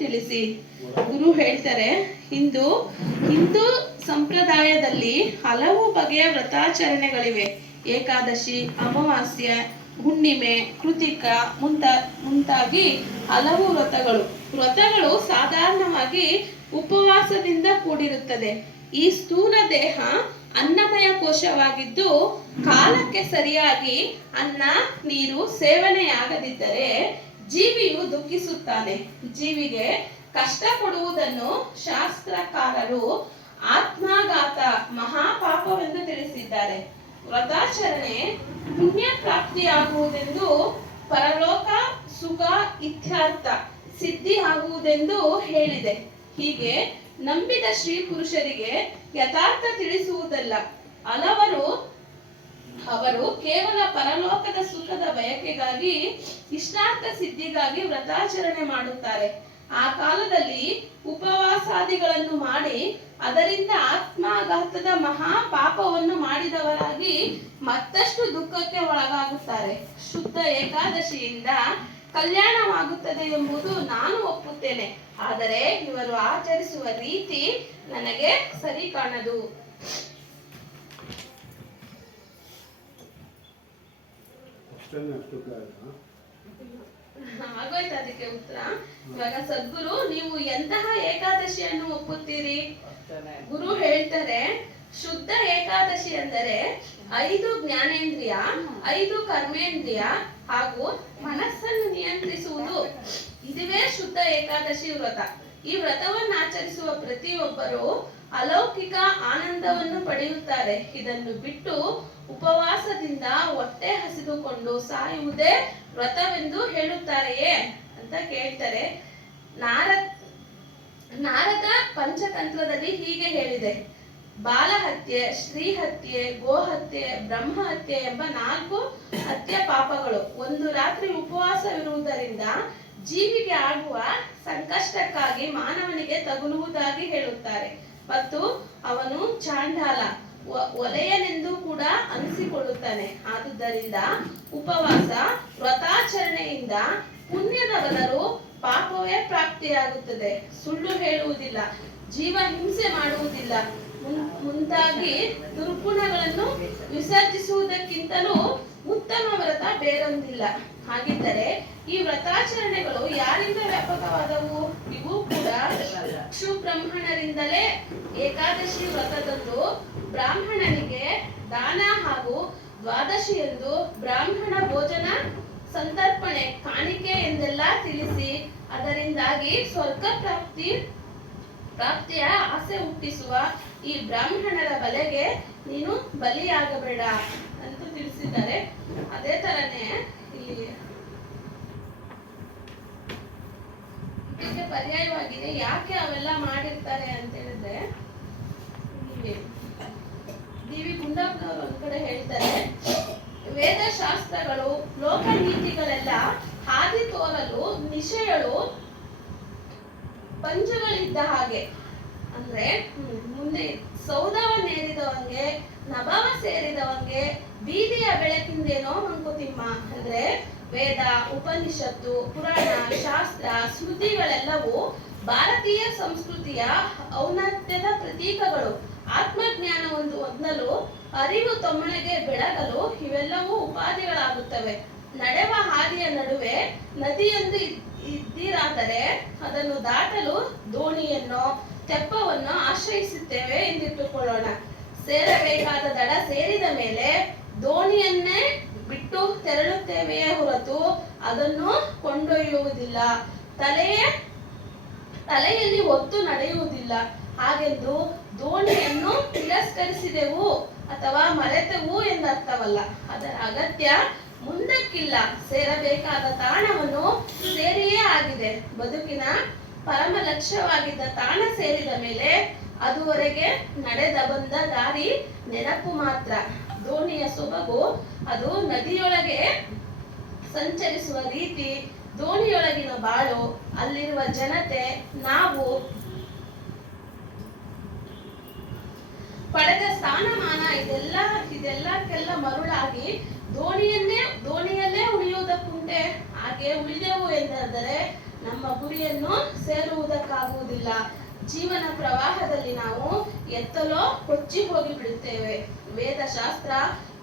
ತಿಳಿಸಿ. ಗುರು ಹೇಳ್ತಾರೆ, ಹಿಂದೂ ಸಂಪ್ರದಾಯದಲ್ಲಿ ಹಲವು ಬಗೆಯ ವ್ರತಾಚರಣೆಗಳಿವೆ. ಏಕಾದಶಿ, ಅಮಾವಾಸ್ಯೆ, ಹುಣ್ಣಿಮೆ, ಕೃತಿಕ ಮುಂತಾಗಿ ಹಲವು ವ್ರತಗಳು ಸಾಧಾರಣವಾಗಿ ಉಪವಾಸದಿಂದ ಕೂಡಿರುತ್ತದೆ. ಈ ಸ್ಥೂಲ ದೇಹ ಅನ್ನಮಯ ಕೋಶವಾಗಿದ್ದು, ಕಾಲಕ್ಕೆ ಸರಿಯಾಗಿ ಅನ್ನ ನೀರು ಸೇವನೆಯಾಗದಿದ್ದರೆ ಜೀವಿಯು ದುಃಖಿಸುತ್ತಾನೆ. ಜೀವಿಗೆ ಕಷ್ಟ ಕೊಡುವುದನ್ನು ಶಾಸ್ತ್ರಕಾರರು ಆತ್ಮಾಘಾತ ಮಹಾಪಾಪವೆಂದು ತಿಳಿಸಿದ್ದಾರೆ. ವ್ರತಾಚರಣೆ ಪುಣ್ಯ ಪ್ರಾಪ್ತಿಯಾಗುವುದೆಂದು, ಪರಲೋಕ ಸುಖ ಇತ್ಯರ್ಥ ಸಿದ್ಧಿ ಆಗುವುದೆಂದು ಹೇಳಿದೆ. ಹೀಗೆ ನಂಬಿದ ಶ್ರೀ ಪುರುಷರಿಗೆ ಯಥಾರ್ಥ ತಿಳಿಸುವುದಲ್ಲ. ಅವರು ಕೇವಲ ಪರಲೋಕದ ಸುಖದ ಬಯಕೆಗಾಗಿ, ಇಷ್ಟಾರ್ಥ ಸಿದ್ಧಿಗಾಗಿ ವ್ರತಾಚರಣೆ ಮಾಡುತ್ತಾರೆ. ಆ ಕಾಲದಲ್ಲಿ ಉಪವಾಸಾದಿಗಳನ್ನು ಮಾಡಿ ಅದರಿಂದ ಆತ್ಮಾಘಾತದ ಮಹಾ ಪಾಪವನ್ನು ಮಾಡಿದವರಾಗಿ ಮತ್ತಷ್ಟು ದುಃಖಕ್ಕೆ ಒಳಗಾಗುತ್ತಾರೆ. ಶುದ್ಧ ಏಕಾದಶಿಯಿಂದ ಕಲ್ಯಾಣವಾಗುತ್ತದೆ ಎಂಬುದು ನಾನು ಒಪ್ಪುತ್ತೇನೆ. ಆದರೆ ಇವರು ಆಚರಿಸುವ ರೀತಿ ನನಗೆ ಸರಿ ಕಾಣದು. ಆಗೋಯ್ತು ಅದಕ್ಕೆ ಉತ್ತರ. ಇವಾಗ ಸದ್ಗುರು, ನೀವು ಎಂತಹ ಏಕಾದಶಿಯನ್ನು ಒಪ್ಪುತ್ತೀರಿ? ಗುರು ಹೇಳ್ತಾರೆ, ಶುದ್ಧ ಏಕಾದಶಿ ಅಂದರೆ 5 ಜ್ಞಾನೇಂದ್ರಿಯ, 5 ಕರ್ಮೇಂದ್ರಿಯ ಹಾಗೂ ಮನಸ್ಸನ್ನು ನಿಯಂತ್ರಿಸುವುದು. ಇದುವೇ ಶುದ್ಧ ಏಕಾದಶಿ ವ್ರತ. ಈ ವ್ರತವನ್ನು ಆಚರಿಸುವ ಪ್ರತಿಯೊಬ್ಬರು ಅಲೌಕಿಕ ಆನಂದವನ್ನು ಪಡೆಯುತ್ತಾರೆ. ಇದನ್ನು ಬಿಟ್ಟು ಉಪವಾಸದಿಂದ ಹೊಟ್ಟೆ ಹಸಿದುಕೊಂಡು ಸಾಯುವುದೇ ವ್ರತವೆಂದು ಹೇಳುತ್ತಾರೆಯೇ ಅಂತ ಕೇಳ್ತಾರೆ. ನಾರದ ಪಂಚತಂತ್ರದಲ್ಲಿ ಹೀಗೆ ಹೇಳಿದೆ: ಬಾಲಹತ್ಯೆ, ಸ್ತ್ರೀಹತ್ಯೆ, ಗೋಹತ್ಯೆ, ಬ್ರಹ್ಮಹತ್ಯೆ ಎಂಬ 4 ಹತ್ಯೆ ಪಾಪಗಳು. ಒಂದು ರಾತ್ರಿ ಉಪವಾಸವಿರುವುದರಿಂದ ಜೀವಿಗೆ ಆಗುವ ಸಂಕಷ್ಟಕ್ಕಾಗಿ ಮಾನವನಿಗೆ ತಗುಲುವುದಾಗಿ ಹೇಳುತ್ತಾರೆ. ಮತ್ತು ಅವನು ಚಾಂಡಾಲ, ಒಲೆಯನೆಂದು ಕೂಡ ಅನಿಸಿಕೊಳ್ಳುತ್ತಾನೆ. ಆದುದರಿಂದ ಉಪವಾಸ ವ್ರತಾಚರಣೆಯಿಂದ ಪುಣ್ಯದ ಬದಲು ಪಾಪವೇ ಪ್ರಾಪ್ತಿಯಾಗುತ್ತದೆ. ಸುಳ್ಳು ಹೇಳುವುದಿಲ್ಲ, ಜೀವ ಹಿಂಸೆ ಮಾಡುವುದಿಲ್ಲ ಮುಂತಾಗಿ ದುರ್ಗುಣಗಳನ್ನು ವಿಸರ್ಜಿಸುವುದಕ್ಕಿಂತಲೂ ಉತ್ತಮ ವ್ರತ ಬೇರೊಂದಿಲ್ಲ. ಹಾಗಿದ್ದರೆ ಈ ವ್ರತಾಚರಣೆಗಳು ಯಾರಿಂದ ವ್ಯಾಪಕವಾದವು? ಇವು ಕೂಡ ಕ್ಷುಬ್ರಾಹ್ಮಣರಿಂದಲೇ. ಏಕಾದಶಿ ವ್ರತದಂದು ಬ್ರಾಹ್ಮಣನಿಗೆ ದಾನ ಹಾಗೂ ದ್ವಾದಶಿಯಂದು ಬ್ರಾಹ್ಮಣ ಭೋಜನ, ಸಂತರ್ಪಣೆ, ಕಾಣಿಕೆ ಎಂದೆಲ್ಲ ತಿಳಿಸಿ ಅದರಿಂದಾಗಿ ಸ್ವರ್ಗ ಪ್ರಾಪ್ತಿಯ ಆಸೆ ಹುಟ್ಟಿಸುವ ಈ ಬ್ರಾಹ್ಮಣರ ಬಲೆಗೆ ನೀನು ಬಲಿಯಾಗಬೇಡ ಅಂತ ತಿಳಿಸಿದ್ದಾರೆ. ಅದೇ ತರನೇ ಇಲ್ಲಿ ಇದಕ್ಕೆ ಪರ್ಯಾಯವಾಗಿದೆ. ಯಾಕೆ ಅವೆಲ್ಲ ಮಾಡಿರ್ತಾರೆ ಅಂತ ಹೇಳಿದ್ರೆ, ಡಿ.ವಿ. ಗುಂಡಪ್ಪನವರು ಒಂದ್ ಕಡೆ ಹೇಳ್ತಾರೆ, ವೇದಶಾಸ್ತ್ರಗಳು, ಲೋಕನೀತಿಗಳೆಲ್ಲ ಹಾದಿ ತೋರಲು ನಿಶೆಗಳು ಪಂಜುಗಳಿದ್ದ ಹಾಗೆ. ಅಂದ್ರೆ ಮುಂದೆ ಸೌದವನ್ನೇರಿದವಂಗೆ, ನಭವ ಸೇರಿದವಂಗೆ ಬೀದಿಯ ಬೆಳಕಿಂದೇನೋ ಮಂಕುತಿಮ್ಮ. ಅಂದ್ರೆ ವೇದ, ಉಪನಿಷತ್ತು, ಪುರಾಣ, ಶಾಸ್ತ್ರ, ಸ್ಮೃತಿಗಳೆಲ್ಲವೂ ಭಾರತೀಯ ಸಂಸ್ಕೃತಿಯ ಔನ್ನತ್ಯದ ಪ್ರತೀಕಗಳು. ಆತ್ಮಜ್ಞಾನವೊಂದು ಹೊಂದಲು, ಅರಿವು ತಮ್ಮೊಳಗೆ ಬೆಳಗಲು ಇವೆಲ್ಲವೂ ಉಪಾಧಿಗಳಾಗುತ್ತವೆ. ನಡೆವ ಹಾದಿಯ ನಡುವೆ ನದಿಯೊಂದು ಇದ್ದೀರಾದರೆ ಅದನ್ನು ದಾಟಲು ದೋಣಿಯನ್ನೋ ತೆಪ್ಪವನ್ನು ಆಶ್ರಯಿಸುತ್ತೇವೆ ಎಂದಿಟ್ಟುಕೊಳ್ಳೋಣ. ಸೇರಬೇಕಾದ ದಡ ಸೇರಿದ ಮೇಲೆ ದೋಣಿಯನ್ನೇ ಬಿಟ್ಟು ತೆರಳುತ್ತೇವೆಯೇ ಹೊರತು ಅದನ್ನು ಕೊಂಡೊಯ್ಯುವುದಿಲ್ಲ. ತಲೆಯಲ್ಲಿ ಹೊತ್ತು ನಡೆಯುವುದಿಲ್ಲ. ಹಾಗೆಂದು ದೋಣಿಯನ್ನು ತಿರಸ್ಕರಿಸಿದೆವು ಅಥವಾ ಮರೆತೆವು ಎಂದರ್ಥವಲ್ಲ. ಅದರ ಅಗತ್ಯ ಮುಂದಕ್ಕಿಲ್ಲ. ಸೇರಬೇಕಾದ ತಾಣವನ್ನು ಸೇರಿಯೇ ಆಗಿದೆ. ಬದುಕಿನ ಪರಮ ಲಕ್ಷ್ಯವಾಗಿದ್ದ ತಾಣ ಸೇರಿದ ಮೇಲೆ ಅದುವರೆಗೆ ನಡೆದ ಬಂದ ದಾರಿ ನೆನಪು ಮಾತ್ರ. ದೋಣಿಯ ಸೊಬಗು ಅದು ನದಿಯೊಳಗೆ ಸಂಚರಿಸುವ ರೀತಿ, ದೋಣಿಯೊಳಗಿನ ಬಾಳು, ಅಲ್ಲಿರುವ ಜನತೆ, ನಾವು ಪಡೆದ ಸ್ಥಾನಮಾನ, ಇದೆಲ್ಲಕ್ಕೆಲ್ಲ ಮರುಳಾಗಿ ದೋಣಿಯಲ್ಲೇ ಉಳಿಯುವುದಕ್ಕುಂಟೆ. ಹಾಗೆ ಉಳಿದೆವು ಎಂದಾದರೆ ನಮ್ಮ ಗುರಿಯನ್ನು ಸೇರುವುದಕ್ಕಾಗುವುದಿಲ್ಲ. ಜೀವನ ಪ್ರವಾಹದಲ್ಲಿ ನಾವು ಎತ್ತಲೋ ಕೊಚ್ಚಿ ಹೋಗಿ ಬಿಡುತ್ತೇವೆ. ವೇದಶಾಸ್ತ್ರ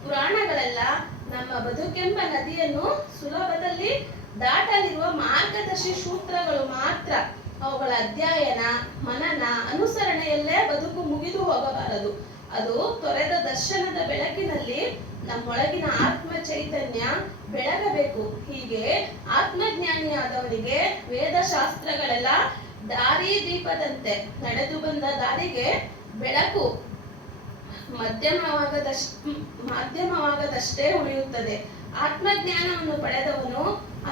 ಪುರಾಣಗಳೆಲ್ಲ ನಮ್ಮ ಬದುಕೆಂಬ ನದಿಯನ್ನು ಸುಲಭದಲ್ಲಿ ದಾಟಲಿರುವ ಮಾರ್ಗದರ್ಶಿ ಸೂತ್ರಗಳು ಮಾತ್ರ. ಅವುಗಳ ಅಧ್ಯಯನ, ಮನನ, ಅನುಸರಣೆಯಲ್ಲೇ ಬದುಕು ಮುಗಿದು ಹೋಗಬಾರದು. ಅದು ತೊರೆದ ದರ್ಶನದ ಬೆಳಕಿನಲ್ಲಿ ನಮ್ಮೊಳಗಿನ ಆತ್ಮ ಚೈತನ್ಯ ಬೆಳಗಬೇಕು. ಹೀಗೆ ಆತ್ಮಜ್ಞಾನಿಯಾದವನಿಗೆ ವೇದಶಾಸ್ತ್ರಗಳೆಲ್ಲ ದಾರಿ ದೀಪದಂತೆ. ನಡೆದು ಬಂದ ದಾರಿಗೆ ಬೆಳಕು ಮಾಧ್ಯಮವಾಗದಷ್ಟೇ ಉಳಿಯುತ್ತದೆ. ಆತ್ಮಜ್ಞಾನವನ್ನು ಪಡೆದವನು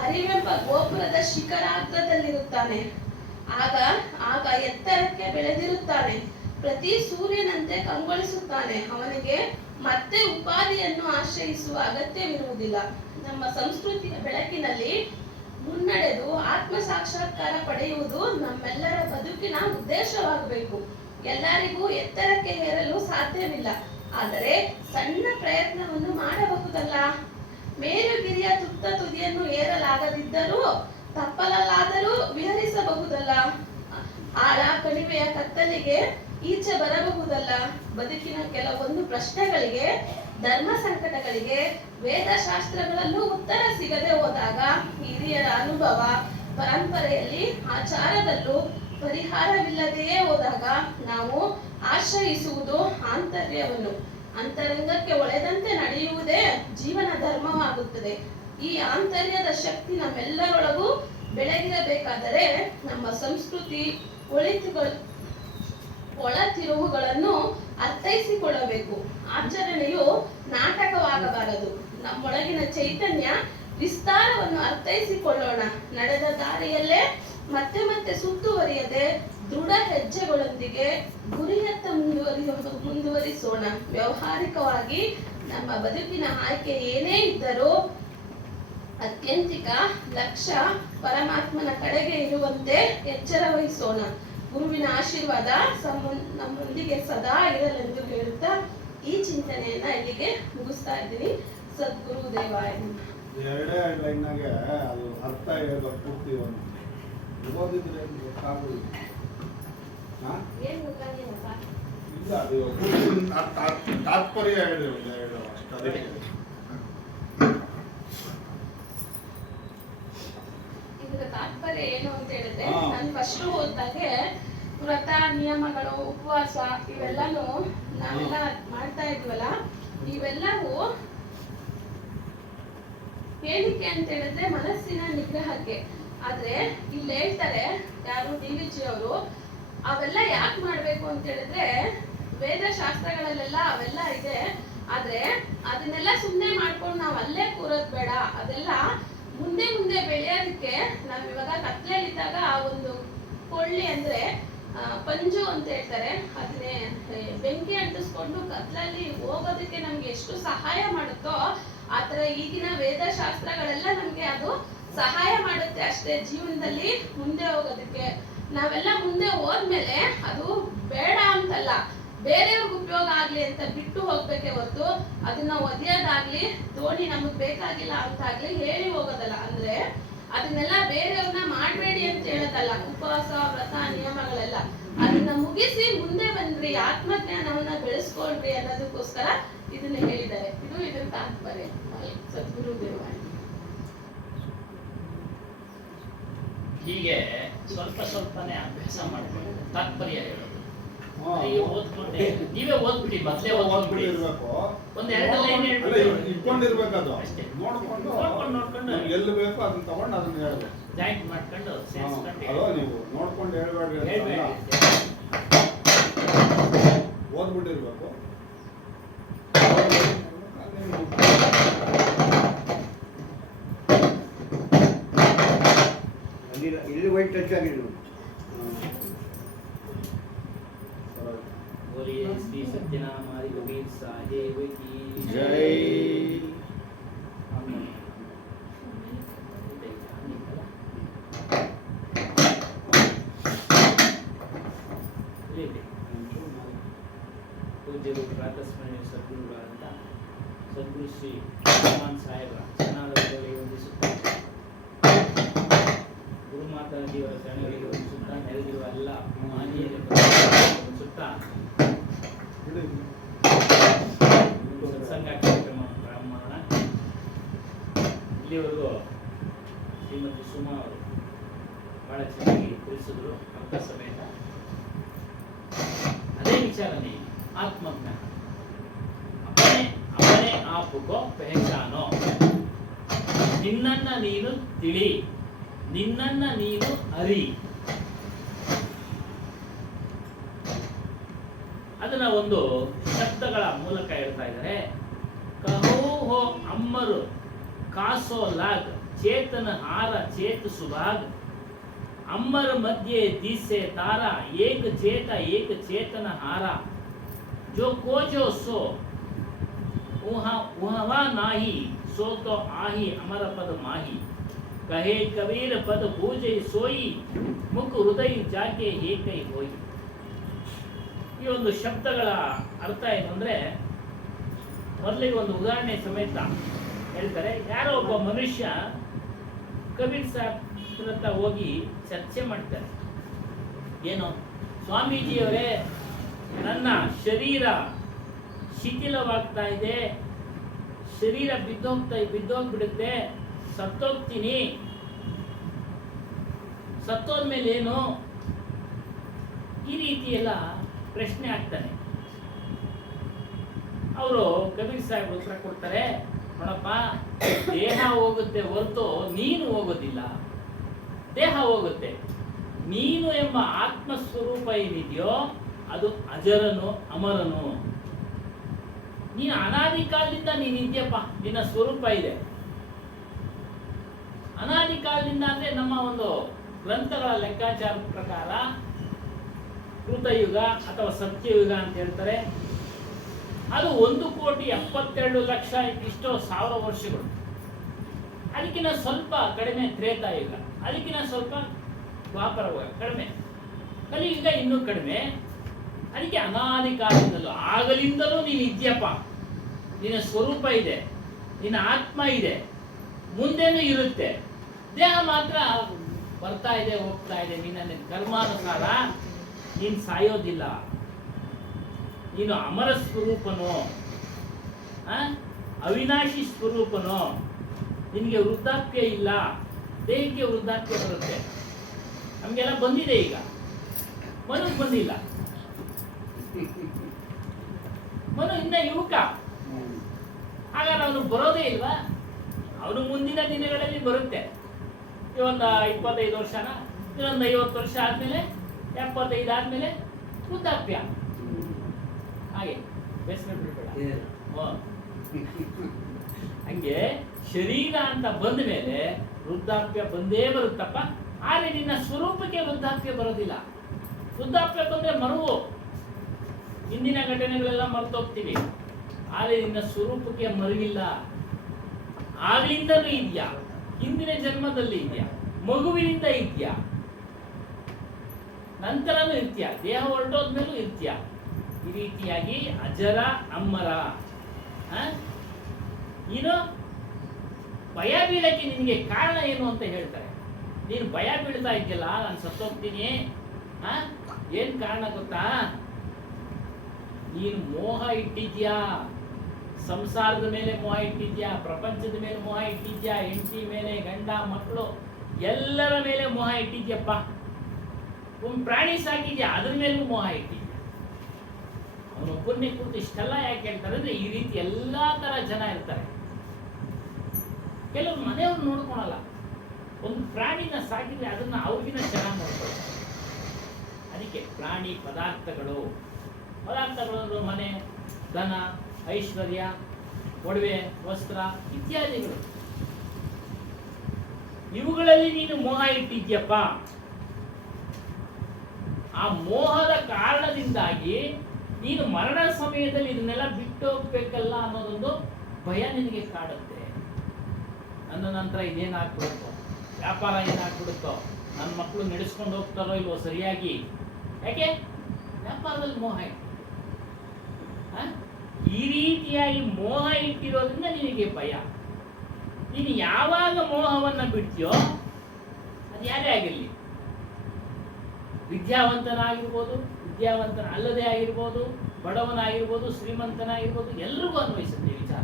ಅರಿವೆಂಬ ಗೋಪುರದ ಶಿಖರಾಗ್ರದಲ್ಲಿರುತ್ತಾನೆ. ಆಗ ಎತ್ತರಕ್ಕೆ ಬೆಳೆದಿರುತ್ತಾನೆ. ಪ್ರತಿ ಸೂರ್ಯನಂತೆ ಕಂಗೊಳಿಸುತ್ತಾನೆ. ಅವನಿಗೆ ಮತ್ತೆ ಉಪಾಧಿಯನ್ನು ಆಶ್ರಯಿಸುವ ಅಗತ್ಯವಿರುವುದಿಲ್ಲ. ನಮ್ಮ ಸಂಸ್ಕೃತಿಯ ಬೆಳಕಿನಲ್ಲಿ ಮುನ್ನಡೆದು ಆತ್ಮ ಸಾಕ್ಷಾತ್ಕಾರ ಪಡೆಯುವುದು ನಮ್ಮೆಲ್ಲರ ಬದುಕಿನ ಉದ್ದೇಶವಾಗಬೇಕು. ಎಲ್ಲರಿಗೂ ಎತ್ತರಕ್ಕೆ ಏರಲು ಸಾಧ್ಯವಿಲ್ಲ, ಆದರೆ ಸಣ್ಣ ಪ್ರಯತ್ನವನ್ನು ಮಾಡಬಹುದಲ್ಲ. ಮೇಲುಗಿರಿಯ ತುತ್ತ ತುದಿಯನ್ನು ಏರಲಾಗದಿದ್ದರೂ ತಪ್ಪಲಲ್ಲಾದರೂ ವಿಹರಿಸಬಹುದಲ್ಲ. ಆಳ ಕಣಿವೆಯ ಕತ್ತಲಿಗೆ ಈಚೆ ಬರಬಹುದಲ್ಲ. ಬದುಕಿನ ಕೆಲವೊಂದು ಪ್ರಶ್ನೆಗಳಿಗೆ, ಧರ್ಮ ಸಂಕಟಗಳಿಗೆ ವೇದಶಾಸ್ತ್ರಗಳಲ್ಲೂ ಉತ್ತರ ಸಿಗದೆ ಹೋದಾಗ ಹಿರಿಯರ ಅನುಭವ, ಪರಂಪರೆಯಲ್ಲಿ ಆಚಾರದಲ್ಲೂ ಪರಿಹಾರವಿಲ್ಲದೆಯೇ ಹೋದಾಗ ನಾವು ಆಶ್ರಯಿಸುವುದು ಆಂತರ್ಯವನ್ನು. ಅಂತರಂಗಕ್ಕೆ ಒಳೆದಂತೆ ನಡೆಯುವುದೇ ಜೀವನ ಧರ್ಮವಾಗುತ್ತದೆ. ಈ ಆಂತರ್ಯದ ಶಕ್ತಿ ನಮ್ಮೆಲ್ಲರೊಳಗೂ ಬೆಳಗಿರಬೇಕಾದರೆ ನಮ್ಮ ಸಂಸ್ಕೃತಿ ಒಳತಿರುವುಗಳನ್ನು ಅರ್ಥೈಸಿಕೊಳ್ಳಬೇಕು. ಆಚರಣೆಯು ನಾಟಕವಾಗಬಾರದು. ನಮ್ಮೊಳಗಿನ ಚೈತನ್ಯ ವಿಸ್ತಾರವನ್ನು ಅರ್ಥೈಸಿಕೊಳ್ಳೋಣ. ನಡೆದ ದಾರಿಯಲ್ಲೇ ಮತ್ತೆ ಮತ್ತೆ ಸುತ್ತುವರಿಯದೆ ದೃಢ ಹೆಜ್ಜೆಗಳೊಂದಿಗೆ ಗುರಿಯತ್ತ ಮುಂದುವರಿಸೋಣ. ವ್ಯಾವಹಾರಿಕವಾಗಿ ನಮ್ಮ ಬದುಕಿನ ಆಯ್ಕೆ ಏನೇ ಇದ್ದರೂ ಅತ್ಯಂತಿಕ ಲಕ್ಷ್ಯ ಪರಮಾತ್ಮನ ಕಡೆಗೆ ಇರುವಂತೆ ಎಚ್ಚರ ವಹಿಸೋಣ. ಗುರುವಿನ ಆಶೀರ್ವಾದ ನಮ್ಮೊಂದಿಗೆ ಸದಾ ಇರಲೆಂದು ಹೇಳುತ್ತಾ ಈ ಚಿಂತನೆಯನ್ನ ಇಲ್ಲಿಗೆ ಮುಗಿಸ್ತಾ ಇದ್ದೀನಿ. ಸದ್ಗುರು ದೇವಾಯ. ಎರಡೇ ಲೈನ್ನಾಗೆ ಅದು ಅರ್ಥ ಹೇಳೋದು ಪೂರ್ತಿ ಒಂದು ಓದಿದ್ರೆ ಗೊತ್ತಾಗೋದಿಲ್ಲ. ಇಲ್ಲ, ಅದು ತಾತ್ಪರ್ಯ ಹೇಳಿದ್ರು ಅಷ್ಟು. ಅದಕ್ಕೆ ಇದರ ತಾತ್ಪರ್ಯ ಏನು ಅಂತ ಹೇಳಿದ್ರೆ, ನಾನು ಫಸ್ಟ್ ಓದಿದಾಗೆ ವ್ರತ, ನಿಯಮಗಳು, ಉಪವಾಸ ಇವೆಲ್ಲಾನು ನಾವೆಲ್ಲ ಮಾಡ್ತಾ ಇದ್ವಲ್ಲ, ಇವೆಲ್ಲವೂ ಏನಕ್ಕೆ ಅಂತ ಹೇಳಿದ್ರೆ ಮನಸ್ಸಿನ ನಿಗ್ರಹಕ್ಕೆ. ಆದ್ರೆ ಇಲ್ಲಿ ಹೇಳ್ತಾರೆ ಯಾರು DVG ಅವರು, ಅವೆಲ್ಲ ಯಾಕೆ ಮಾಡ್ಬೇಕು ಅಂತ ಹೇಳಿದ್ರೆ ವೇದಶಾಸ್ತ್ರಗಳಲ್ಲೆಲ್ಲ ಅವೆಲ್ಲ ಇದೆ. ಆದ್ರೆ ಅದನ್ನೆಲ್ಲ ಸುಮ್ಮನೆ ಮಾಡ್ಕೊಂಡು ನಾವು ಅಲ್ಲೇ ಕೂರೋದ್ ಬೇಡ. ಅದೆಲ್ಲ ಮುಂದೆ ಮುಂದೆ ಬೆಳೆಯೋದಕ್ಕೆ ನಾವ್ ಇವಾಗ ಕತ್ಲೆಯಲ್ಲಿದ್ದಾಗ ಆ ಒಂದು ಕೊಳ್ಳಿ ಅಂದ್ರೆ ಪಂಜು ಅಂತ ಹೇಳ್ತಾರೆ, ಅದನ್ನೇ ಬೆಂಕಿ ಅಂಟಿಸ್ಕೊಂಡು ಕತ್ಲಲ್ಲಿ ಹೋಗೋದಕ್ಕೆ ನಮ್ಗೆ ಎಷ್ಟು ಸಹಾಯ ಮಾಡುತ್ತೋ ಆತರ ಈಗಿನ ವೇದಶಾಸ್ತ್ರಗಳೆಲ್ಲ ನಮ್ಗೆ ಅದು ಸಹಾಯ ಮಾಡುತ್ತೆ ಅಷ್ಟೇ. ಜೀವನದಲ್ಲಿ ಮುಂದೆ ಹೋಗೋದಕ್ಕೆ ನಾವೆಲ್ಲ ಮುಂದೆ ಹೋದ್ಮೇಲೆ ಅದು ಬೇಡ ಅಂತಲ್ಲ, ಬೇರೆಯವ್ರಿಗೆ ಉಪಯೋಗ ಆಗ್ಲಿ ಅಂತ ಬಿಟ್ಟು ಹೋಗ್ಬೇಕೆ ಹೊರತು ಅದನ್ನ ಒದೆಯೋದಾಗ್ಲಿ, ದೋಣಿ ನಮಗ್ ಬೇಕಾಗಿಲ್ಲ ಅಂತಾಗ್ಲಿ ಹೇಳಿ ಹೋಗೋದಲ್ಲ. ಅಂದ್ರೆ ಅದನ್ನೆಲ್ಲ ಬೇರೆಯವ್ರನ್ನ ಮಾಡ್ಬೇಡಿ ಅಂತ ಹೇಳೋದಲ್ಲ. ಉಪವಾಸ, ವ್ರತ, ನಿಯಮಗಳೆಲ್ಲ ಅದನ್ನ ಮುಗಿಸಿ ಮುಂದೆ ಬಂದ್ರಿ, ಆತ್ಮಜ್ಞಾನವನ್ನ ಬೆಳೆಸ್ಕೊಳ್ರಿ ಅನ್ನೋದಕ್ಕೋಸ್ಕರ ಇದನ್ನ ಹೇಳಿದ್ದಾರೆ. ಇದನ್ನ ತಾತ್ಪರ್ಯ. ಸದ್ಗುರು ದೇವಾಯ. ಹೀಗೆ ಸ್ವಲ್ಪ ಸ್ವಲ್ಪನೇ ಅಭ್ಯಾಸ ಮಾಡ್ಕೊಂಡು ತಾತ್ಪರ್ಯ ಹೇಳೋದು. ಓದ್ಕೊಂಡೆ ನೀವೇ ಓದ್ಬಿಡಿ, ಮೊದಲೇ ಓದ್ಬಿಟ್ಟಿರ್ಬೇಕು. ಒಂದೆರಡು ಲೈನ್ ಇಟ್ಕೊಂಡಿರ್ಬೇಕು. ಅದು ಅಷ್ಟೇ. ನೋಡ್ಕೊಂಡು ಎಲ್ಲಿ ಬೇಕೋ ಅದನ್ನ ತಗೊಂಡು ಅದನ್ನ ಹೇಳ್ಬೇಕು. ಜಾಯಿಂಟ್ ಮಾಡ್ಕೊಂಡು ಅಲೋ, ನೀವು ನೋಡ್ಕೊಂಡು ಹೇಳ್ಬೇಡ್ರಿ, ಓದ್ಬಿಟ್ಟಿರ್ಬೇಕು. ಇಲ್ಲಿ ವೈಟ್ ಟಚ್ ಆಗಿಲ್ಲ. बोलिए श्री सत्यनारायण कबीर साहेब की जय. पूज्य प्रातस्मरणीय सद्गुरुಗಳಾದ ಸದ್ಗುರು ಶ್ರೀ ಹನುಮಾನ್ ಸಾಹೇಬರ ಚರಣಾರವಿಂದಗಳಿಗೆ ವಂದಿಸುತ್ತಾ ಗುರುಮಾತಾಜಿಯವರ ಶರಣಗಳಿಗೆ ಒಂದು ಸುತ್ತ, ನೆರೆದಿರುವ ಎಲ್ಲ ಮಾನ್ಯರಿಗೆ ಒಂದು ಸುತ್ತ ಸತ್ಸಂಗ ಕಾರ್ಯಕ್ರಮ ಪ್ರಾರಂಭ ಮಾಡೋಣ. ಇಲ್ಲಿವರೆಗೂ ಶ್ರೀಮತಿ ಸುಮಾ ಅವರು ಬಹಳ ಚೆನ್ನಾಗಿ ತಿಳಿಸಿದ್ರು ಅರ್ಥ ಸಮೇತ. ಅದೇ ವಿಚಾರನೇ ಆತ್ಮಜ್ಞಾನ. अपने अपने आप को पहचानो. ನಿನ್ನನ್ನ ನೀನು ತಿಳಿ, ನಿನ್ನನ್ನ ನೀನು ಅರಿ. ಅದನ್ನ ಒಂದು ಶಬ್ದಗಳ ಮೂಲಕ ಹೇಳ್ತಾ ಇದ್ದಾರೆ. ಕಹೋ ಹೋ ಅಮ್ಮರು ಕಾಸೋ ಲಾಗ್ ಚೇತನ ಹಾರ ಚೇತ ಸುಭಾಗ್ अम्बर मध्य दिसे तारा एक चेता एक चेतन हारा जो खोजो सो वहाँ नाही सो तो आही अमर पद माही कहे कबीर पद पूजे सोई मुख हृदय जाके ಏಕೈ ಹೋಯಿ. ಈ ಒಂದು ಶಬ್ದಗಳ ಅರ್ಥ ಏನು ಅಂದ್ರೆ, ಮೊದಲಿಗೆ ಒಂದು ಉದಾಹರಣೆ ಸಮೇತ ಹೇಳ್ತಾರೆ. ಯಾರೋ ಒಬ್ಬ ಮನುಷ್ಯ ಕಬೀರ್ ಸಾಹೇಬ್ ಹತ್ರ ಹೋಗಿ ಚರ್ಚೆ ಮಾಡ್ತಾರೆ. ಏನು, ಸ್ವಾಮೀಜಿಯವರೇ, ನನ್ನ ಶರೀರ ಶಿಥಿಲವಾಗ್ತಾ ಇದೆ, ಶರೀರ ಬಿದ್ದೋಗ್ಬಿಡುತ್ತೆ, ಸತ್ತೋಗ್ತೀನಿ, ಸತ್ತೋದ್ಮೇಲೆ ಏನು, ಈ ರೀತಿ ಎಲ್ಲ ಪ್ರಶ್ನೆ ಆಗ್ತಾನೆ. ಅವರು ಕಬೀರ್ ಸಾಹೇಬ್ ಉತ್ತರ ಕೊಡ್ತಾರೆ, ನೋಡಪ್ಪ, ದೇಹ ಹೋಗುತ್ತೆ ಹೊರತು ನೀನು ಹೋಗೋದಿಲ್ಲ. ದೇಹ ಹೋಗುತ್ತೆ, ನೀನು ಎಂಬ ಆತ್ಮ ಸ್ವರೂಪ ಏನಿದೆಯೋ ಅದು ಅಜರನು ಅಮರನು. ನೀನು ಅನಾದಿ ಕಾಲದಿಂದ ನೀನಿದ್ಯಪ್ಪ, ನಿನ್ನ ಸ್ವರೂಪ ಇದೆ. ಅನಾದಿ ಕಾಲದಿಂದ ಅಂದ್ರೆ ನಮ್ಮ ಒಂದು ಗ್ರಂಥಗಳ ಲೆಕ್ಕಾಚಾರದ ಪ್ರಕಾರ ಕೃತಯುಗ ಅಥವಾ ಸತ್ಯಯುಗ ಅಂತ ಹೇಳ್ತಾರೆ. ಅದು 1,72,00,000 ಇಷ್ಟೋ ಸಾವಿರ ವರ್ಷಗಳು. ಅದಕ್ಕಿಂತ ಸ್ವಲ್ಪ ಕಡಿಮೆ ತ್ರೇತಾಯುಗ, ಅದಕ್ಕಿಂತ ಸ್ವಲ್ಪ ದ್ವಾಪರ ಯುಗ ಕಡಿಮೆ, ಕಲಿಯುಗ ಇನ್ನೂ ಕಡಿಮೆ. ಅದಕ್ಕೆ ಅನಾದಿ ಕಾಲದಿಂದಲೂ ಆಗಲಿಂದಲೂ ನೀನು ಇದೆಯಪ್ಪ, ನಿನ್ನ ಸ್ವರೂಪ ಇದೆ, ನಿನ್ನ ಆತ್ಮ ಇದೆ, ಮುಂದೆನೂ ಇರುತ್ತೆ. ದೇಹ ಮಾತ್ರ ಬರ್ತಾ ಇದೆ ಹೋಗ್ತಾ ಇದೆ. ನಿನ್ನ ಕರ್ಮಾನುಸಾರ ನೀನು ಸಾಯೋದಿಲ್ಲ. ನೀನು ಅಮರ ಸ್ವರೂಪನೋ, ಅವಿನಾಶಿ ಸ್ವರೂಪನೋ. ನಿನಗೆ ವೃದ್ಧಾಪ್ಯ ಇಲ್ಲ, ದೇಹಕ್ಕೆ ವೃದ್ಧಾಪ್ಯ ಬರುತ್ತೆ. ನಮಗೆಲ್ಲ ಬಂದಿದೆ, ಈಗ ಮನುಗೆ ಬಂದಿಲ್ಲ. ಮನು ಇನ್ನ ಯುವಕ, ಹಾಗಾದ್ರೆ ಅವನು ಬರೋದೇ ಇಲ್ವಾ? ಅವನು ಮುಂದಿನ ದಿನಗಳಲ್ಲಿ ಬರುತ್ತೆ. ಇವೊಂದು 25 ವರ್ಷನ, ಇನ್ನೊಂದು 50 ವರ್ಷ ಆದ್ಮೇಲೆ, 75 ಆದ್ಮೇಲೆ ವೃದ್ಧಾಪ್ಯ. ಹಾಗೆ ಬೇಸರ ಬಿಡಬೇಡ. ಹಂಗೆ ಶರೀರ ಅಂತ ಬಂದ ಮೇಲೆ ವೃದ್ಧಾಪ್ಯ ಬಂದೇ ಬರುತ್ತಪ್ಪ. ಆದರೆ ನಿನ್ನ ಸ್ವರೂಪಕ್ಕೆ ವೃದ್ಧಾಪ್ಯ ಬರೋದಿಲ್ಲ. ವೃದ್ಧಾಪ್ಯ ಬಂದ್ರೆ ಮರುವು, ಹಿಂದಿನ ಘಟನೆಗಳೆಲ್ಲ ಮರ್ತೋಗ್ತೀವಿ. ಆದರೆ ನಿನ್ನ ಸ್ವರೂಪಕ್ಕೆ ಮರುವಿಲ್ಲ. ಆಗ್ಲಿಂದಲೂ ಇದೆಯಾ, ಹಿಂದಿನ ಜನ್ಮದಲ್ಲಿ ಇದೆಯಾ, ಮಗುವಿನಿಂದ ಇದೆಯಾ, ನಂತರನೂ ಇರ್ತೀಯ, ದೇಹ ಹೊರಟೋದ್ಮೇಲೂ ಇರ್ತೀಯ. ಈ ರೀತಿಯಾಗಿ ಅಜರ ಅಮ್ಮರ. ನೀನು ಭಯ ಬೀಳಕ್ಕೆ ನಿನಗೆ ಕಾರಣ ಏನು ಅಂತ ಹೇಳ್ತಾರೆ. ನೀನು ಭಯ ಬೀಳ್ತಾ ಇದೆಯಲ್ಲ, ನಾನು ಸತ್ತೋಗ್ತೀನಿ, ಏನ್ ಕಾರಣ ಗೊತ್ತಾ? ನೀನು ಮೋಹ ಇಟ್ಟಿದ್ಯಾ, ಸಂಸಾರದ ಮೇಲೆ ಮೋಹ ಇಟ್ಟಿದ್ಯಾ, ಪ್ರಪಂಚದ ಮೇಲೆ ಮೋಹ ಇಟ್ಟಿದ್ಯಾ, ಹೆಂಡತಿ ಮೇಲೆ, ಗಂಡ ಮಕ್ಕಳು ಎಲ್ಲರ ಮೇಲೆ ಮೋಹ ಇಟ್ಟಿದ್ಯಪ್ಪ. ಒಂದು ಪ್ರಾಣಿ ಸಾಕಿದ್ಯಾ, ಅದ್ರ ಮೇಲೂ ಮೋಹ ಇಟ್ಟಿದ್ಯಾ. ಅವನೊಬ್ಬನ್ನೇ ಕುರಿತು ಇಷ್ಟೆಲ್ಲ ಯಾಕೆ ಹೇಳ್ತಾರೆ ಅಂದ್ರೆ, ಈ ರೀತಿ ಎಲ್ಲಾ ತರ ಜನ ಇರ್ತಾರೆ. ಕೆಲವರು ಮನೆಯವ್ರು ನೋಡ್ಕೊಳಲ್ಲ. ಒಂದು ಪ್ರಾಣಿನ ಸಾಕಿದ್ರೆ ಅದನ್ನ ಅವ್ರಿಗಿನ ಚೆನ್ನಾಗಿ ನೋಡ್ಕೊಳ್ತಾರೆ. ಅದಕ್ಕೆ ಪ್ರಾಣಿ ಪದಾರ್ಥಗಳು ಅಂದ್ರೆ ಮನೆ, ಧನ, ಐಶ್ವರ್ಯ, ಒಡವೆ, ವಸ್ತ್ರ ಇತ್ಯಾದಿಗಳು. ಇವುಗಳಲ್ಲಿ ನೀನು ಮೋಹ ಇಟ್ಟಿದ್ಯಪ್ಪ. ಆ ಮೋಹದ ಕಾರಣದಿಂದಾಗಿ ನೀನು ಮರಣ ಸಮಯದಲ್ಲಿ ಇದನ್ನೆಲ್ಲ ಬಿಟ್ಟು ಹೋಗ್ಬೇಕಲ್ಲ ಅನ್ನೋದೊಂದು ಭಯ ನಿನಗೆ ಕಾಡುತ್ತೆ. ನನ್ನ ನಂತರ ಇದೇನಾಗ್ಬಿಡುತ್ತೋ, ವ್ಯಾಪಾರ ಏನಾಗ್ಬಿಡುತ್ತೋ, ನನ್ನ ಮಕ್ಕಳು ನಡೆಸ್ಕೊಂಡು ಹೋಗ್ತಾರೋ ಇಲ್ವೋ ಸರಿಯಾಗಿ. ಯಾಕೆ? ವ್ಯಾಪಾರದಲ್ಲಿ ಮೋಹ ಇಟ್ಟು. ಈ ರೀತಿಯಾಗಿ ಮೋಹ ಇಟ್ಟಿರೋದ್ರಿಂದ ನಿನಗೆ ಭಯ. ನೀನು ಯಾವಾಗ ಮೋಹವನ್ನ ಬಿಡ್ತೀಯೋ ಅದು ಯಾರೇ ಆಗಿರಲಿ, ವಿದ್ಯಾವಂತನಾಗಿರ್ಬೋದು, ವಿದ್ಯಾವಂತನ ಅಲ್ಲದೆ ಆಗಿರ್ಬೋದು, ಬಡವನಾಗಿರ್ಬೋದು, ಶ್ರೀಮಂತನಾಗಿರ್ಬೋದು, ಎಲ್ರಿಗೂ ಅನ್ವಯಿಸುತ್ತೆ ವಿಚಾರ.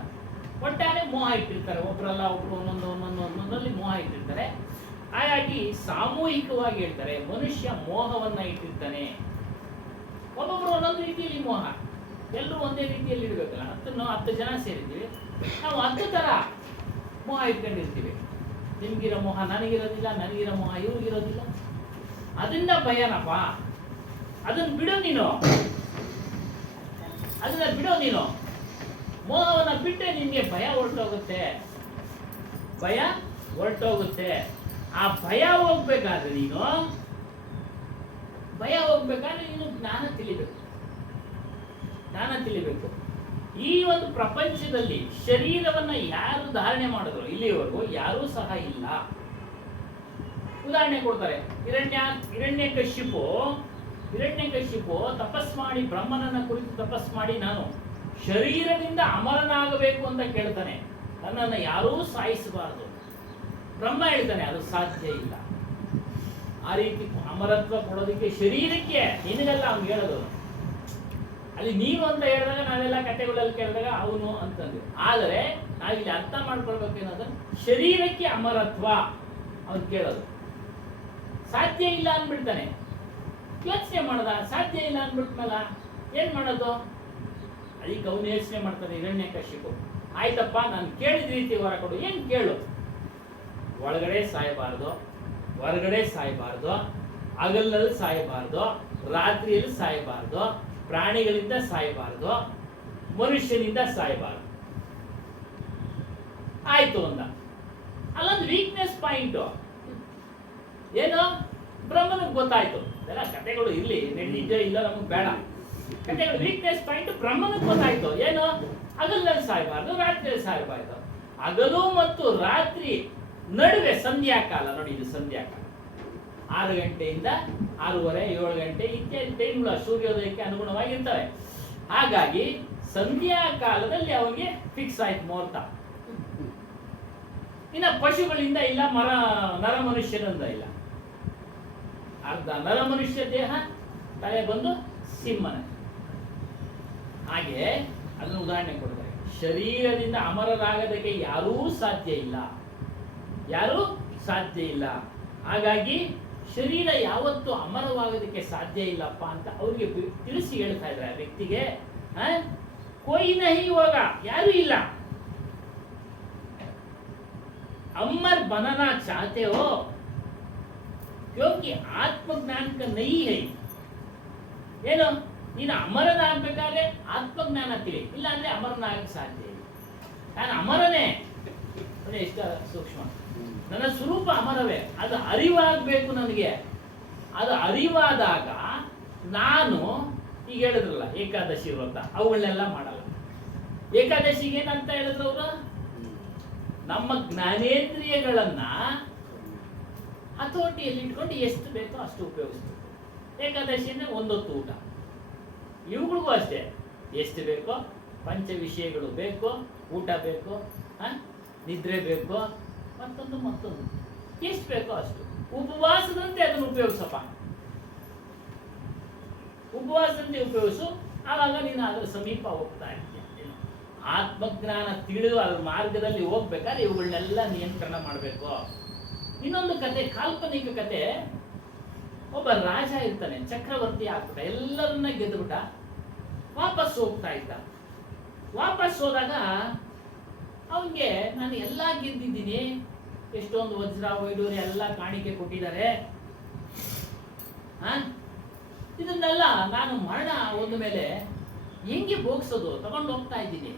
ಒಟ್ಟಾರೆ ಮೋಹ ಇಟ್ಟಿರ್ತಾರೆ, ಒಬ್ಬರಲ್ಲ ಒಬ್ರು ಒಂದೊಂದರಲ್ಲಿ ಮೋಹ ಇಟ್ಟಿರ್ತಾರೆ. ಹಾಗಾಗಿ ಸಾಮೂಹಿಕವಾಗಿ ಹೇಳ್ತಾರೆ, ಮನುಷ್ಯ ಮೋಹವನ್ನ ಇಟ್ಟಿರ್ತಾನೆ. ಒಬ್ಬೊಬ್ರು ಒಂದೊಂದು ರೀತಿಯಲ್ಲಿ ಮೋಹ, ಎಲ್ಲರೂ ಒಂದೇ ರೀತಿಯಲ್ಲಿ ಇಡಬೇಕಲ್ಲ. ನಾವು 10 ಜನ ಸೇರಿದ್ದೀವಿ, ನಾವು 10 ಥರ ಮೋಹ ಇಟ್ಕೊಂಡಿರ್ತೀವಿ. ನಿಮ್ಗಿರೋ ಮೋಹ ನನಗಿರೋದಿಲ್ಲ, ನನಗಿರೋ ಮೋಹ ಇವ್ರಿಗಿರೋದಿಲ್ಲ. ಅದನ್ನ ಭಯನಪ್ಪ, ಅದನ್ನ ಬಿಡೋ ನೀನು, ಅದನ್ನ ಬಿಡೋ ನೀನು. ಮೋಹವನ್ನ ಬಿಟ್ಟರೆ ನಿನ್ಗೆ ಭಯ ಹೊರಟೋಗುತ್ತೆ, ಭಯ ಹೊರಟೋಗುತ್ತೆ. ಆ ಭಯ ಹೋಗ್ಬೇಕಾದ್ರೆ ನೀನು ಜ್ಞಾನ ತಿಳಿಬೇಕು, ಜ್ಞಾನ ತಿಳಿಬೇಕು. ಈ ಒಂದು ಪ್ರಪಂಚದಲ್ಲಿ ಶರೀರವನ್ನ ಯಾರು ಧಾರಣೆ ಮಾಡಿದ್ರು ಇಲ್ಲಿವರೆಗೂ ಯಾರೂ ಸಹ ಇಲ್ಲ. ಉದಾಹರಣೆ ಕೊಡ್ತಾರೆ, ಹಿರಣ್ಯಕಶಿಪು ತಪಸ್ ಮಾಡಿ, ಬ್ರಹ್ಮನನ್ನ ಕುರಿತು ತಪಸ್ ಮಾಡಿ, ನಾನು ಶರೀರದಿಂದ ಅಮರನಾಗಬೇಕು ಅಂತ ಕೇಳ್ತಾನೆ. ನನ್ನನ್ನು ಯಾರೂ ಸಾಯಿಸಬಾರದು. ಬ್ರಹ್ಮ ಹೇಳ್ತಾನೆ ಅದು ಸಾಧ್ಯ ಇಲ್ಲ. ಆ ರೀತಿ ಅಮರತ್ವ ಕೊಡೋದಕ್ಕೆ ಶರೀರಕ್ಕೆ, ನಿನಗೆಲ್ಲ ಅವ್ನು ಹೇಳೋದು. ಅಲ್ಲಿ ನೀನು ಅಂತ ಹೇಳಿದಾಗ ನಾವೆಲ್ಲ ಕಥೆಗಳಲ್ಲಿ ಕೇಳಿದಾಗ ಅವನು ಅಂತಂದ್ವಿ. ಆದರೆ ನಾವಿಲ್ಲಿ ಅರ್ಥ ಮಾಡ್ಕೊಳ್ಬೇಕೇನೋದು, ಶರೀರಕ್ಕೆ ಅಮರತ್ವ ಅವ್ನು ಕೇಳೋದು. ಸಾಧ್ಯ ಇಲ್ಲ ಅಂದ್ಬಿಡ್ತಾನೆ. ಯೋಚನೆ ಮಾಡ್ದ, ಸಾಧ್ಯ ಇಲ್ಲ ಅಂದ್ಬಿಟ್ನಲ್ಲ, ಏನ್ ಮಾಡೋದು? ಅದಕ್ಕೆ ಅವನು ಯೋಚನೆ ಮಾಡ್ತಾನೆ ಹಿರಣ್ಯಕಶಿಪು. ಆಯ್ತಪ್ಪ, ನಾನು ಕೇಳಿದ ರೀತಿ ವರ ಕೊಡು. ಏನ್ ಕೇಳು? ಒಳಗಡೆ ಸಾಯಬಾರ್ದು, ಹೊರಗಡೆ ಸಾಯಬಾರ್ದು, ಹಗಲಿನಲ್ಲಿ ಸಾಯಬಾರ್ದು, ರಾತ್ರಿಯಲ್ಲಿ ಸಾಯಬಾರ್ದು, ಪ್ರಾಣಿಗಳಿಂದ ಸಾಯಬಾರ್ದು, ಮನುಷ್ಯನಿಂದ ಸಾಯಬಾರ್ದು. ಆಯ್ತು ಅಂದ. ಅಲ್ಲೊಂದು ವೀಕ್ನೆಸ್ ಪಾಯಿಂಟ್ ಏನು? ಬ್ರಹ್ಮನಿಗೆ ಗೊತ್ತಾಯ್ತು. ಇದೆಲ್ಲ ಕಥೆಗಳು ಇರ್ಲಿ, ನಿಜ ಇಲ್ಲ ನಮಗೆ ಬೇಡ. ಕಥೆಗಳು ವೀಕ್ನೆಸ್ ಪಾಯಿಂಟ್ ಬ್ರಹ್ಮನಿಗೆ ಗೊತ್ತಾಯ್ತು. ಏನು? ಹಗಲಿನಲ್ಲಿ ಸಾಯಬಾರ್ದು, ರಾತ್ರಿಯಲ್ಲಿ ಸಾಯಬಾರ್ದು. ಹಗಲು ಮತ್ತು ರಾತ್ರಿ ನಡುವೆ ಸಂಧ್ಯಾಕಾಲ ನೋಡಿ, ಇದು ಸಂಧ್ಯಾಕಾಲ. 6 ಗಂಟೆಯಿಂದ 6:30, 7 ಗಂಟೆ ಇತ್ಯಾದಿ ಟೈಮ್ಗಳು ಸೂರ್ಯೋದಯಕ್ಕೆ ಅನುಗುಣವಾಗಿರ್ತವೆ. ಹಾಗಾಗಿ ಸಂಧ್ಯಾಕಾಲದಲ್ಲಿ ಅವನಿಗೆ ಫಿಕ್ಸ್ ಆಯ್ತು ಮುಹೂರ್ತ. ಇನ್ನು ಪಶುಗಳಿಂದ ಇಲ್ಲ, ನರಮನುಷ್ಯನಿಂದ ಇಲ್ಲ. ಅರ್ಧ ನರಮನುಷ್ಯ ದೇಹ, ತಲೆ ಬಂದು ಸಿಂಹನ. ಹಾಗೆ ಅದನ್ನು ಉದಾಹರಣೆ ಕೊಡ್ತಾರೆ. ಶರೀರದಿಂದ ಅಮರರಾಗದಕ್ಕೆ ಯಾರೂ ಸಾಧ್ಯ ಇಲ್ಲ, ಯಾರೂ ಸಾಧ್ಯ ಇಲ್ಲ. ಹಾಗಾಗಿ ಶರೀರ ಯಾವತ್ತೂ ಅಮರವಾಗೋದಕ್ಕೆ ಸಾಧ್ಯ ಇಲ್ಲಪ್ಪ ಅಂತ ಅವ್ರಿಗೆ ತಿಳಿಸಿ ಹೇಳ್ತಾ ಇದ್ದಾರೆ. ಆ ವ್ಯಕ್ತಿಗೆ ಕೋಯಿ ನಹಿ ಹೋಗ, ಯಾರೂ ಇಲ್ಲ. अमर बनना चाहते हो क्योंकि आत्मज्ञान का नहीं है. ಏನು ನೀನು ಅಮರನಾಗಬೇಕಾದ್ರೆ ಆತ್ಮಜ್ಞಾನ ತಿಳಿ, ಇಲ್ಲ ಅಂದ್ರೆ ಅಮರನಾಗಕ್ಕೆ ಸಾಧ್ಯ ಇಲ್ಲ. ನಾನು ಅಮರನೇ, ಎಷ್ಟು ಸೂಕ್ಷ್ಮ. ನನ್ನ ಸ್ವರೂಪ ಅಮರವೇ, ಅದು ಅರಿವಾಗಬೇಕು ನನಗೆ. ಅದು ಅರಿವಾದಾಗ ನಾನು ಈಗ ಹೇಳಿದ್ರಲ್ಲ ಏಕಾದಶಿ ವ್ರತ, ಅವುಗಳನ್ನೆಲ್ಲ ಮಾಡಲ್ಲ. ಏಕಾದಶಿಗೆ ಏನಂತ ಹೇಳಿದ್ರು ಅವರು? ನಮ್ಮ ಜ್ಞಾನೇಂದ್ರಿಯಗಳನ್ನ ಹತೋಟಿಯಲ್ಲಿ ಇಟ್ಕೊಂಡು ಎಷ್ಟು ಬೇಕೋ ಅಷ್ಟು ಉಪಯೋಗಿಸ್ಬೇಕು. ಏಕಾದಶಿ ಅಂದ್ರೆ ಒಂದೊತ್ತು ಊಟ. ಇವುಗಳಿಗೂ ಅಷ್ಟೇ, ಎಷ್ಟು ಬೇಕೋ ಪಂಚ ವಿಷಯಗಳು ಬೇಕು, ಊಟ ಬೇಕು, ನಿದ್ರೆ ಬೇಕು, ಮತ್ತೊಂದು ಎಷ್ಟು ಬೇಕೋ ಅಷ್ಟು. ಉಪವಾಸದಂತೆ ಅದನ್ನು ಉಪಯೋಗಿಸಪ್ಪ, ಉಪವಾಸದಂತೆ ಉಪಯೋಗಿಸು. ಆವಾಗ ನೀನು ಅದರ ಸಮೀಪ ಹೋಗ್ತಾ ಇರ್ತೀಯ. ಆತ್ಮಜ್ಞಾನ ತಿಳಿದು ಅದರ ಮಾರ್ಗದಲ್ಲಿ ಹೋಗ್ಬೇಕಾದ್ರೆ ಇವುಗಳನ್ನೆಲ್ಲ ನಿಯಂತ್ರಣ ಮಾಡಬೇಕು. ಇನ್ನೊಂದು ಕತೆ, ಕಾಲ್ಪನಿಕ ಕತೆ. ಒಬ್ಬ ರಾಜ ಇರ್ತಾನೆ, ಚಕ್ರವರ್ತಿ ಆಗ್ಬಿಟ್ಟ, ಎಲ್ಲರನ್ನ ಗೆದ್ದುಬಿಟ್ಟ, ವಾಪಸ್ ಹೋಗ್ತಾ ಇದ್ದ. ವಾಪಸ್ ಹೋದಾಗ ಅವನಿಗೆ ನಾನು ಎಲ್ಲ ಗೆದ್ದಿದ್ದೀನಿ, ಎಷ್ಟೊಂದು ವಜ್ರ ವೈಡೂರ್ಯ ಎಲ್ಲ ಕಾಣಿಕೆ ಕೊಟ್ಟಿದ್ದಾರೆ, ಇದನ್ನೆಲ್ಲ ನಾನು ಮರಣ ಹೋದ ಮೇಲೆ ಹೆಂಗೆ ಭೋಗಿಸೋದು, ತಗೊಂಡು ಹೋಗ್ತಾ ಇದ್ದೀನಿ.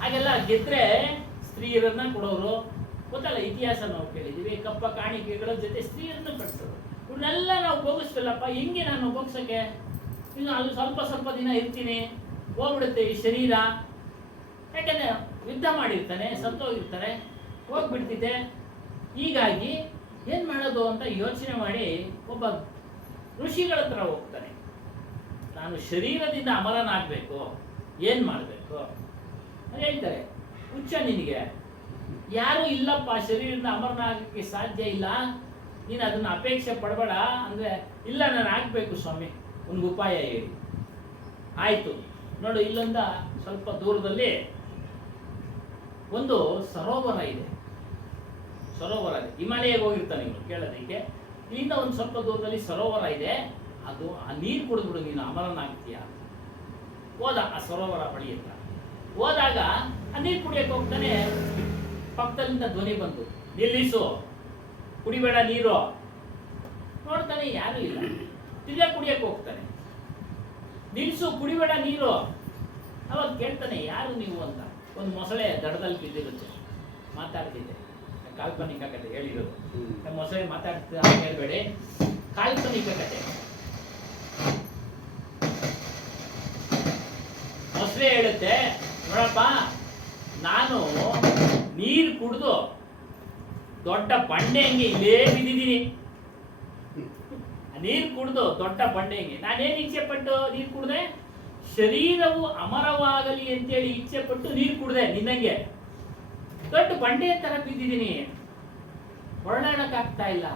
ಹಾಗೆಲ್ಲ ಗೆದ್ರೆ ಸ್ತ್ರೀಯರನ್ನ ಕೊಡೋರು, ಗೊತ್ತಲ್ಲ ಇತಿಹಾಸ ನಾವು ಕೇಳಿದ್ದೀವಿ. ಕಪ್ಪ ಕಾಣಿಕೆಗಳ ಜೊತೆ ಸ್ತ್ರೀಯರನ್ನು ಕಟ್ಸೋರು. ಇವನ್ನೆಲ್ಲ ನಾವು ಭೋಗಿಸ್ತಿಲ್ಲಪ್ಪ, ಹೆಂಗೆ ನಾನು ಭೋಗಿಸೋಕ್ಕೆ? ಇನ್ನು ಅಲ್ಲಿ ಸ್ವಲ್ಪ ದಿನ ಇರ್ತೀನಿ, ಹೋಗ್ಬಿಡುತ್ತೆ ಈ ಶರೀರ. ಯಾಕಂದ್ರೆ ಯುದ್ಧ ಮಾಡಿರ್ತಾನೆ, ಸತ್ತೋಗಿರ್ತಾರೆ, ಹೋಗ್ಬಿಡ್ತಿದ್ದೆ. ಹೀಗಾಗಿ ಏನ್ ಮಾಡೋದು ಅಂತ ಯೋಚನೆ ಮಾಡಿ ಒಬ್ಬ ಋಷಿಗಳ ಹತ್ರ ಹೋಗ್ತಾನೆ. ನಾನು ಶರೀರದಿಂದ ಅಮರನಾಗಬೇಕು, ಏನ್ ಮಾಡಬೇಕು? ಹೇಳ್ತಾರೆ, ಹುಚ್ಚ ನಿನಗೆ, ಯಾರು ಇಲ್ಲಪ್ಪ ಶರೀರದಿಂದ ಅಮರನಾಗಕ್ಕೆ ಸಾಧ್ಯ ಇಲ್ಲ, ನೀನು ಅದನ್ನ ಅಪೇಕ್ಷೆ ಪಡಬೇಡ ಅಂದ್ರೆ, ಇಲ್ಲ ನಾನು ಆಗ್ಬೇಕು ಸ್ವಾಮಿ, ಒಂದು ಉಪಾಯ ಹೇಳಿ. ಆಯ್ತು ನೋಡು, ಇಲ್ಲಿಂದ ಸ್ವಲ್ಪ ದೂರದಲ್ಲಿ ಒಂದು ಸರೋವರ ಇದೆ. ಹಿಮಾಲಯಕ್ಕೆ ಹೋಗಿರ್ತಾನೆ ಇವನು ಕೇಳೋದಕ್ಕೆ. ಇಲ್ಲಿಂದ ಒಂದು ಸ್ವಲ್ಪ ದೂರದಲ್ಲಿ ಸರೋವರ ಇದೆ, ಅದು ಆ ನೀರು ಕುಡಿದ್ಬಿಡು ನೀನು ಅಮರನಾಗ್ತೀಯ. ಹೋದ ಆ ಸರೋವರ ಬಳಿ ಹತ್ರ. ಹೋದಾಗ ಆ ನೀರು ಕುಡಿಯಕ್ಕೆ ಹೋಗ್ತಾನೆ. ಪಕ್ಕದಲ್ಲಿಂದ ಧ್ವನಿ ಬಂತು, ನಿಲ್ಲಿಸು, ಕುಡಿಬೇಡ ನೀರು. ನೋಡ್ತಾನೆ ಯಾರು ಇಲ್ಲ. ತಿರ್ಗಾ ಕುಡಿಯಕ್ಕೆ ಹೋಗ್ತಾನೆ, ನಿಲ್ಲಿಸು, ಕುಡಿಬೇಡ ನೀರು. ಅವಾಗ ಕೇಳ್ತಾನೆ ಯಾರು ನೀವು ಅಂತ. ಒಂದು ಮೊಸಳೆ ದಡದಲ್ಲಿ ಬಿದ್ದಿರುತ್ತೆ, ಮಾತಾಡ್ತಿದ್ದೆ. ಕಾಲ್ಪನಿಕ ಕತೆ ಹೇಳಿರೋದು. ಮೊಸಳೆ ಮಾತಾಡ್ತಿದ್ದ ಹೇಳ್ಬೇಡಿ, ಕಾಲ್ಪನಿಕ ಕತೆ. ಮೊಸಳೆ ಹೇಳುತ್ತೆ, ನೋಡಪ್ಪ, ನಾನು ನೀರು ಕುಡಿದು ದೊಡ್ಡ ಬಂಡೆ ಹಂಗೆ ಇಲ್ಲೇ ಬಿದ್ದಿದ್ದೀನಿ. ನೀರು ಕುಡಿದು ದೊಡ್ಡ ಬಂಡೆ ಹಂಗೆ ನಾನೇನು ಇಚ್ಛೆ ಪಟ್ಟು ನೀರು ಕುಡ್ದೆ? ಶರೀರವು ಅಮರವಾಗಲಿ ಅಂತೇಳಿ ಇಚ್ಛೆ ಪಟ್ಟು ನೀರು ಕುಡ್ದೆ. ನಿನ್ನಂಗೆ ದೊಡ್ಡ ಬಂಡೆ ತರ ಬಿದ್ದಿದ್ದೀನಿ. ಹೊರಳಾಡಕ್ ಆಗ್ತಾ ಇಲ್ಲ,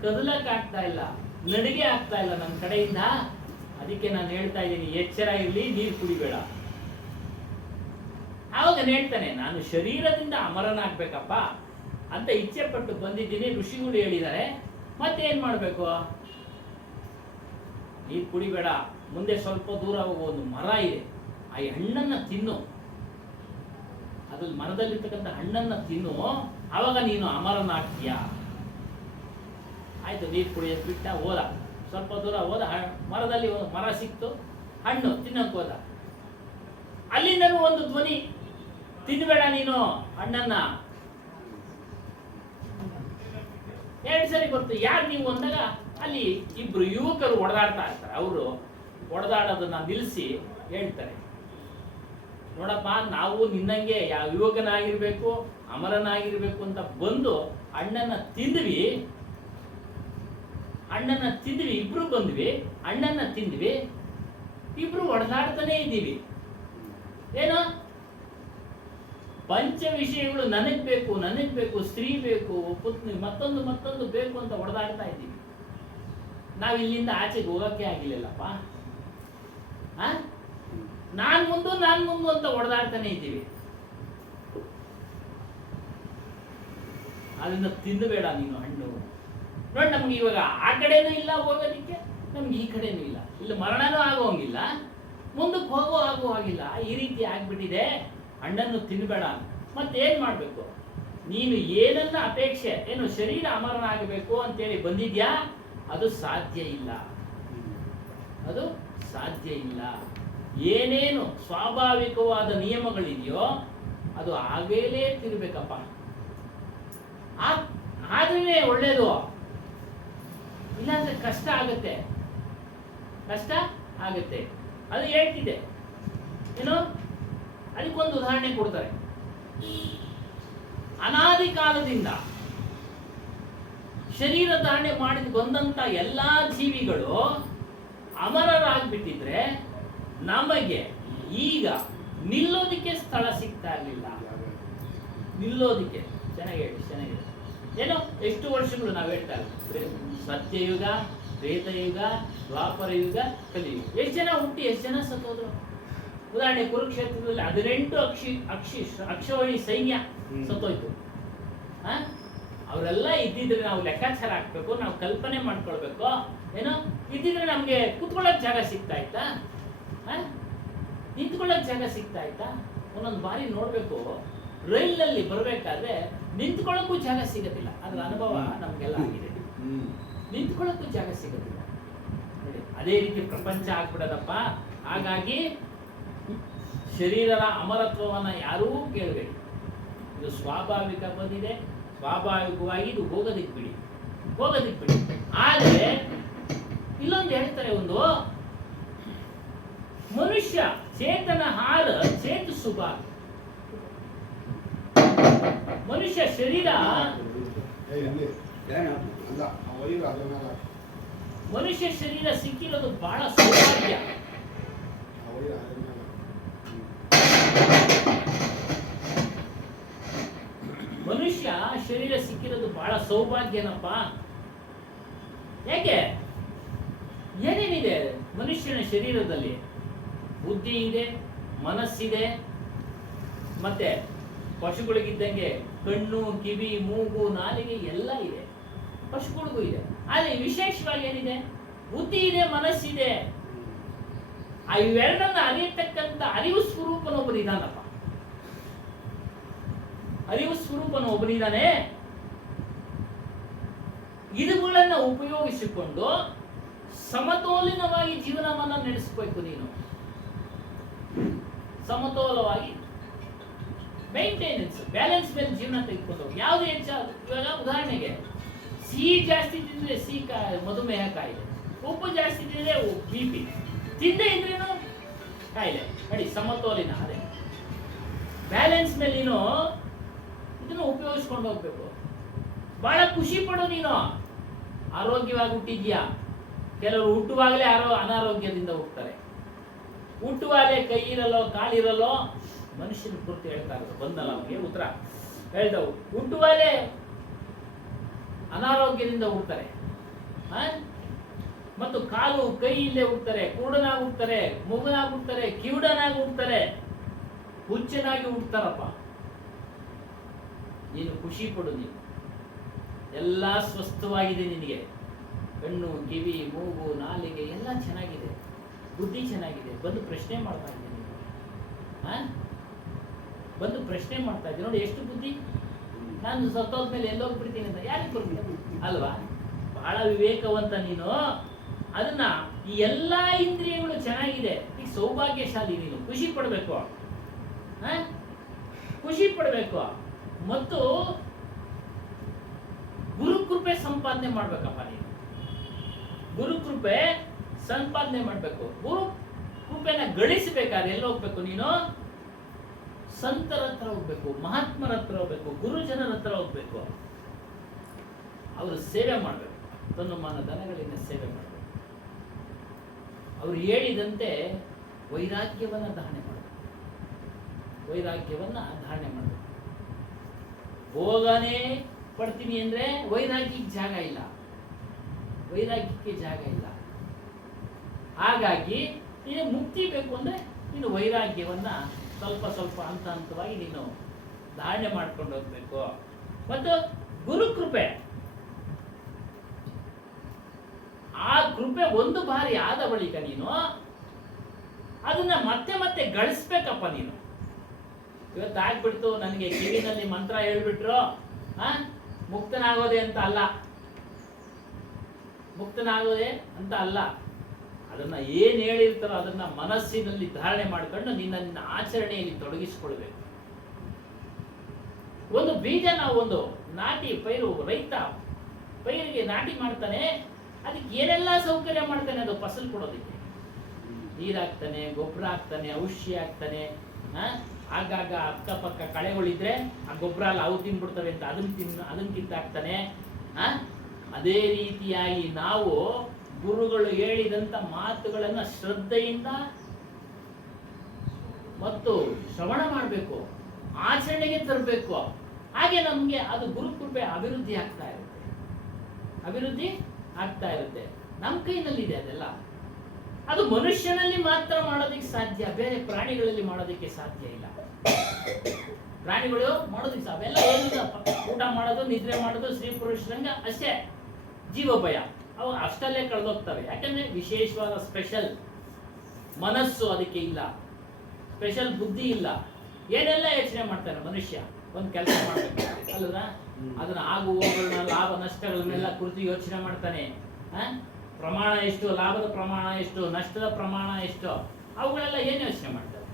ಕದಲಕ್ ಆಗ್ತಾ ಇಲ್ಲ, ನಡಿಗೆ ಆಗ್ತಾ ಇಲ್ಲ ನನ್ನ ಕಡೆಯಿಂದ. ಅದಕ್ಕೆ ನಾನು ಹೇಳ್ತಾ ಇದ್ದೀನಿ, ಎಚ್ಚರ ಇರಲಿ, ನೀರು ಕುಡಿಬೇಡ. ಆವಾಗ ಹೇಳ್ತಾನೆ, ನಾನು ಶರೀರದಿಂದ ಅಮರನಾಗ್ಬೇಕಪ್ಪ ಅಂತ ಇಚ್ಛೆ ಪಟ್ಟು ಬಂದಿದ್ದೀನಿ, ಋಷಿಗಳು ಹೇಳಿದ್ದಾರೆ. ಮತ್ತೇನ್ ಮಾಡ್ಬೇಕು? ನೀರು ಕುಡಿಬೇಡ. ಮುಂದೆ ಸ್ವಲ್ಪ ದೂರ ಹೋಗೋ ಒಂದು ಮರ ಇದೆ, ಆ ಹಣ್ಣನ್ನ ತಿನ್ನು. ಅದ್ರಲ್ಲಿ ಮರದಲ್ಲಿರ್ತಕ್ಕಂಥ ಹಣ್ಣನ್ನ ತಿನ್ನು, ಆವಾಗ ನೀನು ಅಮರನಾಗ್ತೀಯ. ಆಯ್ತು, ನೀರು ಕುಡಿಯೋದು ಬಿಟ್ಟ, ಹೋದ. ಸ್ವಲ್ಪ ದೂರ ಹೋದ, ಮರದಲ್ಲಿ ಒಂದು ಮರ ಸಿಕ್ತು, ಹಣ್ಣು ತಿನ್ನಕ್ ಹೋದ. ಅಲ್ಲಿಂದನೂ ಒಂದು ಧ್ವನಿ, ತಿನ್ಬೇಡ ನೀನು ಹಣ್ಣನ್ನ. 2 ಸರಿ ಬರ್ತು. ಯಾರು ನೀವು ಅಂದಾಗ ಅಲ್ಲಿ ಇಬ್ರು ಯುವಕರು ಹೊಡೆದಾಡ್ತಾ ಇರ್ತಾರೆ. ಅವರು ಹೊಡೆದಾಡೋದನ್ನ ನಿಲ್ಲಿಸಿ ಹೇಳ್ತಾರೆ, ನೋಡಪ್ಪ, ನಾವು ನಿನ್ನಂಗೆ ಯಾವ ಯುವಕನಾಗಿರ್ಬೇಕು, ಅಮರನಾಗಿರ್ಬೇಕು ಅಂತ ಬಂದು ಹಣ್ಣನ್ನ ತಿಂದ್ವಿ. ಇಬ್ರು ಬಂದ್ವಿ, ಹಣ್ಣನ್ನ ತಿಂದ್ವಿ, ಇಬ್ರು ಹೊಡೆದಾಡ್ತಾನೆ ಇದ್ದೀವಿ. ಏನೋ ಪಂಚ ವಿಷಯಗಳು ನನಗ್ ಬೇಕು, ಸ್ತ್ರೀ ಬೇಕು, ಪುತ್ನಿ, ಮತ್ತೊಂದು ಬೇಕು ಅಂತ ಹೊಡೆದಾಡ್ತಾ ಇದ್ದೀವಿ. ನಾವ್ ಇಲ್ಲಿಂದ ಆಚೆಗೆ ಹೋಗಕ್ಕೆ ಆಗಿಲ್ಲಲ್ಲಪ್ಪ. ನಾನ್ ಮುಂದು ಅಂತ ಹೊಡೆದಾಡ್ತಾನೆ ಇದ್ದೀವಿ. ಅದನ್ನ ತಿಂದಬೇಡ ನೀನು ಹಣ್ಣು. ನೋಡಿ, ನಮ್ಗೆ ಇವಾಗ ಆ ಕಡೆನೂ ಇಲ್ಲ ಹೋಗೋದಿಕ್ಕೆ, ನಮ್ಗೆ ಈ ಕಡೆನೂ ಇಲ್ಲ. ಇಲ್ಲಿ ಮರಣನೂ ಆಗೋಂಗಿಲ್ಲ, ಮುಂದಕ್ಕೆ ಆಗೋ ಆಗಿಲ್ಲ. ಈ ರೀತಿ ಆಗ್ಬಿಟ್ಟಿದೆ. ಹಣ್ಣನ್ನು ತಿನ್ಬೇಡ. ಮತ್ತೇನ್ ಮಾಡ್ಬೇಕು? ನೀನು ಏನನ್ನ ಅಪೇಕ್ಷೆ, ಏನು ಶರೀರ ಅಮರನಾಗಬೇಕು ಅಂತೇಳಿ ಬಂದಿದ್ಯಾ, ಅದು ಸಾಧ್ಯ ಇಲ್ಲ. ಏನೇನು ಸ್ವಾಭಾವಿಕವಾದ ನಿಯಮಗಳಿದೆಯೋ ಅದು ಆಗಲೇ ತಿರ್ಬೇಕಪ್ಪ. ಆದ್ರೇನೆ ಒಳ್ಳೇದು, ಇಲ್ಲಾಂದ್ರೆ ಕಷ್ಟ ಆಗತ್ತೆ. ಅದು ಹೇಳ್ತಿದೆ ಏನು, ಅದಕ್ಕೊಂದು ಉದಾಹರಣೆ ಕೊಡ್ತಾರೆ. ಅನಾದಿ ಕಾಲದಿಂದ ಶರೀರ ಧಾರಣೆ ಮಾಡಿ ಬಂದಂತ ಎಲ್ಲಾ ಜೀವಿಗಳು ಅಮರರಾಗ್ಬಿಟ್ಟಿದ್ರೆ ನಮಗೆ ಈಗ ನಿಲ್ಲೋದಿಕ್ಕೆ ಸ್ಥಳ ಸಿಗ್ತಾ ಇರಲಿಲ್ಲ. ನಿಲ್ಲೋದಿಕ್ಕೆ ಚೆನ್ನಾಗಿದೆ. ಏನೋ ಎಷ್ಟು ವರ್ಷಗಳು ನಾವು ಹೇಳ್ತಾ ಇದ್ದೀವಿ, ಸತ್ಯಯುಗ, ತ್ರೇತಯುಗ, ದ್ವಾಪರ ಯುಗ, ಕಲಿಯುಗ. ಎಷ್ಟು ಜನ ಹುಟ್ಟಿ ಎಷ್ಟು ಜನ ಸತ್ತೋದ್ರು. ಉದಾಹರಣೆ, ಕುರುಕ್ಷೇತ್ರದಲ್ಲಿ 18 ಅಕ್ಷೋಹಿಣಿ ಸೈನ್ಯ ಸತ್ತೋಯ್ತು. ಅವರೆಲ್ಲ ಇದ್ದಿದ್ರೆ ನಾವು ಲೆಕ್ಕಾಚಾರ ಹಾಕ್ಬೇಕು, ನಾವು ಕಲ್ಪನೆ ಮಾಡ್ಕೊಳ್ಬೇಕು. ಏನೋ ಇದ್ದಿದ್ರೆ ನಮ್ಗೆ ಕುತ್ಕೊಳ್ಳೋಕೆ ಜಾಗ ಸಿಗ್ತಾ ಇತ್ತಾ, ನಿಂತ್ಕೊಳ್ಳೋಕೆ ಜಾಗ ಸಿಗ್ತಾ ಇತ್ತಾ? ಒಂದೊಂದು ಬಾರಿ ನೋಡ್ಬೇಕು, ರೈಲ್ನಲ್ಲಿ ಬರ್ಬೇಕಾದ್ರೆ ನಿಂತ್ಕೊಳ್ಳೋಕ್ಕೂ ಜಾಗ ಸಿಗೋದಿಲ್ಲ. ಅದ್ರ ಅನುಭವ ನಮ್ಗೆಲ್ಲ ಆಗಿದೆ. ನಿಂತ್ಕೊಳ್ಳೋಕ್ಕೂ ಜಾಗ ಸಿಗೋದಿಲ್ಲ. ನೋಡಿ, ಅದೇ ರೀತಿ ಪ್ರಪಂಚ ಆಗ್ಬಿಡೋದಪ್ಪ. ಹಾಗಾಗಿ ಶರೀರದ ಅಮರತ್ವವನ್ನ ಯಾರೂ ಕೇಳಬೇಡಿ. ಇದು ಸ್ವಾಭಾವಿಕ ಬಂದಿದೆ, ಸ್ವಾಭಾವಿಕವಾಗಿ ಇದು ಹೋಗೋದಿಕ್ ಬಿಡಿ. ಆದರೆ ಇಲ್ಲೊಂದು ಹೇಳ್ತಾರೆ, ಒಂದು ಮನುಷ್ಯ ಚೇತನ ಹಾರ ಚೇತಸುಬ. ಮನುಷ್ಯ ಶರೀರ ಸಿಕ್ಕಿರೋದು ಬಹಳ ಸೌಭಾಗ್ಯ. ಬದುಕಿರೋದು ಬಹಳ ಸೌಭಾಗ್ಯನಪ್ಪ. ಯಾಕೆ? ಏನೇನಿದೆ ಮನುಷ್ಯನ ಶರೀರದಲ್ಲಿ? ಬುದ್ಧಿ ಇದೆ, ಮನಸ್ಸಿದೆ, ಮತ್ತೆ ಪಶುಗಳಿಗಿದ್ದಂಗೆ ಕಣ್ಣು, ಕಿವಿ, ಮೂಗು, ನಾಲಿಗೆ ಎಲ್ಲ ಇದೆ, ಪಶುಗಳಿಗೂ ಇದೆ. ಆದರೆ ವಿಶೇಷವಾಗಿ ಏನಿದೆ? ಬುದ್ಧಿ ಇದೆ, ಮನಸ್ಸಿದೆ. ಆ ಇವೆರಡನ್ನ ಅರಿಯತಕ್ಕಂಥ ಅರಿವು ಸ್ವರೂಪನೊಬ್ಬನಿದಾನಪ್ಪ. ಅರಿವು ಸ್ವರೂಪನೊಬ್ಬನಿದಾನೆ. ಇದುಗಳನ್ನ ಉಪಯೋಗಿಸಿಕೊಂಡು ಸಮತೋಲನವಾಗಿ ಜೀವನವನ್ನ ನಡೆಸಬೇಕು. ನೀನು ಸಮತೋಲವಾಗಿ ಮೇಂಟೆನೆನ್ಸ್, ಬ್ಯಾಲೆನ್ಸ್ ಮೇಲೆ ಜೀವನ ತೆಗೆದುಕೊಂಡು ಯಾವುದು ಹೆಚ್ಚಾಗ, ಇವಾಗ ಉದಾಹರಣೆಗೆ ಸಿಹಿ ಜಾಸ್ತಿ ತಿಂದ್ರೆ ಮಧುಮೇಹ ಕಾಯಿಲೆ, ಉಪ್ಪು ಜಾಸ್ತಿ ತಿಂದ್ರೆ BP, ತಿಂದೆ ಇದ್ರೇನು ಕಾಯಿಲೆ. ನೋಡಿ, ಸಮತೋಲನ ಅದೇ ಬ್ಯಾಲೆನ್ಸ್ ಮೇಲೆ ನೀನು ಇದನ್ನು ಉಪಯೋಗಿಸ್ಕೊಂಡು ಹೋಗ್ಬೇಕು. ಬಹಳ ಖುಷಿ ಪಡು. ನೀನು ಆರೋಗ್ಯವಾಗಿ ಹುಟ್ಟಿದ್ಯಾ. ಕೆಲವರು ಹುಟ್ಟುವಾಗಲೇ ಅನಾರೋಗ್ಯದಿಂದ ಹುಟ್ಟುತ್ತಾರೆ. ಹುಟ್ಟುವಾಗಲೇ ಕೈ ಇರಲ್ಲೋ ಕಾಲಿರಲ್ಲೋ ಮನುಷ್ಯನ ಕುರಿತು ಹೇಳ್ತಾ ಇರೋದು. ಬಂದಲ್ಲ ಅವನಿಗೆ ಉತ್ತರ ಹೇಳ್ದವು. ಹುಟ್ಟುವಾಗಲೇ ಅನಾರೋಗ್ಯದಿಂದ ಹುಡ್ತಾರೆ, ಮತ್ತು ಕಾಲು ಕೈ ಇಲ್ಲೇ ಹುಡ್ತಾರೆ, ಕುರುಡನಾಗಿ ಹುಡ್ತಾರೆ, ಮೂಗನಾಗಿ ಹುಡ್ತಾರೆ, ಕಿವುಡನಾಗಿ ಹುಡ್ತಾರೆ, ಹುಚ್ಚನಾಗಿ ಹುಡ್ತಾರಪ್ಪ. ನೀನು ಖುಷಿ ಪಡು. ನೀನು ಎಲ್ಲ ಸ್ವಸ್ಥವಾಗಿದೆ. ನಿನಗೆ ಕಣ್ಣು, ಕಿವಿ, ಮೂಗು, ನಾಲಿಗೆ ಎಲ್ಲ ಚೆನ್ನಾಗಿದೆ, ಬುದ್ಧಿ ಚೆನ್ನಾಗಿದೆ. ಬಂದು ಪ್ರಶ್ನೆ ಮಾಡ್ತಾ ಇದ್ದೀನಿ. ಬಂದು ಪ್ರಶ್ನೆ ಮಾಡ್ತಾ ಇದ್ದೀನಿ. ನೋಡಿ ಎಷ್ಟು ಬುದ್ಧಿ. ನಾನು ಸತ್ತೋದ್ಮೇಲೆ ಎಲ್ಲೋಗ್ಬಿಡ್ತೀನಿ ಅಂತ ಯಾರಿಗೆ ಬರ್ತೀನಿ ಅಲ್ವಾ? ಬಹಳ ವಿವೇಕವಂತ ನೀನು. ಅದನ್ನ ಈ ಎಲ್ಲಾ ಇಂದ್ರಿಯಗಳು ಚೆನ್ನಾಗಿದೆ. ಈಗ ಸೌಭಾಗ್ಯಶಾಲಿ ನೀನು. ಖುಷಿ ಪಡಬೇಕು, ಖುಷಿ ಪಡಬೇಕು. ಮತ್ತು ಗುರುಕೃಪೆ ಸಂಪಾದನೆ ಮಾಡ್ಬೇಕಪ್ಪ ನೀನು. ಗುರುಕೃಪೆ ಸಂಪಾದನೆ ಮಾಡ್ಬೇಕು. ಗುರು ಕೃಪೆನ ಗಳಿಸಬೇಕಾದ್ರೆ ಎಲ್ಲಿ ಹೋಗ್ಬೇಕು? ನೀನು ಸಂತರ ಹತ್ರ ಹೋಗ್ಬೇಕು, ಮಹಾತ್ಮರ ಹತ್ರ ಹೋಗ್ಬೇಕು, ಗುರುಜನರ ಹತ್ರ ಹೋಗ್ಬೇಕು. ಅವರು ಸೇವೆ ಮಾಡಬೇಕು, ತನುಮಾನ ದನಗಳಿಂದ ಸೇವೆ ಮಾಡಬೇಕು. ಅವರು ಹೇಳಿದಂತೆ ವೈರಾಗ್ಯವನ್ನ ಧಾರಣೆ ಮಾಡಬೇಕು. ವೈರಾಗ್ಯವನ್ನ ಧಾರಣೆ ಮಾಡಬೇಕು. ಭೋಗನೇ ಪಡ್ತೀನಿ ಅಂದ್ರೆ ವೈರಾಗ್ಯಕ್ಕೆ ಜಾಗ ಇಲ್ಲ, ವೈರಾಗ್ಯಕ್ಕೆ ಜಾಗ ಇಲ್ಲ. ಹಾಗಾಗಿ ನೀನು ಮುಕ್ತಿ ಬೇಕು ಅಂದ್ರೆ ನೀನು ವೈರಾಗ್ಯವನ್ನ ಸ್ವಲ್ಪ ಸ್ವಲ್ಪ ಹಂತ ಹಂತವಾಗಿ ನೀನು ಧಾರಣೆ ಮಾಡ್ಕೊಂಡು ಹೋಗ್ಬೇಕು. ಮತ್ತು ಗುರುಕೃಪೆ, ಆ ಕೃಪೆ ಒಂದು ಬಾರಿ ಆದ ಬಳಿಕ ನೀನು ಅದನ್ನ ಮತ್ತೆ ಮತ್ತೆ ಗಳಿಸ್ಬೇಕಪ್ಪ ನೀನು. ಇವತ್ತು ಆಗ್ಬಿಡ್ತು ನನಗೆ ಕಿವಿನಲ್ಲಿ ಮಂತ್ರ ಹೇಳ್ಬಿಟ್ರು ಮುಕ್ತನಾಗೋದೆ ಅಂತ ಅಲ್ಲ, ಮುಕ್ತನಾಗೋದೆ ಅಂತ ಅಲ್ಲ. ಅದನ್ನ ಏನ್ ಹೇಳಿರ್ತಾರೋ ಅದನ್ನ ಮನಸ್ಸಿನಲ್ಲಿ ಧಾರಣೆ ಮಾಡ್ಕೊಂಡು ನಿನ್ನ ಆಚರಣೆಯಲ್ಲಿ ತೊಡಗಿಸಿಕೊಳ್ಬೇಕು. ಒಂದು ಬೀಜ ನಾವು ಒಂದು ನಾಟಿ ಪೈರು, ರೈತ ಪೈರಿಗೆ ನಾಟಿ ಮಾಡ್ತಾನೆ, ಅದಕ್ಕೆ ಏನೆಲ್ಲ ಸೌಕರ್ಯ ಮಾಡ್ತಾನೆ ಅದು ಫಸಲು ಕೊಡೋದಕ್ಕೆ. ನೀರಾಕ್ತಾನೆ, ಗೊಬ್ಬರ ಹಾಕ್ತಾನೆ, ಔಷಧಿ ಹಾಕ್ತಾನೆ, ಆಗಾಗ ಅಕ್ಕಪಕ್ಕ ಕಳೆಗಳಿದ್ರೆ ಆ ಗೊಬ್ಬರ ಎಲ್ಲ ಅವು ತಿನ್ಬಿಡ್ತವೆ ಅಂತ ಅದನ್ನ ಕಿತ್ತಾಕ್ತಾನೆ. ಅದೇ ರೀತಿಯಾಗಿ ನಾವು ಗುರುಗಳು ಹೇಳಿದಂತ ಮಾತುಗಳನ್ನ ಶ್ರದ್ಧೆಯಿಂದ ಮತ್ತು ಶ್ರವಣ ಮಾಡಬೇಕು, ಆಚರಣೆಗೆ ತರಬೇಕು. ಹಾಗೆ ನಮ್ಗೆ ಅದು ಗುರುಕೃಪೆ ಅಭಿವೃದ್ಧಿ ಆಗ್ತಾ ಇರುತ್ತೆ, ಅಭಿವೃದ್ಧಿ ಆಗ್ತಾ ಇರುತ್ತೆ. ನಮ್ಮ ಕೈನಲ್ಲಿದೆ ಅದೆಲ್ಲ. ಅದು ಮನುಷ್ಯನಲ್ಲಿ ಮಾತ್ರ ಮಾಡೋದಕ್ಕೆ ಸಾಧ್ಯ, ಬೇರೆ ಪ್ರಾಣಿಗಳಲ್ಲಿ ಮಾಡೋದಕ್ಕೆ ಸಾಧ್ಯ ಇಲ್ಲ. ಪ್ರಾಣಿಗಳು ಮಾಡೋದಕ್ಕೆ ಅವೆಲ್ಲ ಏನಿಲ್ಲ, ಊಟ ಮಾಡೋದು, ನಿದ್ರೆ ಮಾಡೋದು, ಸ್ತ್ರೀ ಪುರುಷರಂಗ ಅಷ್ಟೇ ಜೀವೋಪಾಯ. ಅವು ಅಷ್ಟಲ್ಲೇ ಕಳೆದೋಗ್ತವೆ. ಯಾಕಂದ್ರೆ ವಿಶೇಷವಾದ ಸ್ಪೆಷಲ್ ಮನಸ್ಸು ಅದಕ್ಕೆ ಇಲ್ಲ, ಸ್ಪೆಷಲ್ ಬುದ್ಧಿ ಇಲ್ಲ. ಏನೆಲ್ಲ ಯೋಚನೆ ಮಾಡ್ತಾನೆ ಮನುಷ್ಯ, ಒಂದು ಕೆಲಸ ಮಾಡ್ಬೇಕು ಅಲ್ಲದ, ಅದನ್ನ ಆಗು ಹೋಗುಗಳನ್ನ, ಲಾಭ ನಷ್ಟಗಳನ್ನೆಲ್ಲ ಕುರಿತು ಯೋಚನೆ ಮಾಡ್ತಾನೆ. ಪ್ರಮಾಣ ಎಷ್ಟು, ಲಾಭದ ಪ್ರಮಾಣ ಎಷ್ಟು, ನಷ್ಟದ ಪ್ರಮಾಣ ಎಷ್ಟು, ಅವುಗಳೆಲ್ಲ ಏನು ಯೋಚನೆ ಮಾಡ್ತಾರೆ?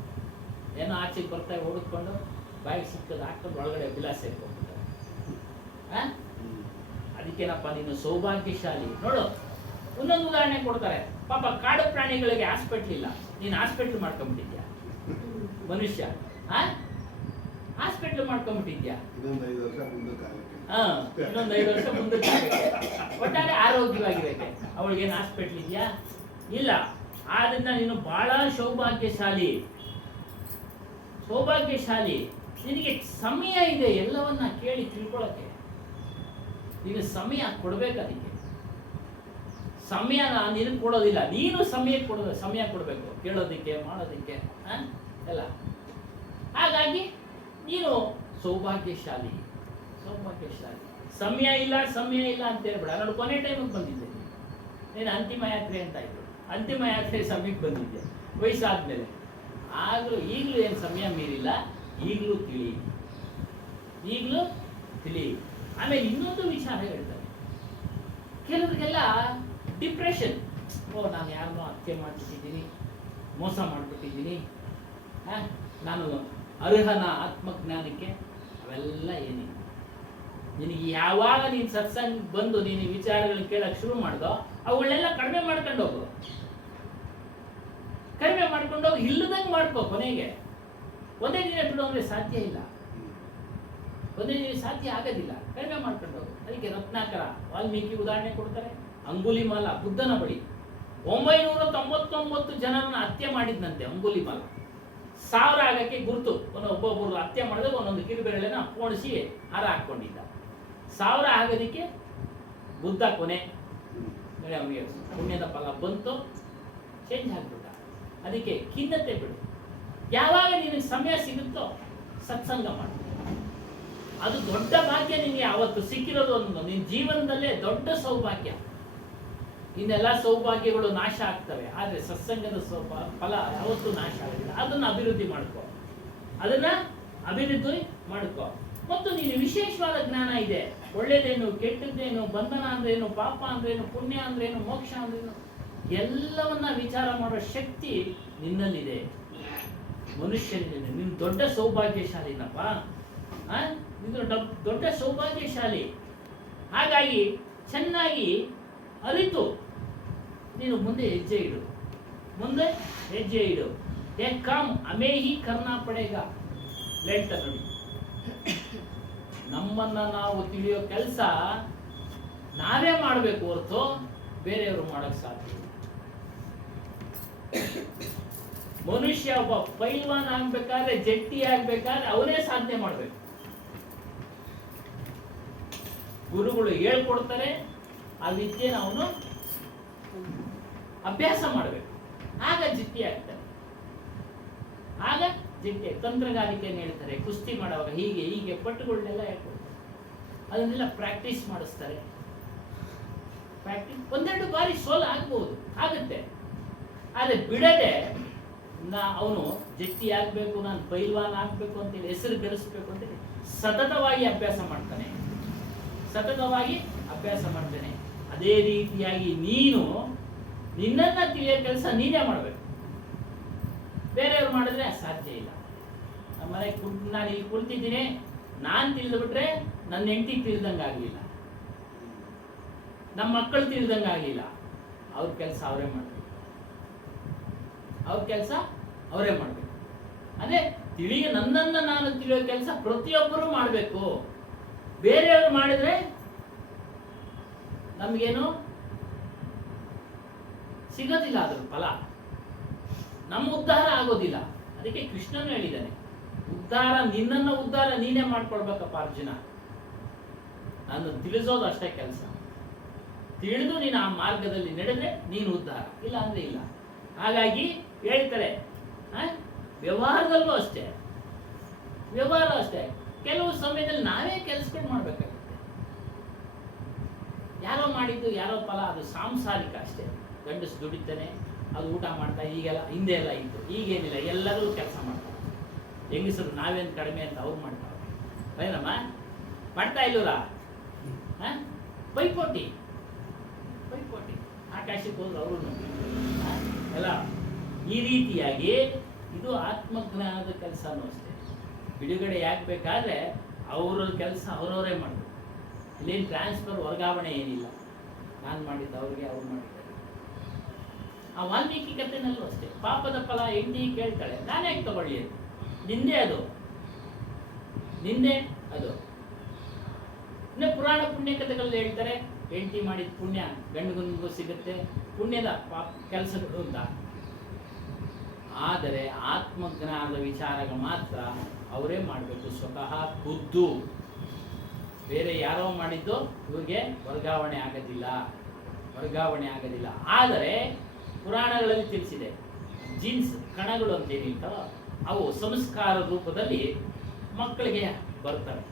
ಏನೋ ಆಚೆಗೆ ಬರ್ತಾರೆ ಹುಡುಕೊಂಡು ಬಾಯಿಗೆ ಸಿಕ್ಕದು ಹಾಕೊಂಡು ಒಳಗಡೆ ವಿಲಾಸ ಹೋಗ್ತಾರೆ. ಅದಕ್ಕೇನಪ್ಪ ನೀನು ಸೌಭಾಗ್ಯಶಾಲಿ. ನೋಡು, ಒಂದೊಂದು ಉದಾಹರಣೆ ಕೊಡ್ತಾರೆ. ಪಾಪ ಕಾಡು ಪ್ರಾಣಿಗಳಿಗೆ ಹಾಸ್ಪಿಟ್ಲ್ ಇಲ್ಲ, ನೀನು ಹಾಸ್ಪಿಟ್ಲ್ ಮಾಡ್ಕೊಂಡ್ಬಿಟ್ಟಿದ್ಯಾ ಮನುಷ್ಯ. ಹಾಸ್ಪಿಟ್ಲ್ ಮಾಡ್ಕೊಂಡ್ಬಿಟ್ಟಿದ್ಯಾ, ಇನ್ನೊಂದು 5 ವರ್ಷ ಮುಂದಕ್ಕೆ ಇನ್ನೊಂದು 5 ವರ್ಷ ಮುಂದಕ್ಕೆ ಒಟ್ಟಾರೆ ಆರೋಗ್ಯವಾಗಿರಕ್ಕೆ. ಅವಳಿಗೇನು ಹಾಸ್ಪಿಟ್ಲ್ ಇದೆಯಾ? ಇಲ್ಲ. ಆದ್ರಿಂದ ನೀನು ಬಹಳ ಸೌಭಾಗ್ಯಶಾಲಿ, ಸೌಭಾಗ್ಯಶಾಲಿ. ನಿನಗೆ ಸಮಯ ಇದೆ ಎಲ್ಲವನ್ನ ಕೇಳಿ ತಿಳ್ಕೊಳ್ಳೋಕೆ. ನೀನು ಸಮಯ ಕೊಡ್ಬೇಕು. ಅದಕ್ಕೆ ಸಮಯ ನಿನಗೆ ಕೊಡೋದಿಲ್ಲ, ನೀನು ಸಮಯ ಕೊಡಬೇಕು ಕೇಳೋದಕ್ಕೆ, ಮಾಡೋದಕ್ಕೆ ಎಲ್ಲ. ಹಾಗಾಗಿ ನೀನು ಸೌಭಾಗ್ಯಶಾಲಿ. ಸಮಯ ಇಲ್ಲ ಅಂತ ಹೇಳ್ಬೇಡ. ನಾನು ಕೊನೆ ಟೈಮಿಗೆ ಬಂದಿದ್ದೆ, ನೀನು ಅಂತಿಮ ಯಾತ್ರೆ ಅಂತ ಆಯ್ತು. ಅಂತಿಮ ಯಾತ್ರೆ ಸಮಯಕ್ಕೆ ಬಂದಿದ್ದೆ ವಯಸ್ಸಾದ್ಮೇಲೆ. ಆದರೂ ಈಗಲೂ ಏನು ಸಮಯ ಮೀರಿಲ್ಲ, ಈಗಲೂ ತಿಳಿ. ಆಮೇಲೆ ಇನ್ನೊಂದು ವಿಚಾರ ಹೇಳ್ತಾರೆ, ಕೆಲವರಿಗೆಲ್ಲ ಡಿಪ್ರೆಷನ್. ನಾನು ಯಾರನ್ನೋ ಹತ್ಯೆ ಮಾಡಿಬಿಟ್ಟಿದ್ದೀನಿ, ಮೋಸ ಮಾಡಿಬಿಟ್ಟಿದ್ದೀನಿ, ನಾನು ಅರ್ಹನ ಆತ್ಮಜ್ಞಾನಕ್ಕೆ. ಅವೆಲ್ಲ ಏನಿಲ್ಲ. ನಿನಗೆ ಯಾವಾಗ ನೀನು ಸತ್ಸಂಗ ಬಂದು ನೀನು ವಿಚಾರಗಳನ್ನ ಕೇಳಕ್ಕೆ ಶುರು ಮಾಡ್ದೋ ಅವುಗಳನ್ನೆಲ್ಲ ಕಡಿಮೆ ಮಾಡ್ಕೊಂಡು ಹೋಗು. ಇಲ್ಲದಂಗೆ ಮಾಡ್ಕೋ. ಕೊನೆಗೆ ಒಂದೇ ದಿನ ಬಿಡು ಅಂದರೆ ಸಾಧ್ಯ ಇಲ್ಲ, ಒಂದೇ ದಿನ ಸಾಧ್ಯ ಆಗೋದಿಲ್ಲ. ಕಡಿಮೆ ಮಾಡ್ಕೊಂಡು ಹೋಗು. ಅದಕ್ಕೆ ರತ್ನಾಕರ ವಾಲ್ಮೀಕಿ ಉದಾಹರಣೆ ಕೊಡ್ತಾರೆ. ಅಂಗುಲಿಮಾಲ ಬುದ್ಧನ ಬಳಿ 999 ಜನರನ್ನ ಹತ್ಯೆ ಮಾಡಿದ್ನಂತೆ. ಅಂಗುಲಿಮಾಲ 1000 ಆಗಕ್ಕೆ ಗುರುತು. ಒಬ್ಬೊಬ್ಬರು ಹತ್ಯೆ ಮಾಡಿದ್ರೆ ಒಂದೊಂದು ಕಿರುಬೆರಳನ್ನ ಪೋಣಿಸಿ ಹಾರ ಹಾಕೊಂಡಿದ್ದ. 1000 ಆಗೋದಕ್ಕೆ ಬುದ್ಧ ಕೊನೆ ಅವನಿಗೆ ಪುಣ್ಯದ ಫಲ ಬಂತು, ಚೇಂಜ್ ಆಗ್ಬಿಟ್ಟ. ಅದಕ್ಕೆ ಖಿನ್ನತೆ ಬಿಡು. ಯಾವಾಗ ನಿನಗೆ ಸಮಯ ಸಿಗುತ್ತೋ ಸತ್ಸಂಗ ಮಾಡು. ಅದು ದೊಡ್ಡ ಭಾಗ್ಯ. ನಿನಗೆ ಅವತ್ತು ಸಿಕ್ಕಿರೋದು ಒಂದು ನಿನ್ನ ಜೀವನದಲ್ಲೇ ದೊಡ್ಡ ಸೌಭಾಗ್ಯ. ಇನ್ನೆಲ್ಲ ಸೌಭಾಗ್ಯಗಳು ನಾಶ ಆಗ್ತವೆ, ಆದರೆ ಸತ್ಸಂಗದ ಫಲ ಯಾವತ್ತೂ ನಾಶ ಆಗೋದಿಲ್ಲ. ಅದನ್ನು ಅಭಿವೃದ್ಧಿ ಮಾಡ್ಕೋ. ಮತ್ತು ನೀನು ವಿಶೇಷವಾದ ಜ್ಞಾನ ಇದೆ. ಒಳ್ಳೇದೇನು, ಕೆಟ್ಟದ್ದೇನು, ಬಂಧನ ಅಂದ್ರೇನು, ಪಾಪ ಅಂದ್ರೇನು, ಪುಣ್ಯ ಅಂದ್ರೇನು, ಮೋಕ್ಷ ಅಂದ್ರೇನು, ಎಲ್ಲವನ್ನ ವಿಚಾರ ಮಾಡೋ ಶಕ್ತಿ ನಿನ್ನಲ್ಲಿದೆ, ಮನುಷ್ಯನಿದೆ. ನೀನು ದೊಡ್ಡ ಸೌಭಾಗ್ಯಶಾಲಿನಪ್ಪ. ನೀನು ದೊಡ್ಡ ಸೌಭಾಗ್ಯಶಾಲಿ. ಹಾಗಾಗಿ ಚೆನ್ನಾಗಿ ಅರಿತು ನೀನು ಮುಂದೆ ಹೆಜ್ಜೆ ಇಡು. ಕಾಮ್ ಅಮೇಹಿ ಕರ್ನಾ ಪಡೆಗ ಹೇಳ್ತಾರೆ ನೋಡಿ. ನಮ್ಮನ್ನ ನಾವು ತಿಳಿಯೋ ಕೆಲಸ ನಾವೇ ಮಾಡಬೇಕು ಹೊರತು ಬೇರೆಯವರು ಮಾಡಕ್ ಸಾಧ್ಯ ಇಲ್ಲ. ಮನುಷ್ಯ ಒಬ್ಬ ಪೈಲ್ವಾನ್ ಆಗ್ಬೇಕಾದ್ರೆ, ಜಟ್ಟಿ ಆಗ್ಬೇಕಾದ್ರೆ ಅವನೇ ಸಾಧನೆ ಮಾಡ್ಬೇಕು. ಗುರುಗಳು ಹೇಳ್ಕೊಡ್ತಾರೆ, ಆ ವಿದ್ಯೆನ ಅವನು ಅಭ್ಯಾಸ ಮಾಡಬೇಕು. ಆಗ ಜಟ್ಟಿ ಆಗ್ತಾನೆ. ತಂತ್ರಗಾರಿಕೆಯನ್ನು ಹೇಳ್ತಾರೆ. ಕುಸ್ತಿ ಮಾಡುವಾಗ ಹೀಗೆ ಪಟ್ಟುಗಳನ್ನೆಲ್ಲ ಹೇಳ್ಕೊಡ್ತಾರೆ. ಅದನ್ನೆಲ್ಲ ಪ್ರಾಕ್ಟೀಸ್ ಮಾಡಿಸ್ತಾರೆ. ಒಂದೆರಡು ಬಾರಿ ಸೋಲು ಆಗುತ್ತೆ. ಆದರೆ ಬಿಡದೆ ಅವನು ಜಟ್ಟಿ ಆಗ್ಬೇಕು, ನಾನು ಪೈಲ್ವಾನ್ ಆಗ್ಬೇಕು ಅಂತೇಳಿ ಹೆಸರು ಗಳಿಸ್ಬೇಕು ಅಂತೇಳಿ ಸತತವಾಗಿ ಅಭ್ಯಾಸ ಮಾಡ್ತಾನೆ. ಅದೇ ರೀತಿಯಾಗಿ ನೀನು ನಿನ್ನನ್ನ ತಿಳಿಯೋ ಕೆಲಸ ನೀನೇ ಮಾಡಬೇಕು. ಬೇರೆಯವ್ರು ಮಾಡಿದ್ರೆ ಸಾಧ್ಯ ಇಲ್ಲ. ನಮ್ಮನೆ ನಾನು ಇಲ್ಲಿ ಕುಳಿತಿದ್ದೀನಿ, ನಾನು ತಿಳಿದು ಬಿಟ್ರೆ ನನ್ನ ಹೆಂಡತಿ ತಿಳಿದಂಗೆ ಆಗಲಿಲ್ಲ, ನಮ್ಮ ಮಕ್ಕಳು ತಿಳಿದಂಗೆ ಆಗಲಿಲ್ಲ. ಅವ್ರ ಕೆಲಸ ಅವರೇ ಮಾಡಬೇಕು. ಅದೇ ನನ್ನನ್ನು ನಾನು ತಿಳಿಯೋ ಕೆಲಸ ಪ್ರತಿಯೊಬ್ಬರು ಮಾಡಬೇಕು. ಬೇರೆಯವರು ಮಾಡಿದ್ರೆ ನಮಗೇನು ಸಿಗೋದಿಲ್ಲ, ಅದ್ರ ಫಲ ನಮ್ಮ ಉದ್ಧಾರ ಆಗೋದಿಲ್ಲ. ಅದಕ್ಕೆ ಕೃಷ್ಣನು ಹೇಳಿದ್ದಾನೆ, ನಿನ್ನನ್ನು ಉದ್ಧಾರ ನೀನೇ ಮಾಡ್ಕೊಳ್ಬೇಕಪ್ಪ ಅರ್ಜುನ. ನಾನು ತಿಳಿಸೋದು ಅಷ್ಟೇ ಕೆಲಸ. ತಿಳಿದು ನೀನು ಆ ಮಾರ್ಗದಲ್ಲಿ ನಡೆದ್ರೆ ನೀನು ಉದ್ಧಾರ, ಇಲ್ಲ ಅಂದ್ರೆ ಇಲ್ಲ. ಹಾಗಾಗಿ ಹೇಳ್ತಾರೆ, ವ್ಯವಹಾರದಲ್ಲೂ ಅಷ್ಟೇ. ಕೆಲವು ಸಮಯದಲ್ಲಿ ನಾವೇ ಕೆಲಸಗಳು ಮಾಡ್ಬೇಕಾಗುತ್ತೆ. ಯಾರೋ ಮಾಡಿದ್ದು ಯಾರೋ ಫಲ, ಅದು ಸಾಂಸಾರಿಕ ಅಷ್ಟೇ. ಗಂಡಸು ದುಡಿತಾನೆ, ಅದು ಊಟ ಮಾಡ್ತಾ, ಈಗೆಲ್ಲ ಹಿಂದೆ ಎಲ್ಲ ಇತ್ತು, ಈಗೇನಿಲ್ಲ, ಎಲ್ಲರೂ ಕೆಲಸ ಮಾಡ್ತಾರೆ. ಹೆಂಗಸರು ನಾವೇನು ಕಡಿಮೆ ಅಂತ ಅವ್ರು ಮಾಡ್ತಾರೆ. ಏನಮ್ಮ ಮಾಡ್ತಾ ಇಲ್ಲೂರ ಪೈಪೋಟಿ ಆಕಾಶಕ್ಕೆ ಹೋದ್ರು ಅವರು ಎಲ್ಲ. ಈ ರೀತಿಯಾಗಿ ಇದು ಆತ್ಮಜ್ಞಾನದ ಕೆಲಸನೂ ಅಷ್ಟೇ. ಬಿಡುಗಡೆ ಯಾಕಬೇಕಾದ್ರೆ ಅವರ ಕೆಲಸ ಅವರವರೇ ಮಾಡಬೇಕು. ಇಲ್ಲೇನು ಟ್ರಾನ್ಸ್ಫರ್, ವರ್ಗಾವಣೆ ಏನಿಲ್ಲ. ನಾನು ಮಾಡಿದ್ದು ಅವ್ರಿಗೆ, ಅವ್ರು ಮಾಡಿದ್ದಾರೆ. ಆ ವಾಲ್ಮೀಕಿ ಕಥೆನಲ್ಲೂ ಅಷ್ಟೇ. ಪಾಪದ ಫಲ ಹೆಂಡತಿ ಕೇಳ್ತಾಳೆ, ನಾನು ಯಾಕೆ ತಗೊಳ್ಳಿ ಅದು, ನಿಂದೆ ಅದು. ಇನ್ನು ಪುರಾಣ ಪುಣ್ಯ ಕಥೆಗಳಲ್ಲಿ ಹೇಳ್ತಾರೆ, ಹೆಂಡತಿ ಮಾಡಿದ ಪುಣ್ಯ ಗಂಡನಿಗೂ ಸಿಗುತ್ತೆ, ಪುಣ್ಯದ ಕೆಲಸಗಳು ಅಂತ. ಆದರೆ ಆತ್ಮಜ್ಞಾನದ ವಿಚಾರ ಮಾತ್ರ ಅವರೇ ಮಾಡಬೇಕು, ಸ್ವತಃ ಖುದ್ದು. ಬೇರೆ ಯಾರೋ ಮಾಡಿದ್ದು ಇವ್ರಿಗೆ ವರ್ಗಾವಣೆ ಆಗೋದಿಲ್ಲ. ಆದರೆ ಪುರಾಣಗಳಲ್ಲಿ ತಿಳಿಸಿದೆ, ಜೀನ್ಸ್ ಕಣಗಳು ಅಂತ ಏನಿರ್ತಾವ ಅವು ಸಂಸ್ಕಾರ ರೂಪದಲ್ಲಿ ಮಕ್ಕಳಿಗೆ ಬರ್ತವೆ.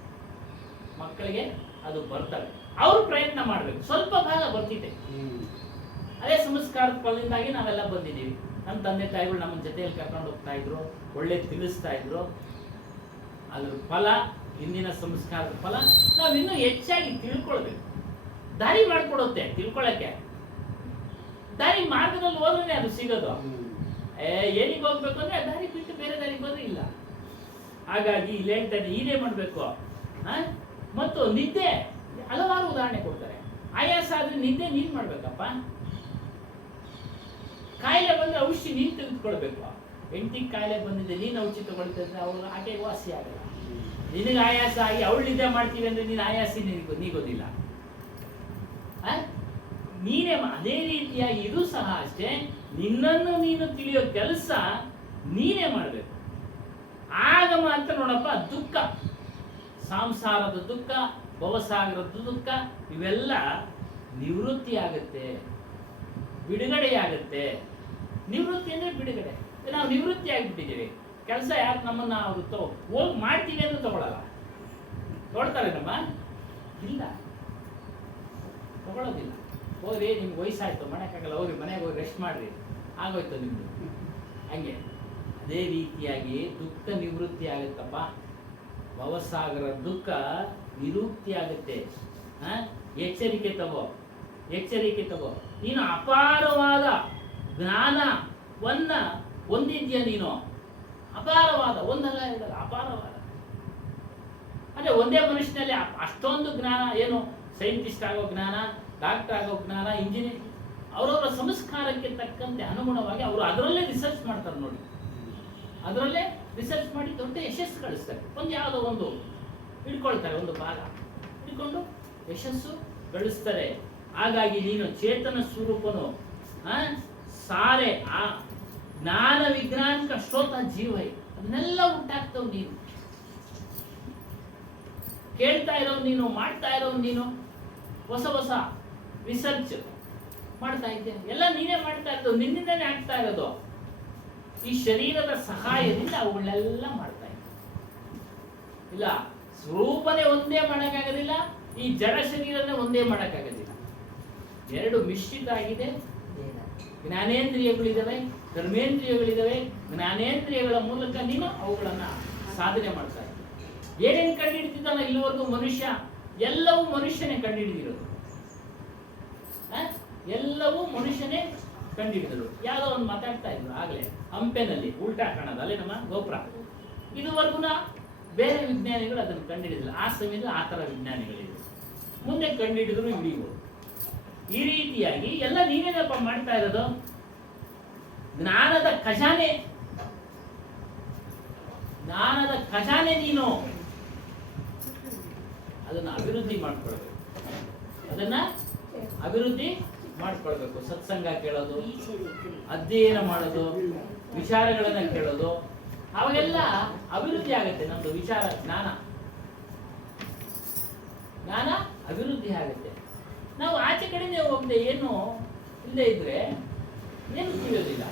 ಅವರು ಪ್ರಯತ್ನ ಮಾಡಬೇಕು. ಸ್ವಲ್ಪ ಭಾಗ ಬರ್ತಿದೆ. ಅದೇ ಸಂಸ್ಕಾರದ ಫಲದಿಂದಾಗಿ ನಾವೆಲ್ಲ ಬಂದಿದ್ದೀವಿ. ನಮ್ಮ ತಂದೆ ತಾಯಿಗಳು ನಮ್ಮ ಜೊತೆಯಲ್ಲಿ ಕರ್ಕೊಂಡು ಹೋಗ್ತಾ ಇದ್ರು, ಒಳ್ಳೆ ತಿಳಿಸ್ತಾ ಇದ್ರು. ಅದ್ರ ಫಲ, ಹಿಂದಿನ ಸಂಸ್ಕಾರದ ಫಲ ನಾವು ಇನ್ನೂ ಹೆಚ್ಚಾಗಿ ತಿಳ್ಕೊಳ್ಬೇಕು. ದಾರಿ ಮಾಡ್ಕೊಡುತ್ತೆ ತಿಳ್ಕೊಳಕ್ಕೆ. ದಾರಿ ಮಾರ್ಗದಲ್ಲಿ ಹೋದ್ರೆ ಅದು ಸಿಗೋದು. ಏನಿಗೆ ಹೋಗ್ಬೇಕು ಅಂದ್ರೆ ದಾರಿ ಬಿಟ್ಟು ಬೇರೆ ದಾರಿಗೆ ಹೋದ್ರೆ ಇಲ್ಲ. ಹಾಗಾಗಿ ಇಲ್ಲಿ ಹೇಳ್ತಾನೆ ಇದೇ ಮಾಡ್ಬೇಕು. ಮತ್ತು ನಿದ್ದೆ, ಹಲವಾರು ಉದಾಹರಣೆ ಕೊಡ್ತಾರೆ. ಆಯಾಸ ಆದ್ರೆ ನಿದ್ದೆ ನೀನ್ ಮಾಡ್ಬೇಕಪ್ಪ. ಕಾಯಿಲೆ ಬಂದ್ರೆ ಔಷಧಿ ನೀನ್ ತೆಗೆದುಕೊಳ್ಬೇಕು. ಹೆಂಡತಿಗೆ ಕಾಯಿಲೆ ಬಂದಿದೆ, ನೀನ್ ಔಷಧಿ ತಗೊಳ್ತಿದ್ರೆ ಅವ್ರು ಆಕೆ ವಾಸಿ ಆಗಲ್ಲ. ನಿನಗೆ ಆಯಾಸ ಆಗಿ ಅವಳು ನಿದ್ದೆ ಮಾಡ್ತೀವಿ ಅಂದ್ರೆ ನೀನು ಆಯಾಸಿ ನೀಗೋದಿಲ್ಲ. ನೀನೇ ಅದೇ ರೀತಿಯಾಗಿ ಇದು ಸಹ ಅಷ್ಟೇ. ನಿನ್ನನ್ನು ನೀನು ತಿಳಿಯೋ ಕೆಲಸ ನೀನೇ ಮಾಡಬೇಕು. ಆಗ ಮಾತ್ರ ನೋಡಪ್ಪ ದುಃಖ, ಸಂಸಾರದ ದುಃಖ, ಭವಸಾಗರದ ದುಃಖ ಇವೆಲ್ಲ ನಿವೃತ್ತಿ ಆಗುತ್ತೆ, ಬಿಡುಗಡೆಯಾಗುತ್ತೆ. ನಿವೃತ್ತಿ ಅಂದ್ರೆ ಬಿಡುಗಡೆ. ನಾವು ನಿವೃತ್ತಿ ಆಗಿಬಿಟ್ಟಿದ್ದೀವಿ. ಕೆಲಸ ಯಾಕೆ ನಮ್ಮನ್ನ ಅವರು ಹೋಗಿ ಮಾಡ್ತೀವಿ ಅಂತ ತಗೊಳ್ಳಲ್ಲ. ತಗೊಳ್ತಾರೆ ನಮ್ಮ? ಇಲ್ಲ, ತಗೊಳ್ಳೋದಿಲ್ಲ. ಹೋಗ್ರಿ, ನಿಮ್ಗೆ ವಯಸ್ಸಾಯ್ತು, ಮಾಡೋಕ್ಕಾಗಲ್ಲ, ಹೋಗ್ರಿ ಮನೆಗೆ ಹೋಗಿ ರೆಸ್ಟ್ ಮಾಡ್ರಿ, ಆಗೋಯ್ತು ನಿಮ್ದು. ಹಂಗೆ ಅದೇ ರೀತಿಯಾಗಿ ದುಃಖ ನಿವೃತ್ತಿ ಆಗುತ್ತಪ್ಪ. ಭವಸಾಗರ ದುಃಖ ನಿವೃತ್ತಿ ಆಗುತ್ತೆ. ಎಚ್ಚರಿಕೆ ತಗೋ. ನೀನು ಅಪಾರವಾದ ಜ್ಞಾನವನ್ನ ಹೊಂದಿದ್ಯಾ. ನೀನು ಅಪಾರವಾದ, ಒಂದಲ್ಲ ಎರಡಲ್ಲ, ಅಪಾರವಾದ. ಅಂದ್ರೆ ಒಂದೇ ಮನುಷ್ಯನಲ್ಲಿ ಅಷ್ಟೊಂದು ಜ್ಞಾನ. ಏನು ಸೈಂಟಿಸ್ಟ್ ಆಗೋ ಜ್ಞಾನ, ಡಾಕ್ಟರ್ ಆಗೋ ಜ್ಞಾನ, ಇಂಜಿನಿಯರ್, ಅವರವರ ಸಂಸ್ಕಾರಕ್ಕೆ ತಕ್ಕಂತೆ ಅನುಗುಣವಾಗಿ ಅವರು ಅದರಲ್ಲೇ ರಿಸರ್ಚ್ ಮಾಡ್ತಾರೆ. ನೋಡಿ, ಅದರಲ್ಲೇ ರಿಸರ್ಚ್ ಮಾಡಿ ದೊಡ್ಡ ಯಶಸ್ಸು ಗಳಿಸ್ತಾರೆ. ಯಾವುದೋ ಒಂದು ಹಿಡ್ಕೊಳ್ತಾರೆ, ಒಂದು ಭಾಗ ಹಿಡ್ಕೊಂಡು ಯಶಸ್ಸು ಗಳಿಸ್ತಾರೆ. ಹಾಗಾಗಿ ನೀನು ಚೇತನ ಸ್ವರೂಪನು, ಸಾರೆ ಆ ಜ್ಞಾನ ವಿಜ್ಞಾನಿಕ ಶ್ರೋತ ಜೀವ, ಅದನ್ನೆಲ್ಲ ಉಂಟಾಗ್ತವ್. ನೀನು ಕೇಳ್ತಾ ಇರೋ, ನೀನು ಮಾಡ್ತಾ ಇರೋ, ನೀನು ಹೊಸ ರಿಸರ್ಚ್ ಮಾಡ್ತಾ ಇದ್ದೆ. ಎಲ್ಲ ನೀನೇ ಮಾಡ್ತಾ ಇರೋದು, ನಿನ್ನಿಂದನೇ ಆಗ್ತಾ ಇರೋದು. ಈ ಶರೀರದ ಸಹಾಯದಿಂದ ಅವುಗಳನ್ನೆಲ್ಲ ಮಾಡ್ತಾ ಇದ್ದೆ. ಇಲ್ಲ, ಸ್ವರೂಪನೇ ಒಂದೇ ಮಾಡೋಕ್ಕಾಗೋದಿಲ್ಲ, ಈ ಜಡ ಶರೀರನೇ ಒಂದೇ ಮಾಡೋಕ್ಕಾಗೋದಿಲ್ಲ. ಎರಡು ಮಿಶ್ರಿತ ಆಗಿದೆ. ಜ್ಞಾನೇಂದ್ರಿಯಗಳಿದಾವೆ, ಕರ್ಮೇಂದ್ರಿಯಗಳಿದಾವೆ. ಜ್ಞಾನೇಂದ್ರಿಯಗಳ ಮೂಲಕ ನೀನು ಅವುಗಳನ್ನ ಸಾಧನೆ ಮಾಡ್ತಾ ಇದ್ದೆ. ಏನೇನು ಕಂಡುಹಿಡಿದಿದ್ದಾನ ಇಲ್ಲಿವರೆಗೂ ಮನುಷ್ಯ, ಎಲ್ಲವೂ ಮನುಷ್ಯನೇ ಕಂಡುಹಿಡಿದಿರೋದು. ಎಲ್ಲವೂ ಮನುಷ್ಯನೇ ಕಂಡುಹಿಡಿದರು. ಯಾವುದೋ ಒಂದು ಮಾತಾಡ್ತಾ ಇದ್ರು ಆಗಲೇ, ಹಂಪೆನಲ್ಲಿ ಉಲ್ಟಾ ಕಾಣೋದು, ಅಲ್ಲೇ ನಮ್ಮ ಗೋಪುರ. ಇದುವರೆಗೂ ಬೇರೆ ವಿಜ್ಞಾನಿಗಳು ಅದನ್ನು ಕಂಡುಹಿಡಿದಿಲ್ಲ. ಆ ಸಮಯದಲ್ಲಿ ಆ ಥರ ವಿಜ್ಞಾನಿಗಳಿದೆ, ಮುಂದೆ ಕಂಡುಹಿಡಿದ್ರು ಹಿಡಿಯುವುದು. ಈ ರೀತಿಯಾಗಿ ಎಲ್ಲ ನೀನೇನಪ್ಪ ಮಾಡ್ತಾ ಇರೋದು. ಜ್ಞಾನದ ಖಜಾನೆ ನೀನು ಅದನ್ನ ಅಭಿವೃದ್ಧಿ ಮಾಡ್ಕೊಳ್ಬೇಕು. ಸತ್ಸಂಗ ಕೇಳೋದು, ಅಧ್ಯಯನ ಮಾಡೋದು, ವಿಚಾರಗಳನ್ನ ಕೇಳೋದು, ಅವಾಗೆಲ್ಲ ಅಭಿವೃದ್ಧಿ ಆಗುತ್ತೆ. ನಮ್ದು ವಿಚಾರ ಜ್ಞಾನ ಅಭಿವೃದ್ಧಿ ಆಗುತ್ತೆ. ನಾವು ಆಚೆ ಕಡೆನೇ ಹೋಗದೆ ಏನು ಇಲ್ಲದೆ ಇದ್ರೆ ಏನು ತಿಳಿಯೋದಿಲ್ಲ.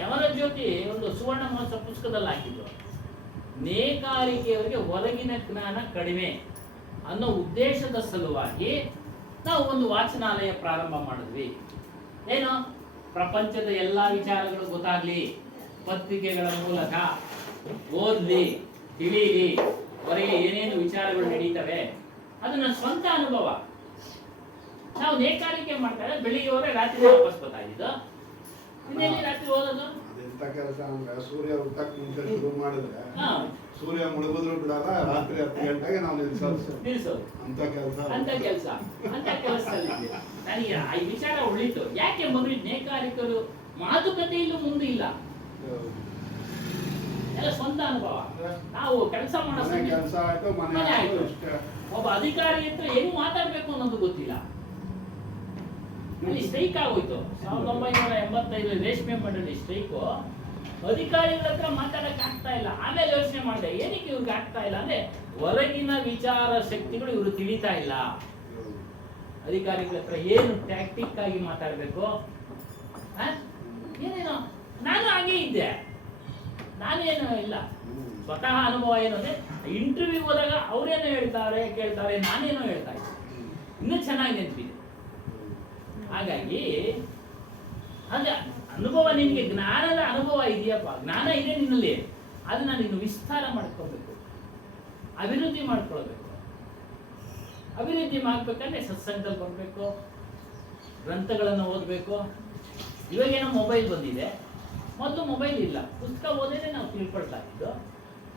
ಯವರ ಜ್ಯೋತಿ ಒಂದು ಸುವರ್ಣ ಮಹೋತ್ಸವ ಪುಸ್ತಕದಲ್ಲಿ ಹಾಕಿದ್ರು, ನೇಕಾರಿಕೆಯವರಿಗೆ ಹೊರಗಿನ ಜ್ಞಾನ ಕಡಿಮೆ ಅನ್ನೋ ಉದ್ದೇಶದ ಸಲುವಾಗಿ ನಾವು ಒಂದು ವಾಚನಾಲಯ ಪ್ರಾರಂಭ ಮಾಡಿದ್ವಿ. ಏನು, ಪ್ರಪಂಚದ ಎಲ್ಲ ವಿಚಾರಗಳು ಗೊತ್ತಾಗ್ಲಿ, ಪತ್ರಿಕೆಗಳ ಮೂಲಕ ಓದ್ಲಿ, ತಿಳಿಲಿ, ಹೊರಗೆ ಏನೇನು ವಿಚಾರಗಳು ನಡೀತವೆ ಅದು ನನ್ನ ಸ್ವಂತ ಅನುಭವ. ನಾವು ನೇಕಾರಿಕೆ ಮಾಡ್ತಾರೆ, ಬೆಳಿಗ್ಗೆ ಹೋದ್ರೆ ರಾತ್ರಿ ವಾಪಸ್ ಬರ್ತಾ ಇದ್ದು. ಇನ್ನೇನು ರಾತ್ರಿ ಓದೋದು? ಅದೆಂತ ಕೆಲಸ ಅಂದ್ರೆ ಸೂರ್ಯ ಹುಟ್ಟಕ್ ಮುಂಚೆ ಶುರು ಮಾಡಿದ್ರೆ ಸೂರ್ಯ ಮುಳುಗಿದ್ರು ಬಿಡಲ್ಲ, ರಾತ್ರಿ 10 ಗಂಟೆಗೆ ನಾವು ನಿಲ್ಸೋದು. ಅಂತ ಕೆಲಸದಲ್ಲಿ ನನಗೆ ಈ ವಿಚಾರ ಉಳಿತು. ಯಾಕೆ ಮದುವೆ ನೇಕಾರಿಕರು ಮಾತುಕತೆಯಲ್ಲೂ ಮುಂದೆ ಇಲ್ಲ, ಎಲ್ಲ ಸ್ವಂತ ಅನುಭವ. ನಾವು ಕೆಲಸ ಮಾಡೋ ಕೆಲಸ ಆಯ್ತು, ಮನೆ ಆಯ್ತು. ಒಬ್ಬ ಅಧಿಕಾರಿ ಹತ್ರ ಏನು ಮಾತಾಡ್ಬೇಕು ಅನ್ನೋದು ಗೊತ್ತಿಲ್ಲ. ಅಲ್ಲಿ ಸ್ಟ್ರೈಕ್ ಆಗೋಯ್ತು 1985 ರೇಷ್ಮೆ ಮಂಡಳಿ ಸ್ಟ್ರೈಕು. ಅಧಿಕಾರಿಗಳ ಹತ್ರ ಮಾತಾಡಕ್ ಆಗ್ತಾ ಇಲ್ಲ. ಆಮೇಲೆ ಯೋಚನೆ ಮಾಡಿದೆ ಏನಕ್ಕೆ ಇವ್ರಿಗೆ ಆಗ್ತಾ ಇಲ್ಲ ಅಂದ್ರೆ ಹೊರಗಿನ ವಿಚಾರ ಶಕ್ತಿಗಳು ಇವರು ತಿಳಿತಾ ಇಲ್ಲ. ಅಧಿಕಾರಿಗಳ ಹತ್ರ ಏನು ಟ್ಯಾಕ್ಟಿಕ್ ಆಗಿ ಮಾತಾಡ್ಬೇಕು, ಏನೇನೋ ನಾನು ಹಾಗೆ ಇದ್ದೆ, ನಾನೇನು ಇಲ್ಲ. ಸ್ವತಃ ಅನುಭವ ಏನು ಅಂದ್ರೆ ಇಂಟರ್ವ್ಯೂ ಹೋದಾಗ ಅವ್ರೇನೋ ಹೇಳ್ತಾರೆ ಕೇಳ್ತಾರೆ, ನಾನೇನೋ ಹೇಳ್ತಾ ಇದ್ದೆ, ಇನ್ನೂ ಚೆನ್ನಾಗಿ ನೆನಪಿದೆ. ಹಾಗಾಗಿ ಅಂದ್ರೆ ಅನುಭವ, ನಿನ್ಗೆ ಜ್ಞಾನದ ಅನುಭವ ಇದೆಯಪ್ಪ, ಜ್ಞಾನ ಇದೆ ನಿನ್ನಲ್ಲಿ, ಅದನ್ನ ನೀನು ವಿಸ್ತಾರ ಮಾಡ್ಕೋಬೇಕು, ಅಭಿವೃದ್ಧಿ ಮಾಡ್ಕೊಳ್ಬೇಕು. ಅಭಿವೃದ್ಧಿ ಮಾಡ್ಬೇಕಂದ್ರೆ ಸತ್ಸಂಗದಲ್ಲಿ ಬರಬೇಕು, ಗ್ರಂಥಗಳನ್ನು ಓದಬೇಕು. ಇವಾಗೇನೋ ಮೊಬೈಲ್ ಬಂದಿದೆ, ಮೊದಲು ಮೊಬೈಲ್ ಇಲ್ಲ, ಪುಸ್ತಕ ಓದಿದ್ರೆ ನಾವು ತಿಳ್ಕೊಳ್ತಾ ಇದ್ದು.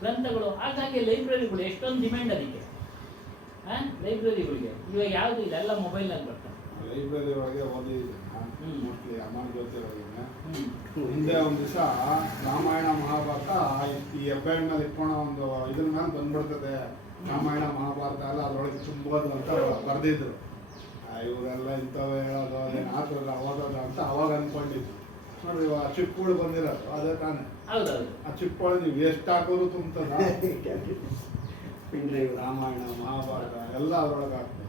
ಗ್ರಂಥಗಳು ಹಾಗಾಗಿ ಲೈಬ್ರರಿಗಳು ಎಷ್ಟೊಂದು ಡಿಮ್ಯಾಂಡ್ ಅದಕ್ಕೆ, ಲೈಬ್ರರಿಗಳಿಗೆ ಇವಾಗ ಯಾವುದು ಇಲ್ಲ, ಎಲ್ಲ ಮೊಬೈಲ್ನಲ್ಲಿ ಬರ್ತಾರೆ. ಲೈಬ್ರರಿ ಒಳಗೆ ಓದಿದ್ದೀನಿ ಮೋಸ್ಟ್ಲಿ ಅಮ್ಮನ ಜೊತೆ ಹೋಗಿದ್ದೆ. ಹಿಂದೆ ಒಂದು ದಿವಸ ರಾಮಾಯಣ ಮಹಾಭಾರತ ಈ ಹೆಬ್ಬೆಣ್ಣ ಮೇಲೆ ಇಟ್ಕೊಳೋ ಒಂದು ಇದ್ರ ಮೇಲೆ ಬಂದ್ಬಿಡ್ತದೆ, ರಾಮಾಯಣ ಮಹಾಭಾರತ ಎಲ್ಲ ಅದ್ರೊಳಗೆ ತುಂಬೋದು ಅಂತ ಬರ್ದಿದ್ರು. ಇವರೆಲ್ಲ ಇಂಥವೇ ಹೇಳೋದು ಏನು ಆತದ ಓದೋದು ಅಂತ ಅವಾಗ ಅನ್ಕೊಂಡಿದ್ದು. ನೋಡ್ರಿ ಇವಾಗ ಚಿಪ್ಪುಗಳು ಬಂದಿರೋದು ಅದೇ ತಾನೆ. ಹೌದೌದು. ಆ ಚಿಪ್ಪುಗಳು ನೀವು ಎಷ್ಟು ಹಾಕೋರು ತುಂಬ್ತದ, ರಾಮಾಯಣ ಮಹಾಭಾರತ ಎಲ್ಲ ಅದ್ರೊಳಗೆ ಹಾಕ್ತದೆ.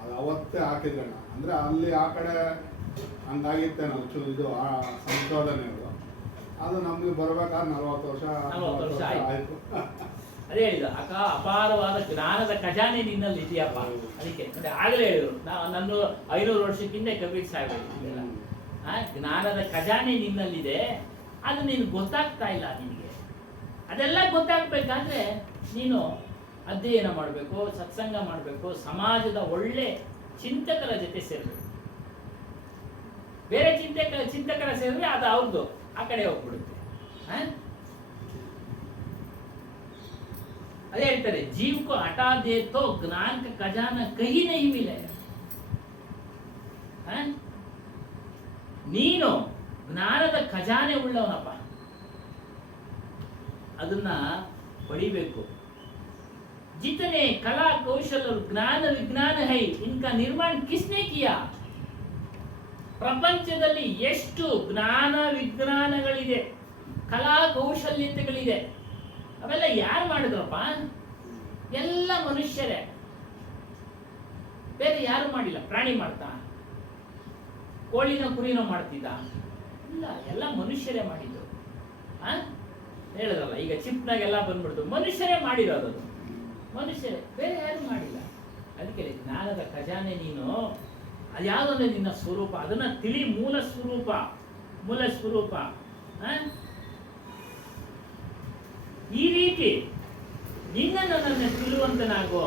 ಅದು ಅವತ್ತೇ ಹಾಕಿದ್ರಣ್ಣ, ಅಂದ್ರೆ ಅಲ್ಲಿ ಆ ಕಡೆ ಹಂಗಾಗಿತ್ತೇನೋ ಇದು ಆ ಸಂಶೋಧನೆಗಳು. ಅದು ನಮ್ಗೆ ಬರ್ಬೇಕಾದ್ರೆ 40 ವರ್ಷ ಆಯ್ತು. ಅದೇ ಹೇಳಿದ ಅಕ್ಕ, ಅಪಾರವಾದ ಜ್ಞಾನದ ಖಜಾನೆ ನಿನ್ನಲ್ಲಿ ಇದೆಯಪ್ಪ. ಅದಕ್ಕೆ ಅಂದ್ರೆ ಆಗಲೇ ಹೇಳಿದ್ರು, ನನ್ನ 500 ವರ್ಷಕ್ಕಿಂತ ಕಬೀರ್ ಸಾಹೇಬ್ ಹೇಳಿದ್ರಲ್ಲ, ಜ್ಞಾನದ ಖಜಾನೆ ನಿನ್ನಲ್ಲಿದೆ, ಅದು ನೀನು ಗೊತ್ತಾಗ್ತಾ ಇಲ್ಲ ನಿನಗೆ. ಅದೆಲ್ಲ ಗೊತ್ತಾಗ್ಬೇಕಾದ್ರೆ ನೀನು ಅಧ್ಯಯನ ಮಾಡಬೇಕು, ಸತ್ಸಂಗ ಮಾಡಬೇಕು, ಸಮಾಜದ ಒಳ್ಳೆ ಚಿಂತಕರ ಜೊತೆ ಸೇರಬೇಕು. ಬೇರೆ ಚಿಂತಕರ ಸೇರಿದ್ರೆ ಅದು ಅವ್ರದ್ದು ಆ ಕಡೆ ಹೋಗ್ಬಿಡುತ್ತೆ. ಅದೇ ಹೇಳ್ತಾರೆ, ಜೀವ್ ಕೋ ಹಟಾ ದೇ ತೋ ಜ್ಞಾನ ಕ ಖಜಾನ ಕಹಿ ನಹೀ ಮಿಲೆ. ನೀನು ಜ್ಞಾನದ ಖಜಾನೆ ಉಳ್ಳವನಪ್ಪ, ಅದನ್ನ ಪಡಿಬೇಕು. जितने कला कौशल और ज्ञान विज्ञान है इनका निर्माण किसने किया? ಪ್ರಪಂಚದಲ್ಲಿ ಎಷ್ಟು ಜ್ಞಾನ ವಿಜ್ಞಾನಗಳಿದೆ, ಕಲಾ ಕೌಶಲ್ಯತೆಗಳಿದೆ, ಅವೆಲ್ಲ ಯಾರು ಮಾಡಿದ್ರಪ್ಪ? ಎಲ್ಲ ಮನುಷ್ಯರೇ, ಬೇರೆ ಯಾರು ಮಾಡಿಲ್ಲ. ಪ್ರಾಣಿ ಮಾಡ್ತಾ, ಕೋಳಿನ ಕುರಿನೋ ಮಾಡ್ತಿದ್ದ? ಇಲ್ಲ, ಎಲ್ಲ ಮನುಷ್ಯರೇ ಮಾಡಿದ್ರು. ಹೇಳಿದ್ರಲ್ಲ ಈಗ ಚಿಪ್ನಾಗೆಲ್ಲ ಬಂದ್ಬಿಡ್ತು, ಮನುಷ್ಯರೇ ಮಾಡಿರೋದು, ಮನುಷ್ಯರೇ, ಬೇರೆ ಯಾರು ಮಾಡಿಲ್ಲ. ಅದಕ್ಕೆ ಜ್ಞಾನದ ಖಜಾನೆ ನೀನು ಅದ್ಯಾವುದಂದ್ರೆ ನಿನ್ನ ಸ್ವರೂಪ, ಅದನ್ನ ತಿಳಿ. ಮೂಲ ಸ್ವರೂಪ ಈ ರೀತಿ ನಿನ್ನನ್ನು ನನ್ನ ತಿಳಿಯುವಂತನಾಗೋ,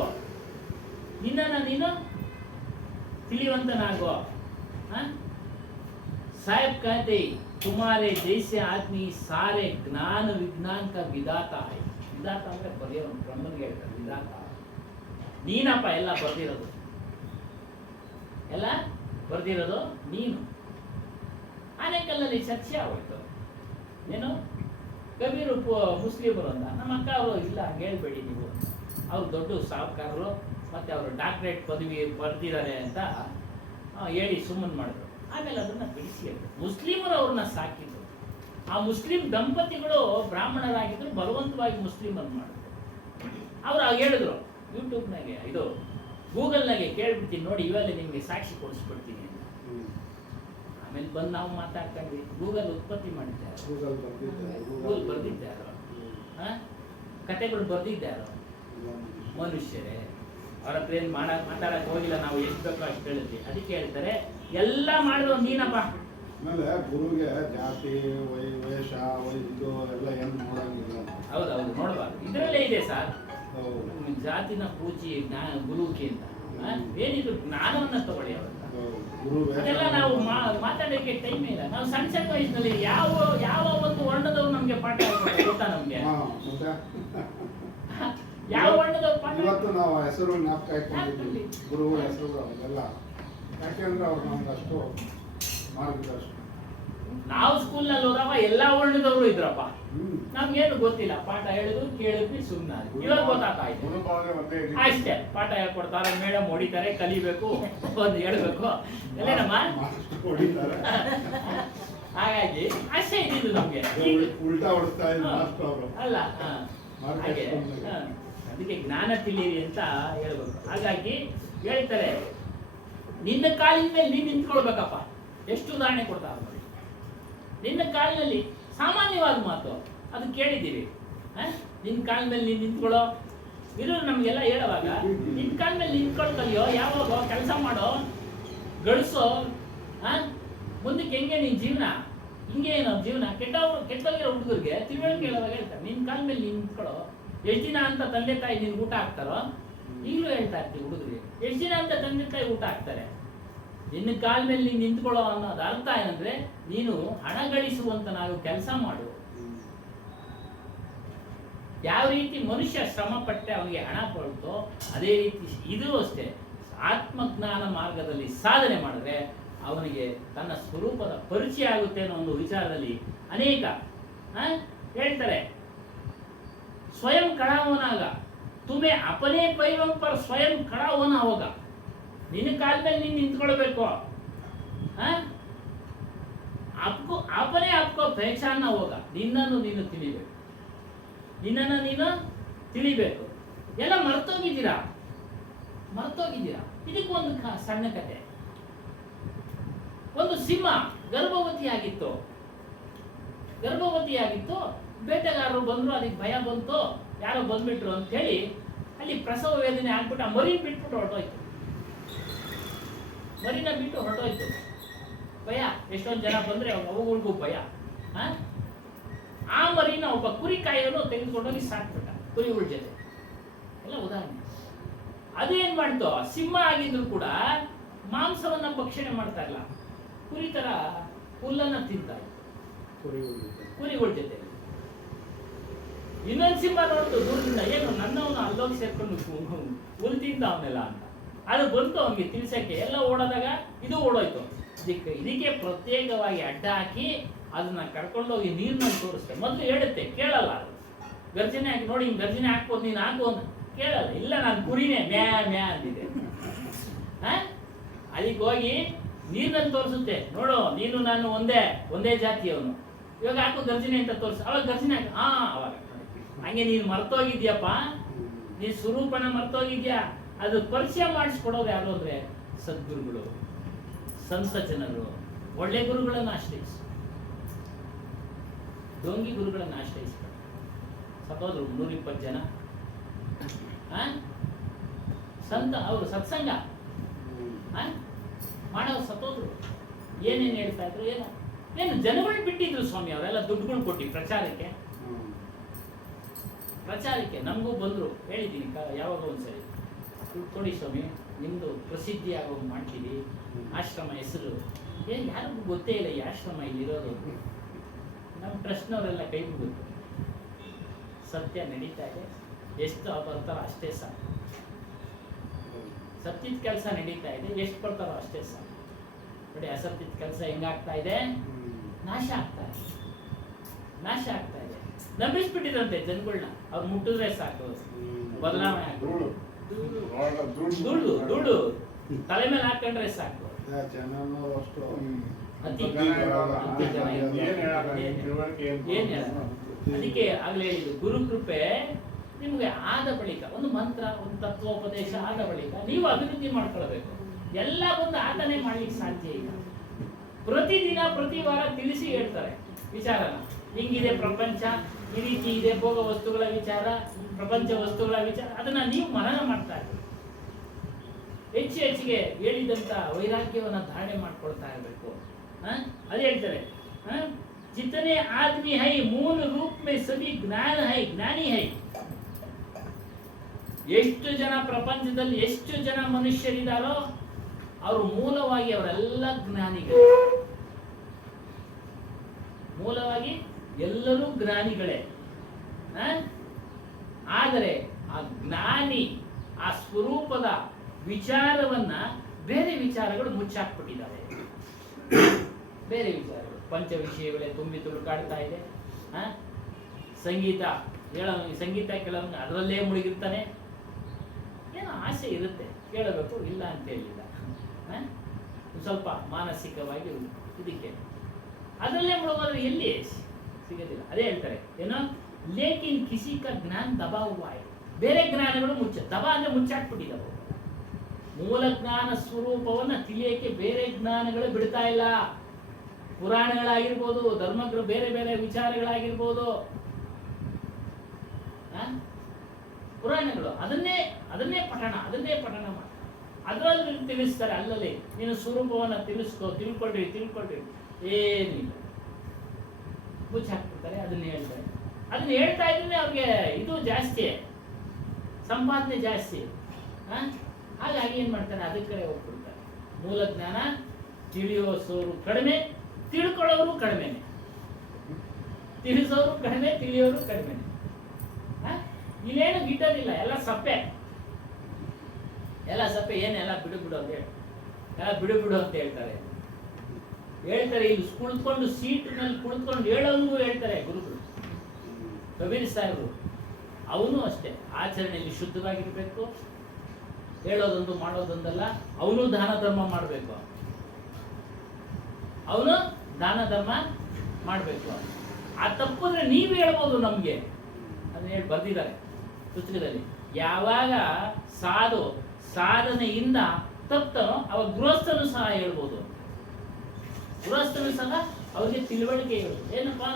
ನಿನ್ನನ್ನು ನೀನು ತಿಳಿಯುವಂತನಾಗೋ. साहब कहते तुम्हारे जैसे आदमी सारे ज्ञान विज्ञान का विधाता है. ವಿಧಾತ ಅಂದ್ರೆ ಬರೆಯೋನು, ಬ್ರಹ್ಮನಿಗೆ ಹೇಳ್ತಾರೆ ವಿಧಾತ. ನೀನಪ್ಪ ಎಲ್ಲ ಬರ್ದಿರೋದು ನೀನು. ಆನೆಕಲ್ಲಲ್ಲಿ ಚರ್ಚೆ ಆಗೋಯ್ತು, ಏನು ಕಬೀರು ಮುಸ್ಲಿಮರು ಅಂತ. ನಮ್ಮ ಅಕ್ಕ ಅವರು ಇಲ್ಲ ಹಂಗೆ ಹೇಳ್ಬೇಡಿ ನೀವು, ಅವ್ರು ದೊಡ್ಡ ಸಾಹುಕಾರರು ಮತ್ತೆ ಅವರು ಡಾಕ್ಟರೇಟ್ ಪದವಿ ಬರ್ದಿದ್ದಾರೆ ಅಂತ ಹೇಳಿ ಸುಮ್ಮನೆ ಮಾಡಿದ್ರು. ಆಮೇಲೆ ಅದನ್ನ ಬಿಡಿಸಿ ಹೇಳಿದ್ರು. ಮುಸ್ಲಿಮರು ಅವ್ರನ್ನ ಸಾಕಿದ್ರು. ಆ ಮುಸ್ಲಿಂ ದಂಪತಿಗಳು ಬ್ರಾಹ್ಮಣರಾಗಿದ್ರು, ಬಲವಂತವಾಗಿ ಮುಸ್ಲಿಮರು ಮಾಡಿದ್ರು. ಅವ್ರು ಹೇಳಿದ್ರು ಯೂಟ್ಯೂಬ್ನಾಗೆ, ಇದು ಗೂಗಲ್ನಾಗೆ ಕೇಳ್ಬಿಡ್ತೀನಿ ನೋಡಿ, ಇವೆಲ್ಲ ನಿಮಗೆ ಸಾಕ್ಷಿ ಕೊಡಿಸ್ಬಿಡ್ತೀನಿ ಅಂತ. ಆಮೇಲೆ ಬಂದು ನಾವು ಮಾತಾಡ್ಕೊಂಡ್ವಿ. ಗೂಗಲ್ ಉತ್ಪತ್ತಿ ಮಾಡಿದ್ದಾರೆ, ಗೂಗಲ್ ಬರ್ದಿದ್ದಾರೋ, ಕತೆಗಳು ಬರ್ದಿದ್ದಾರೋ ಮನುಷ್ಯರೇ. ಅವ್ರ ಹತ್ರ ಏನು ಮಾತಾಡಕ್ ಹೋಗಿಲ್ಲ, ನಾವು ಎಷ್ಟು ಬೇಕೋ ಅಷ್ಟು ಹೇಳಿದ್ವಿ. ಅದಕ್ಕೆ ಹೇಳ್ತಾರೆ ಎಲ್ಲ ಮಾಡಿದ್ರು ನೀನಪ್ಪ. ಆಮೇಲೆ ಗುರುಗೆ ಜಾತಿ ವೇಷ ಇದು ಎಲ್ಲ ಏನು ನೋಡಂಗಿಲ್ಲ. ಹೌದೌದು, ನೋಡ್ಬಾರ್ದು. ಇದರಲ್ಲೇ ಇದೆ ಸರ್, ಜಾತಿನ ಪೂಜಿ ಗುರುಗೆ ಅಂತ. ಏನಿದ್ರು ಜ್ಞಾನವನ್ನ ತಗೊಳ್ಳಿ ಅವರನ್ನ. ಅದೆಲ್ಲ ನಾವು ಮಾತಾಡೋಕೆ ಟೈಮ್ ಇಲ್ಲ. ನಾವು ಸಣ್ಣ ವಯಸ್ಸಿನಲ್ಲಿ ಯಾವ ಒಂದು ವರ್ಣದವ್ರು ನಮ್ಗೆ ಪಾಠ ಹೇಳ್ಕೊಡ್ತಾರೆ ಗೊತ್ತಾ? ನಮ್ಗೆ ಯಾವ ವರ್ಣದವ್ರು ಪಾಠ? ಇವತ್ತು ನಾವು ಹೆಸರು ಜ್ಞಾಪಕ ಇಟ್ಕೊಂಡಿದ್ದೀವಿ, ಗುರುಗಳ ಹೆಸರು ಅವೆಲ್ಲ. ಯಾಕೆಂದ್ರೆ ಅವ್ರು ನಮ್ಗೆ ಅಷ್ಟು ಮಾರ್ಗದರ್ಶನ. ನಾವು ಸ್ಕೂಲ್ನಲ್ಲಿ ಹೋದಾಗ ಎಲ್ಲಾ ವರ್ಣದವರು ಇದ್ರಪ್ಪ, ನಮ್ಗೇನು ಗೊತ್ತಿಲ್ಲ. ಪಾಠ ಹೇಳಿದ್ರು ಕೇಳಿದ್ವಿ ಸುಮ್ಮನೆ. ಇವಾಗ ಗೊತ್ತಾಗ್ತಾಯ್ತು ಅಷ್ಟೇ. ಪಾಠ ಹೇಳ್ಕೊಡ್ತಾರೆ, ಮೇಡಮ್ ಹೊಡಿತಾರೆ, ಕಲಿಬೇಕು, ಒಂದು ಹೇಳ್ಬೇಕು, ಎಲ್ಲೇನಮ್ಮ ಹಾಗಾಗಿ ಆಸೆ ಇದ್ದಿದ್ದು ನಮ್ಗೆ ಉಲ್ಟಾ ಹೊಡಿಸ್ತಾ ಇದ್ರು ಹಾ. ಮಾಸ್ಟರ್ ಅವರು ಅಲ್ಲ ಹಾಗೆ ಅದಕ್ಕೆ ಜ್ಞಾನ ತಿಳಿಯಿರಿ ಅಂತ ಹೇಳ್ಬೇಕು. ಹಾಗಾಗಿ ಹೇಳ್ತಾರೆ ನಿನ್ನ ಕಾಲಿನ ಮೇಲೆ ನೀನು ನಿಂತ್ಕೊಳ್ಬೇಕಪ್ಪ. ಎಷ್ಟು ಉದಾಹರಣೆ ಕೊಡ್ತಾರೆ ನೋಡಿ. ನಿನ್ನ ಕಾಲಿನಲ್ಲಿ ಸಾಮಾನ್ಯವಾದ ಮಾತು ಅದು ಕೇಳಿದ್ದೀವಿ. ನಿನ್ನ ಕಾಲ ಮೇಲೆ ನೀನು ನಿಂತ್ಕೊಳ್ಳೋ ಇರೋರು ನಮಗೆಲ್ಲ ಹೇಳುವಾಗ ನಿನ್ನ ಕಾಲ ಮೇಲೆ ನಿಂತ್ಕೊಳ್ತಲ್ಯೋ, ಯಾವಾಗ ಕೆಲಸ ಮಾಡೋ, ಗಳಿಸೋ, ಮುಂದಕ್ಕೆ ಹೆಂಗೆ ನಿನ್ನ ಜೀವನ, ಹಿಂಗೆ ಏನೋ ಜೀವನ. ಕೆಟ್ಟೋಗಿರೋ ಹುಡುಗರಿಗೆ ತಿಳುವಳಿಕೆ ಹೇಳುವಾಗ ಹೇಳ್ತಾರೆ ನಿನ್ನ ಕಾಲ ಮೇಲೆ ನಿಂತ್ಕೊಳ್ಳೋ. ಎಷ್ಟು ದಿನ ಅಂತ ತಂದೆ ತಾಯಿ ನಿನ್ಗೆ ಊಟ ಹಾಕ್ತಾರೋ, ಈಗಲೂ ಹೇಳ್ತಾ ಇರ್ತೀವಿ ಹುಡುಗರಿಗೆ ಎಷ್ಟು ದಿನ ಅಂತ ತಂದೆ ತಾಯಿ ಊಟ ಹಾಕ್ತಾರೆ. ನಿನ್ನ ಕಾಲ ಮೇಲೆ ನೀನು ನಿಂತ್ಕೊಳ್ಳೋ ಅನ್ನೋದು ಅರ್ಥ ಏನಂದ್ರೆ ನೀನು ಹಣ ಗಳಿಸುವಂತ ನಾವು ಕೆಲಸ ಮಾಡು. ಯಾವ ರೀತಿ ಮನುಷ್ಯ ಶ್ರಮ ಪಟ್ಟೆ ಅವನಿಗೆ ಹಣ ಕೊಡ್ತೋ ಅದೇ ರೀತಿ ಇದು ಅಷ್ಟೇ. ಆತ್ಮಜ್ಞಾನ ಮಾರ್ಗದಲ್ಲಿ ಸಾಧನೆ ಮಾಡಿದ್ರೆ ಅವನಿಗೆ ತನ್ನ ಸ್ವರೂಪದ ಪರಿಚಯ ಆಗುತ್ತೆ ಅನ್ನೋ ಒಂದು ವಿಚಾರದಲ್ಲಿ ಅನೇಕ ಹೇಳ್ತಾರೆ. ಸ್ವಯಂ ಕಡಾವನಾಗ ತುಮೆ ಅಪನೇ ಪೈವಂ ಪರ್ ಸ್ವಯಂ ಕಡಾವನ ಹೋಗ. ನಿನ್ನ ಕಾಲ ಮೇಲೆ ನೀನು ನಿಂತ್ಕೊಳ್ಬೇಕು. ಅಪನೇ ಅಪ್ಕೋ ಪಹಚಾನ ಹೋಗ. ನಿನ್ನನ್ನು ನೀನು ತಿಳಿಬೇಕು, ನಿನ್ನನ್ನು ನೀನು ತಿಳಿಬೇಕು. ಎಲ್ಲ ಮರ್ತೋಗಿದ್ದೀರಾ. ಇದಕ್ಕೊಂದು ಸಣ್ಣ ಕತೆ. ಒಂದು ಸಿಂಹ ಗರ್ಭವತಿಯಾಗಿತ್ತು. ಬೇಟೆಗಾರರು ಬಂದ್ರು, ಅದಕ್ಕೆ ಭಯ ಬಂತು, ಯಾರೋ ಬಂದ್ಬಿಟ್ರು ಅಂತ ಹೇಳಿ ಅಲ್ಲಿ ಪ್ರಸವ ವೇದನೆ ಆಗ್ಬಿಟ್ಟು ಆ ಮರಿನ ಬಿಟ್ಬಿಟ್ಟು ಹೊರಟೋಯ್ತು. ಭಯ. ಎಷ್ಟೊಂದು ಜನ ಬಂದ್ರೆ ಅವುಗಳಿಗೂ ಭಯ. ಆ ಮರಿನ ಒಬ್ಬ ಕುರಿ ಕಾಯೋನು ತೆಗೆದುಕೊಂಡೋಗಿ ಸಾಕ್ಬಿಟ್ಟ ಕುರಿಗಳ ಜೊತೆ. ಎಲ್ಲ ಉದಾಹರಣೆ. ಅದೇನ್ ಮಾಡ್ತು, ಸಿಂಹ ಆಗಿದ್ರು ಕೂಡ ಮಾಂಸವನ್ನ ಭಕ್ಷಣೆ ಮಾಡ್ತಾ ಇಲ್ಲ, ಕುರಿ ತರ ಹುಲ್ಲನ್ನ ತಿಂತಾ ಇತ್ತು ಕುರಿಗಳ ಜೊತೆ. ಇನ್ನೊಂದು ಸಿಂಹ ನೋಡ್ತು ದೂರದಿಂದ, ಏನು ನನ್ನವನು ಅಲ್ಲೋಗಿ ಸೇರ್ಕೊಂಡು ಹುಲ್ ತಿಂತ ಅವನೆಲ್ಲ ಅಂತ. ಅದು ಬಂತು ಅವನಿಗೆ ತಿಳ್ಸಕ್ಕೆ. ಎಲ್ಲ ಓಡೋದಾಗ ಇದು ಓಡೋಯ್ತು. ಇದಕ್ಕೆ ಪ್ರತ್ಯೇಕವಾಗಿ ಅಡ್ಡ ಹಾಕಿ ಅದನ್ನ ಕರ್ಕೊಂಡೋಗಿ ನೀರಿನಲ್ಲಿ ತೋರಿಸ್ತೆ. ಮೊದಲು ಹೇಳುತ್ತೆ, ಕೇಳಲ್ಲ. ಅದು ಗರ್ಜನೆ ಹಾಕಿ ನೋಡಿ, ಹಿಂಗೆ ಗರ್ಜನೆ ಹಾಕ್ಬೋದು, ನೀನು ಹಾಕು ಅಂತ ಕೇಳಲ್ಲ. ಇಲ್ಲ ನಾನು ಕುರಿನೇ ಮ್ಯಾ ಮ್ಯಾ ಅಂತಿದೆ. ಅದಕ್ಕೆ ಹೋಗಿ ನೀರಿನಲ್ಲಿ ತೋರಿಸುತ್ತೆ, ನೋಡು ನೀನು ನಾನು ಒಂದೇ ಜಾತಿಯವನು, ಇವಾಗ ಹಾಕು ಗರ್ಜನೆ ಅಂತ ತೋರಿಸು. ಅವಾಗ ಗರ್ಜನೆ ಹಾಕಿ ಅವಾಗ ಹಂಗೆ ನೀನು ಮರ್ತೋಗಿದ್ಯಪ್ಪ, ನೀನು ಸ್ವರೂಪನ ಮರ್ತೋಗಿದ್ಯಾ. ಅದು ಪರಿಚಯ ಮಾಡಿಸ್ಕೊಡೋದು ಯಾರು ಅಂದ್ರೆ ಸದ್ಗುರುಗಳು, ಸಂತ ಜನರು, ಒಳ್ಳೆ ಗುರುಗಳನ್ನು ಆಶ್ರಯಿಸಿ, ಡೋಂಗಿ ಗುರುಗಳನ್ನು ಆಶ್ರಯಿಸ್ತಾರೆ. ಸತ್ತೋದ್ರು 120 ಜನ. ಸಂತ ಅವರು ಸತ್ಸಂಗ ಮಾಡೋರು ಸತ್ತೋದ್ರು. ಏನೇನು ಹೇಳ್ತಾ ಇದ್ರು, ಏನು ಜನಗಳು ಬಿಟ್ಟಿದ್ರು ಸ್ವಾಮಿ. ಅವರೆಲ್ಲ ದುಡ್ಡುಗಳು ಕೊಟ್ಟು ಪ್ರಚಾರಕ್ಕೆ ನಮಗೂ ಬಂದ್ರು. ಹೇಳಿದ್ದೀನಿ ಯಾವಾಗ ಒಂದ್ಸರಿ, ದುಡ್ಡು ಕೊಡಿ ಸ್ವಾಮಿ, ನಿಮ್ದು ಪ್ರಸಿದ್ಧಿ ಆಗೋ ಮಾಡ್ತೀವಿ. ಆಶ್ರಮ ಹೆಸರು ಯಾರಿಗೂ ಗೊತ್ತೇ ಇಲ್ಲ, ಈ ಆಶ್ರಮ ಇಲ್ಲಿರೋದು. ನಮ್ಮ ಟ್ರಸ್ಟ್ನವರೆಲ್ಲ ಕೈ ಮುಗಿದ್ರು. ಸತ್ಯ ನಡೀತಾ ಇದೆ, ಎಷ್ಟು ಬರ್ತಾರೋ ಅಷ್ಟೇ ಸಾಕು. ಸತ್ಯದ ಕೆಲಸ ನಡೀತಾ ಇದೆ, ಎಷ್ಟು ಬರ್ತಾರೋ ಅಷ್ಟೇ ಸಾಕು. ನೋಡಿ ಅಸತ್ಯದ ಕೆಲಸ ಹೆಂಗಾಗ್ತಾ ಇದೆ, ನಾಶ ಆಗ್ತಾ ಇದೆ. ನಂಬಿಸ್ಬಿಟ್ಟಿದ್ರಂತೆ ಜನಗಳನ್ನ. ಅವ್ರು ಮುಟ್ಟಿದ್ರೆ ಸಾಕು ಬದಲಾವಣೆ ಆಗ್ತದೆ. ದುಡ್ಡು ತಲೆ ಮೇಲೆ ಹಾಕೊಂಡ್ರೆ ಸಾಕು. ಅದಕ್ಕೆ ಆಗ್ಲೇ ಹೇಳಿದ್ದು, ಗುರು ಕೃಪೆ ನಿಮ್ಗೆ ಆದ ಬಳಿಕ, ಒಂದು ಮಂತ್ರ, ಒಂದು ತತ್ವೋಪದೇಶ ಆದ ಬಳಿಕ ನೀವು ಅಭಿವೃದ್ಧಿ ಮಾಡ್ಕೊಳ್ಬೇಕು. ಎಲ್ಲ ಬಂದು ಆತನೇ ಮಾಡ್ಲಿಕ್ಕೆ ಸಾಧ್ಯ ಇಲ್ಲ. ಪ್ರತಿದಿನ ಪ್ರತಿ ವಾರ ತಿಳಿಸಿ ಹೇಳ್ತಾರೆ ವಿಚಾರನ. ಹಿಂಗಿದೆ ಪ್ರಪಂಚ, ಈ ರೀತಿ ಇದೆ, ಭೋಗ ವಸ್ತುಗಳ ವಿಚಾರ, ಪ್ರಪಂಚ ವಸ್ತುಗಳ ವಿಚಾರ. ಅದನ್ನ ನೀವು ಮನನ ಮಾಡ್ತಾ ಇದ್ದೀರಿ. ಹೆಚ್ಚಿಗೆ ಹೇಳಿದಂತ ವೈರಾಗ್ಯವನ್ನ ಧಾರಣೆ ಮಾಡ್ಕೊಳ್ತಾ ಇರಬೇಕು. ಅದೇ ಹೇಳ್ತಾರೆ, जितने आदमी है मूल रूप में सभी ज्ञान है ज्ञानी है. ಎಷ್ಟು ಜನ ಪ್ರಪಂಚದಲ್ಲಿ ಎಷ್ಟು ಜನ ಮನುಷ್ಯರಿದ್ದಾರೋ ಅವರು ಮೂಲವಾಗಿ ಅವರೆಲ್ಲ ಜ್ಞಾನಿಗಳೇ. ಮೂಲವಾಗಿ ಎಲ್ಲರೂ ಜ್ಞಾನಿಗಳೇ. ಆದರೆ ಆ ಜ್ಞಾನಿ ಆ ಸ್ವರೂಪದ ವಿಚಾರವನ್ನ ಬೇರೆ ವಿಚಾರಗಳು ಮುಚ್ಚಾಕ್ಬಿಟ್ಟಿದ್ದಾರೆ. ಬೇರೆ ವಿಚಾರಗಳು, ಪಂಚ ವಿಷಯಗಳೇ ತುಂಬಿ ತುಳುಕಾಡ್ತಾ ಇದೆ. ಸಂಗೀತ ಕೆಲವೊಂದು ಅದರಲ್ಲೇ ಮುಳುಗಿರ್ತಾನೆ. ಏನೋ ಆಸೆ ಇರುತ್ತೆ, ಕೇಳಬೇಕು, ಇಲ್ಲ ಅಂತ ಹೇಳಿಲ್ಲ. ಸ್ವಲ್ಪ ಮಾನಸಿಕವಾಗಿ ಇದಕ್ಕೆ ಅದರಲ್ಲೇ ಮುಳುಗೋದ್ರೆ ಎಲ್ಲಿ ಸಿಗೋದಿಲ್ಲ. ಅದೇ ಹೇಳ್ತಾರೆ ಏನೋ ಲೇಕಿನ್ ಕಿಸಿ ಕಾ ಜ್ಞಾನ ದಬಾ ಹುವಾ ಹೈ. ಬೇರೆ ಜ್ಞಾನಗಳು ದಬಾ ಅಂದ್ರೆ ಮುಚ್ಚಾಕ್ಬಿಟ್ಟಿದ್ದಾವೆ. ಮೂಲ ಜ್ಞಾನ ಸ್ವರೂಪವನ್ನ ತಿಳಿಯಕ್ಕೆ ಬೇರೆ ಜ್ಞಾನಗಳು ಬಿಡ್ತಾ ಇಲ್ಲ. ಪುರಾಣಗಳಾಗಿರ್ಬೋದು, ಧರ್ಮಗಳು ಬೇರೆ ಬೇರೆ ವಿಚಾರಗಳಾಗಿರ್ಬೋದು, ಪುರಾಣಗಳು ಅದನ್ನೇ ಪಠಣ ಮಾಡಿ ಅದರಲ್ಲಿ ತಿಳಿಸ್ತಾರೆ. ಅಲ್ಲಲ್ಲಿ ನೀನು ಸ್ವರೂಪವನ್ನ ತಿಳ್ಕೊಳ್ರಿ ಏನಿಲ್ಲ, ಮುಚ್ಚಾಕ್ಬಿಡ್ತಾರೆ. ಅದನ್ನ ಹೇಳ್ತಾರೆ. ಅದನ್ನ ಹೇಳ್ತಾ ಇದ್ರೆ ಅವ್ರಿಗೆ ಇದು ಜಾಸ್ತಿ, ಸಂಪಾದನೆ ಜಾಸ್ತಿ. ಹಾಗಾಗಿ ಏನ್ ಮಾಡ್ತಾರೆ, ಅದಕ್ಕೆ ಕಡೆ ಹೋಗ್ಬಿಡ್ತಾರೆ. ಮೂಲ ಜ್ಞಾನ ತಿಳಿಯೋಸೋರು ಕಡಿಮೆ, ತಿಳ್ಕೊಳ್ಳೋರು ಕಡಿಮೆನೆ. ತಿಳಿಸೋರು ಕಡಿಮೆ, ತಿಳಿಯೋರು ಕಡಿಮೆ. ಇಲ್ಲೇನು ಗಿಟ್ಟೋದಿಲ್ಲ, ಎಲ್ಲ ಸಪ್ಪೆ. ಏನೆಲ್ಲ ಬಿಡು ಅಂತ ಹೇಳಿ ಎಲ್ಲ ಬಿಡು ಅಂತ ಹೇಳ್ತಾರೆ. ಇಲ್ಲಿ ಕುಳಿತುಕೊಂಡು ಸೀಟ್ನಲ್ಲಿ ಕುಳಿತುಕೊಂಡು ಹೇಳೋಂಗೂ ಹೇಳ್ತಾರೆ ಗುರುಗಳು. ಕಬೀರ್ ಸಾಹೇಬರು ಅವನು ಅಷ್ಟೇ ಆಚರಣೆಯಲ್ಲಿ ಶುದ್ಧವಾಗಿರ್ಬೇಕು. ಹೇಳೋದೊಂದು ಮಾಡೋದೊಂದಲ್ಲ. ಅವನು ದಾನ ಧರ್ಮ ಮಾಡಬೇಕು. ಆ ತಪ್ಪಿದ್ರೆ ನೀವು ಹೇಳ್ಬೋದು ನಮ್ಗೆ, ಅದನ್ನ ಹೇಳಿ ಬರ್ದಿದ್ದಾರೆ ಪುಸ್ತಕದಲ್ಲಿ. ಯಾವಾಗ ಸಾಧನೆಯಿಂದ ತಪ್ತನೋ ಅವಾಗ ಗೃಹಸ್ಥನು ಸಹ ಹೇಳ್ಬೋದು. ಗೃಹಸ್ಥನು ಸಹ ಅವ್ರಿಗೆ ತಿಳುವಳಿಕೆ ಹೇಳ್ಬೋದು. ಏನಪ್ಪಾ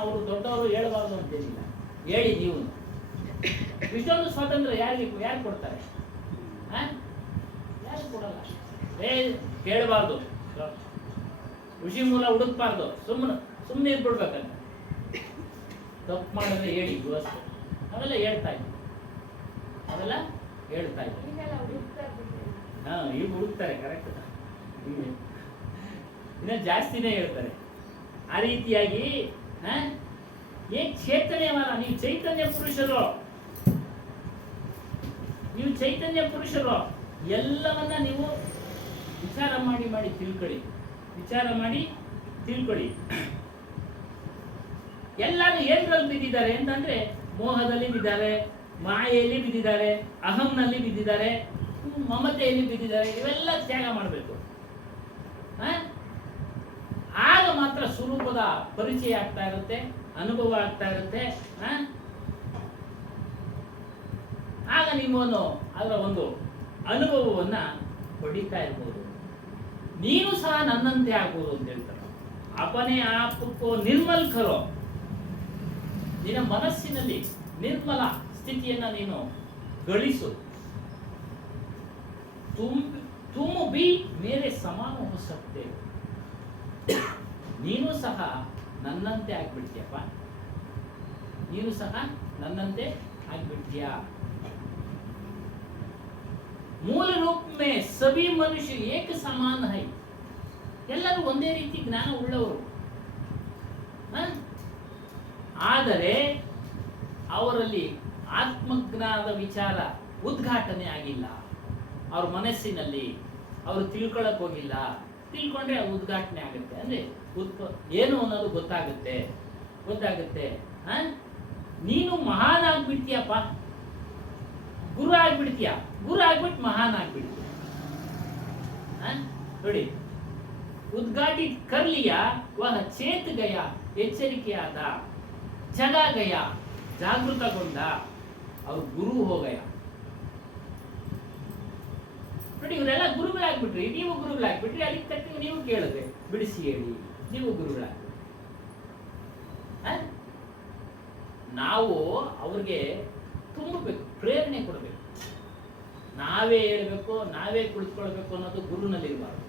ಅವರು ದೊಡ್ಡವರು ಹೇಳಬಾರ್ದು ಅಂತೇನಿಲ್ಲ, ಹೇಳಿ ನೀವು. ಇಷ್ಟೊಂದು ಸ್ವಾತಂತ್ರ್ಯ ಯಾರು ಕೊಡ್ತಾರೆ? ಯಾರು ಕೊಡಲ್ಲ. ಕೇಳಬಾರ್ದು, ಋಷಿ ಮೂಲ ಹುಡುಕ್ಬಾರ್ದು, ಸುಮ್ಮನೆ ಇದ್ಬಿಡ್ಬೇಕಂತ. ತಪ್ಪು ಮಾಡಿದ್ರೆ ಹೇಳಿ ಗೃಹಸ್ಥ. ಅವೆಲ್ಲ ಹೇಳ್ತಾ ಇದ್ವಿ. ಈಗ ಹುಡುಕ್ತಾರೆ, ಕರೆಕ್ಟ್. ಇನ್ನ ಜಾಸ್ತಿನೇ ಹೇಳ್ತಾರೆ. ಆ ರೀತಿಯಾಗಿ ಚೈತನ್ಯವಾದ ನೀವು ಚೈತನ್ಯ ಪುರುಷರು ಎಲ್ಲವನ್ನ ನೀವು ವಿಚಾರ ಮಾಡಿ ತಿಳ್ಕೊಳ್ಳಿ. ಎಲ್ಲರೂ ಏನ್ರಲ್ಲಿ ಬಿದ್ದಿದ್ದಾರೆ ಅಂತಂದ್ರೆ ಮೋಹದಲ್ಲಿ ಬಿದ್ದಾರೆ, ಮಾಯೆಯಲ್ಲಿ ಬಿದ್ದಿದ್ದಾರೆ, ಅಹಂನಲ್ಲಿ ಬಿದ್ದಿದ್ದಾರೆ, ಮಮತೆಯಲ್ಲಿ ಬಿದ್ದಿದ್ದಾರೆ. ಇವೆಲ್ಲ ತ್ಯಾಗ ಮಾಡಬೇಕು. ಆಗ ಮಾತ್ರ ಸ್ವರೂಪದ ಪರಿಚಯ ಆಗ್ತಾ ಇರುತ್ತೆ, ಅನುಭವ ಆಗ್ತಾ ಇರುತ್ತೆ. ಆಗ ನೀವು ಅದರ ಒಂದು ಅನುಭವವನ್ನ ಪಡಿತಾ ಇರ್ಬೋದು. ನೀನು ಸಹ ನನ್ನಂತೆ ಆಗ್ಬೋದು ಅಂತ ಹೇಳ್ತಾರೆ. ಅಪನೆ ಆಪಕ್ಕೋ ನಿರ್ಮಲ್ ಕರೋ. ನಿನ್ನ ಮನಸ್ಸಿನಲ್ಲಿ ನಿರ್ಮಲ ಸ್ಥಿತಿಯನ್ನ ನೀನು ಗಳಿಸು. ತುಮ್ ಬಿ ಮೇರೆ ಸಮಾನ ಹೋ ಸಕ್ತೆ. ನೀನು ಸಹ ನನ್ನಂತೆ ಆಗ್ಬಿಡ್ತೀಯಪ್ಪ. ಮೂಲ ರೂಪ ಮೇ ಸಭಿ ಮನುಷ್ಯ ಏಕ ಸಮಾನ ಹೈ. ಎಲ್ಲರೂ ಒಂದೇ ರೀತಿ ಜ್ಞಾನ ಉಳ್ಳವರು. ಆದರೆ ಅವರಲ್ಲಿ ಆತ್ಮಜ್ಞಾನದ ವಿಚಾರ ಉದ್ಘಾಟನೆ ಆಗಿಲ್ಲ. ಅವ್ರ ಮನಸ್ಸಿನಲ್ಲಿ ಅವರು ತಿಳ್ಕೊಳಕ್ ಹೋಗಿಲ್ಲ. ತಿಳ್ಕೊಂಡ್ರೆ ಅದು ಉದ್ಘಾಟನೆ ಆಗುತ್ತೆ. ಅಂದ್ರೆ ಏನು ಅನ್ನೋದು ಗೊತ್ತಾಗುತ್ತೆ. ನೀನು ಮಹಾನ್ ಆಗ್ಬಿಡ್ತೀಯಪ್ಪ, ಗುರು ಆಗ್ಬಿಟ್ಟು ಮಹಾನ್ ಆಗ್ಬಿಡ್ತೀಯ. ನೋಡಿ, ಉದ್ಘಾಟಿತ ಕರ್ ಲಿಯಾ ವಹ ಚೇತ್ ಗಯ, ಎಚ್ಚರಿಕೆಯಾದ, ಜಗಾ ಗಯ, ಜಾಗೃತಗೊಂಡ, ಅವ್ರು ಗುರು ಹೋಗಯ. ನೋಡಿ, ಇವರೆಲ್ಲ ಗುರುಗಳಾಗ್ಬಿಟ್ರಿ, ನೀವು ಗುರುಗಳಾಗ್ಬಿಟ್ರಿ. ಅದಕ್ಕೆ ತಕ್ಕ ನೀವು ಕೇಳಿದ್ರೆ ಬಿಡಿಸಿ ಹೇಳಿ, ನೀವು ಗುರುಗಳಾಗ್ಬಿಟ್ರಿ. ನಾವು ಅವ್ರಿಗೆ ತುಂಬಬೇಕು, ಪ್ರೇರಣೆ ಕೊಡಬೇಕು. ನಾವೇ ಹೇಳ್ಬೇಕು, ನಾವೇ ಕುಳಿತುಕೊಳ್ಬೇಕು ಅನ್ನೋದು ಗುರುವಿನಲ್ಲಿ ಇರಬಾರ್ದು.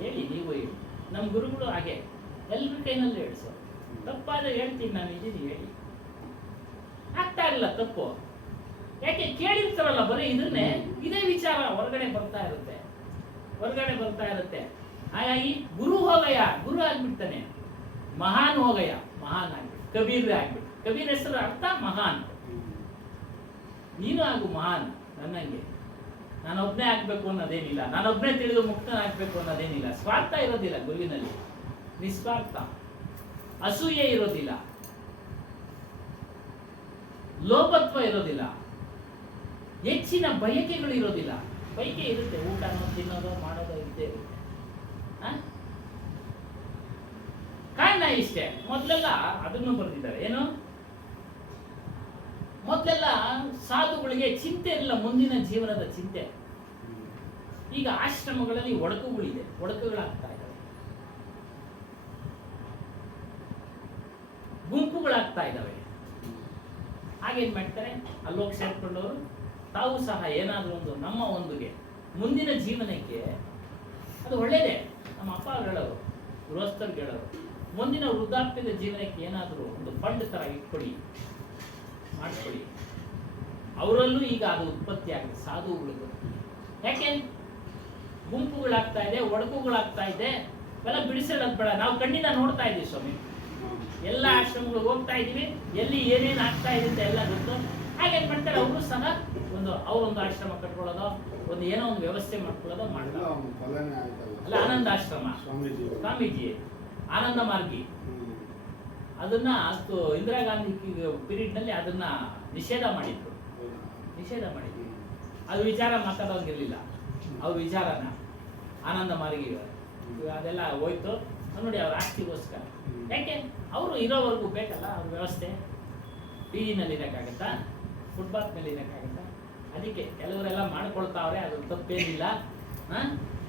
ಹೇಳಿ, ನೀವು ಹೇಳಿ. ನಮ್ಮ ಗುರುಗಳು ಹಾಗೆ ಎಲ್ಲರ ಕೈನಲ್ಲಿ ಹೇಳಿಸೋ. ತಪ್ಪಾದ್ರೆ ಹೇಳ್ತೀನಿ, ನಾನು ಇದೀನಿ, ಹೇಳಿ. ಆಗ್ತಾ ಇಲ್ಲ ತಪ್ಪು. ಯಾಕೆ ಕೇಳಿರ್ತಾರಲ್ಲ ಬರೀ ಇದೇ ವಿಚಾರ ಹೊರಗಡೆ ಬರ್ತಾ ಇರುತ್ತೆ. ಹಾಗಾಗಿ ಗುರು ಆಗ್ಬಿಡ್ತಾನೆ. ಮಹಾನ್ ಆಗ್ಬಿಟ್ಟು ಕಬೀರ್ ಆಗ್ಬಿಟ್ಟು. ಕಬೀರ್ ಹೆಸರು ಅರ್ಥ ಮಹಾನ್. ನೀನು ಆಗು ಮಹಾನ್ ನನ್ನಂಗೆ. ನಾನೊಬ್ನೇ ಆಗ್ಬೇಕು ಅನ್ನೋದೇನಿಲ್ಲ, ನಾನೊಬ್ನೇ ತಿಳಿದು ಮುಕ್ತನಾಗ್ಬೇಕು ಅನ್ನೋದೇನಿಲ್ಲ. ಸ್ವಾರ್ಥ ಇರೋದಿಲ್ಲ ಗುರುವಿನಲ್ಲಿ, ನಿಸ್ವಾರ್ಥ. ಅಸೂಯೆ ಇರೋದಿಲ್ಲ, ಲೋಭತ್ವ ಇರೋದಿಲ್ಲ, ಹೆಚ್ಚಿನ ಬಯಕೆಗಳು ಇರೋದಿಲ್ಲ. ಬಯಕೆ ಇರುತ್ತೆ, ಊಟ ತಿನ್ನೋದು ಮಾಡೋದು ಇದ್ದೇ ಇರುತ್ತೆ. ಇಷ್ಟೇ. ಮೊದಲೆಲ್ಲ ಅದನ್ನು ಬರೆದಿದ್ದಾರೆ. ಏನು? ಮೊದಲೆಲ್ಲ ಸಾಧುಗಳಿಗೆ ಚಿಂತೆ ಇರಲಿಲ್ಲ, ಮುಂದಿನ ಜೀವನದ ಚಿಂತೆ. ಈಗ ಆಶ್ರಮಗಳಲ್ಲಿ ಒಡಕುಗಳಿದೆ, ಒಡಕುಗಳಾಗ್ತಾ ಇದ್ದಾವೆ, ಗುಂಪುಗಳಾಗ್ತಾ ಇದ್ದಾವೆ. ಹಾಗೇನ್ ಮಾಡ್ತಾರೆ, ಅಲ್ಲೋಗಿ ಸೇರ್ಕೊಂಡವರು ತಾವು ಸಹ ಏನಾದರೂ ಒಂದು ನಮ್ಮ ಒಂದುಗೆ ಮುಂದಿನ ಜೀವನಕ್ಕೆ ಅದು ಒಳ್ಳೇದೇ. ನಮ್ಮ ಅಪ್ಪ ಹೇಳೋರು, ಗೃಹಸ್ಥರು ಹೇಳೋರು, ಮುಂದಿನ ವೃದ್ಧಾಪ್ಯದ ಜೀವನಕ್ಕೆ ಏನಾದರೂ ಒಂದು ಫಂಡ್ ತರ ಇಟ್ಕೊಳ್ಳಿ, ಮಾಡಿಕೊಳ್ಳಿ. ಅವರಲ್ಲೂ ಈಗ ಅದು ಉತ್ಪತ್ತಿ ಆಗಿದೆ, ಸಾಧುಗಳು. ಯಾಕೆ? ಗುಂಪುಗಳಾಗ್ತಾ ಇದೆ, ಒಡಕುಗಳಾಗ್ತಾ ಇದೆ. ಇವೆಲ್ಲ ಬಿಡಿಸೋದು ಬೇಡ. ನಾವು ಕಣ್ಣಿಂದ ನೋಡ್ತಾ ಇದ್ದೀವಿ ಸ್ವಾಮಿ, ಎಲ್ಲ ಆಶ್ರಮಗಳಿಗೆ ಹೋಗ್ತಾ ಇದೀವಿ, ಎಲ್ಲಿ ಏನೇನು ಆಗ್ತಾ ಇದೆ ಅಂತ ಎಲ್ಲ ಗೊತ್ತು. ಹಾಗೇನ್ ಮಾಡ್ತಾರೆ, ಅವರು ಸಹ ಅವರೊಂದು ಆಶ್ರಮ ಕಟ್ಕೊಳ್ಳೋದು, ಒಂದು ಏನೋ ಒಂದು ವ್ಯವಸ್ಥೆ ಮಾಡ್ಕೊಳ್ಳೋದು ಮಾಡ್ತಾರೆ. ಅಲ್ಲ, ಆನಂದಾಶ್ರಮ ಸ್ವಾಮೀಜಿ ಆನಂದ ಮಾರ್ಗಿ, ಅದನ್ನ ಅಷ್ಟು ಇಂದಿರಾ ಗಾಂಧಿ ಪೀರಿಯಡ್ ನಲ್ಲಿ ಅದನ್ನ ನಿಷೇಧ ಮಾಡಿದ್ರು. ಅದು ವಿಚಾರ ಮಾತಾಡೋಂಗಿರ್ಲಿಲ್ಲ, ಅವ್ರ ವಿಚಾರನ ಆನಂದ ಮಾರ್ಗಿ ಅದೆಲ್ಲ ಹೋಯ್ತು. ನೋಡಿ, ಅವ್ರ ಆಸ್ತಿಗೋಸ್ಕರ. ಯಾಕೆ? ಅವರು ಇರೋವರೆಗೂ ಬೇಕಲ್ಲ ಅವ್ರ ವ್ಯವಸ್ಥೆ. ಬೀದಿನಲ್ಲಿ ಇರೋಕ್ಕಾಗತ್ತಾ? ಫುಟ್ಪಾತ್ ಮೇಲೆ ಇರೋಕ್ಕಾಗತ್ತಾ? ಅದಕ್ಕೆ ಕೆಲವರೆಲ್ಲ ಮಾಡ್ಕೊಳ್ತಾವ್ರೆ, ಅದು ತಪ್ಪೇನಿಲ್ಲ.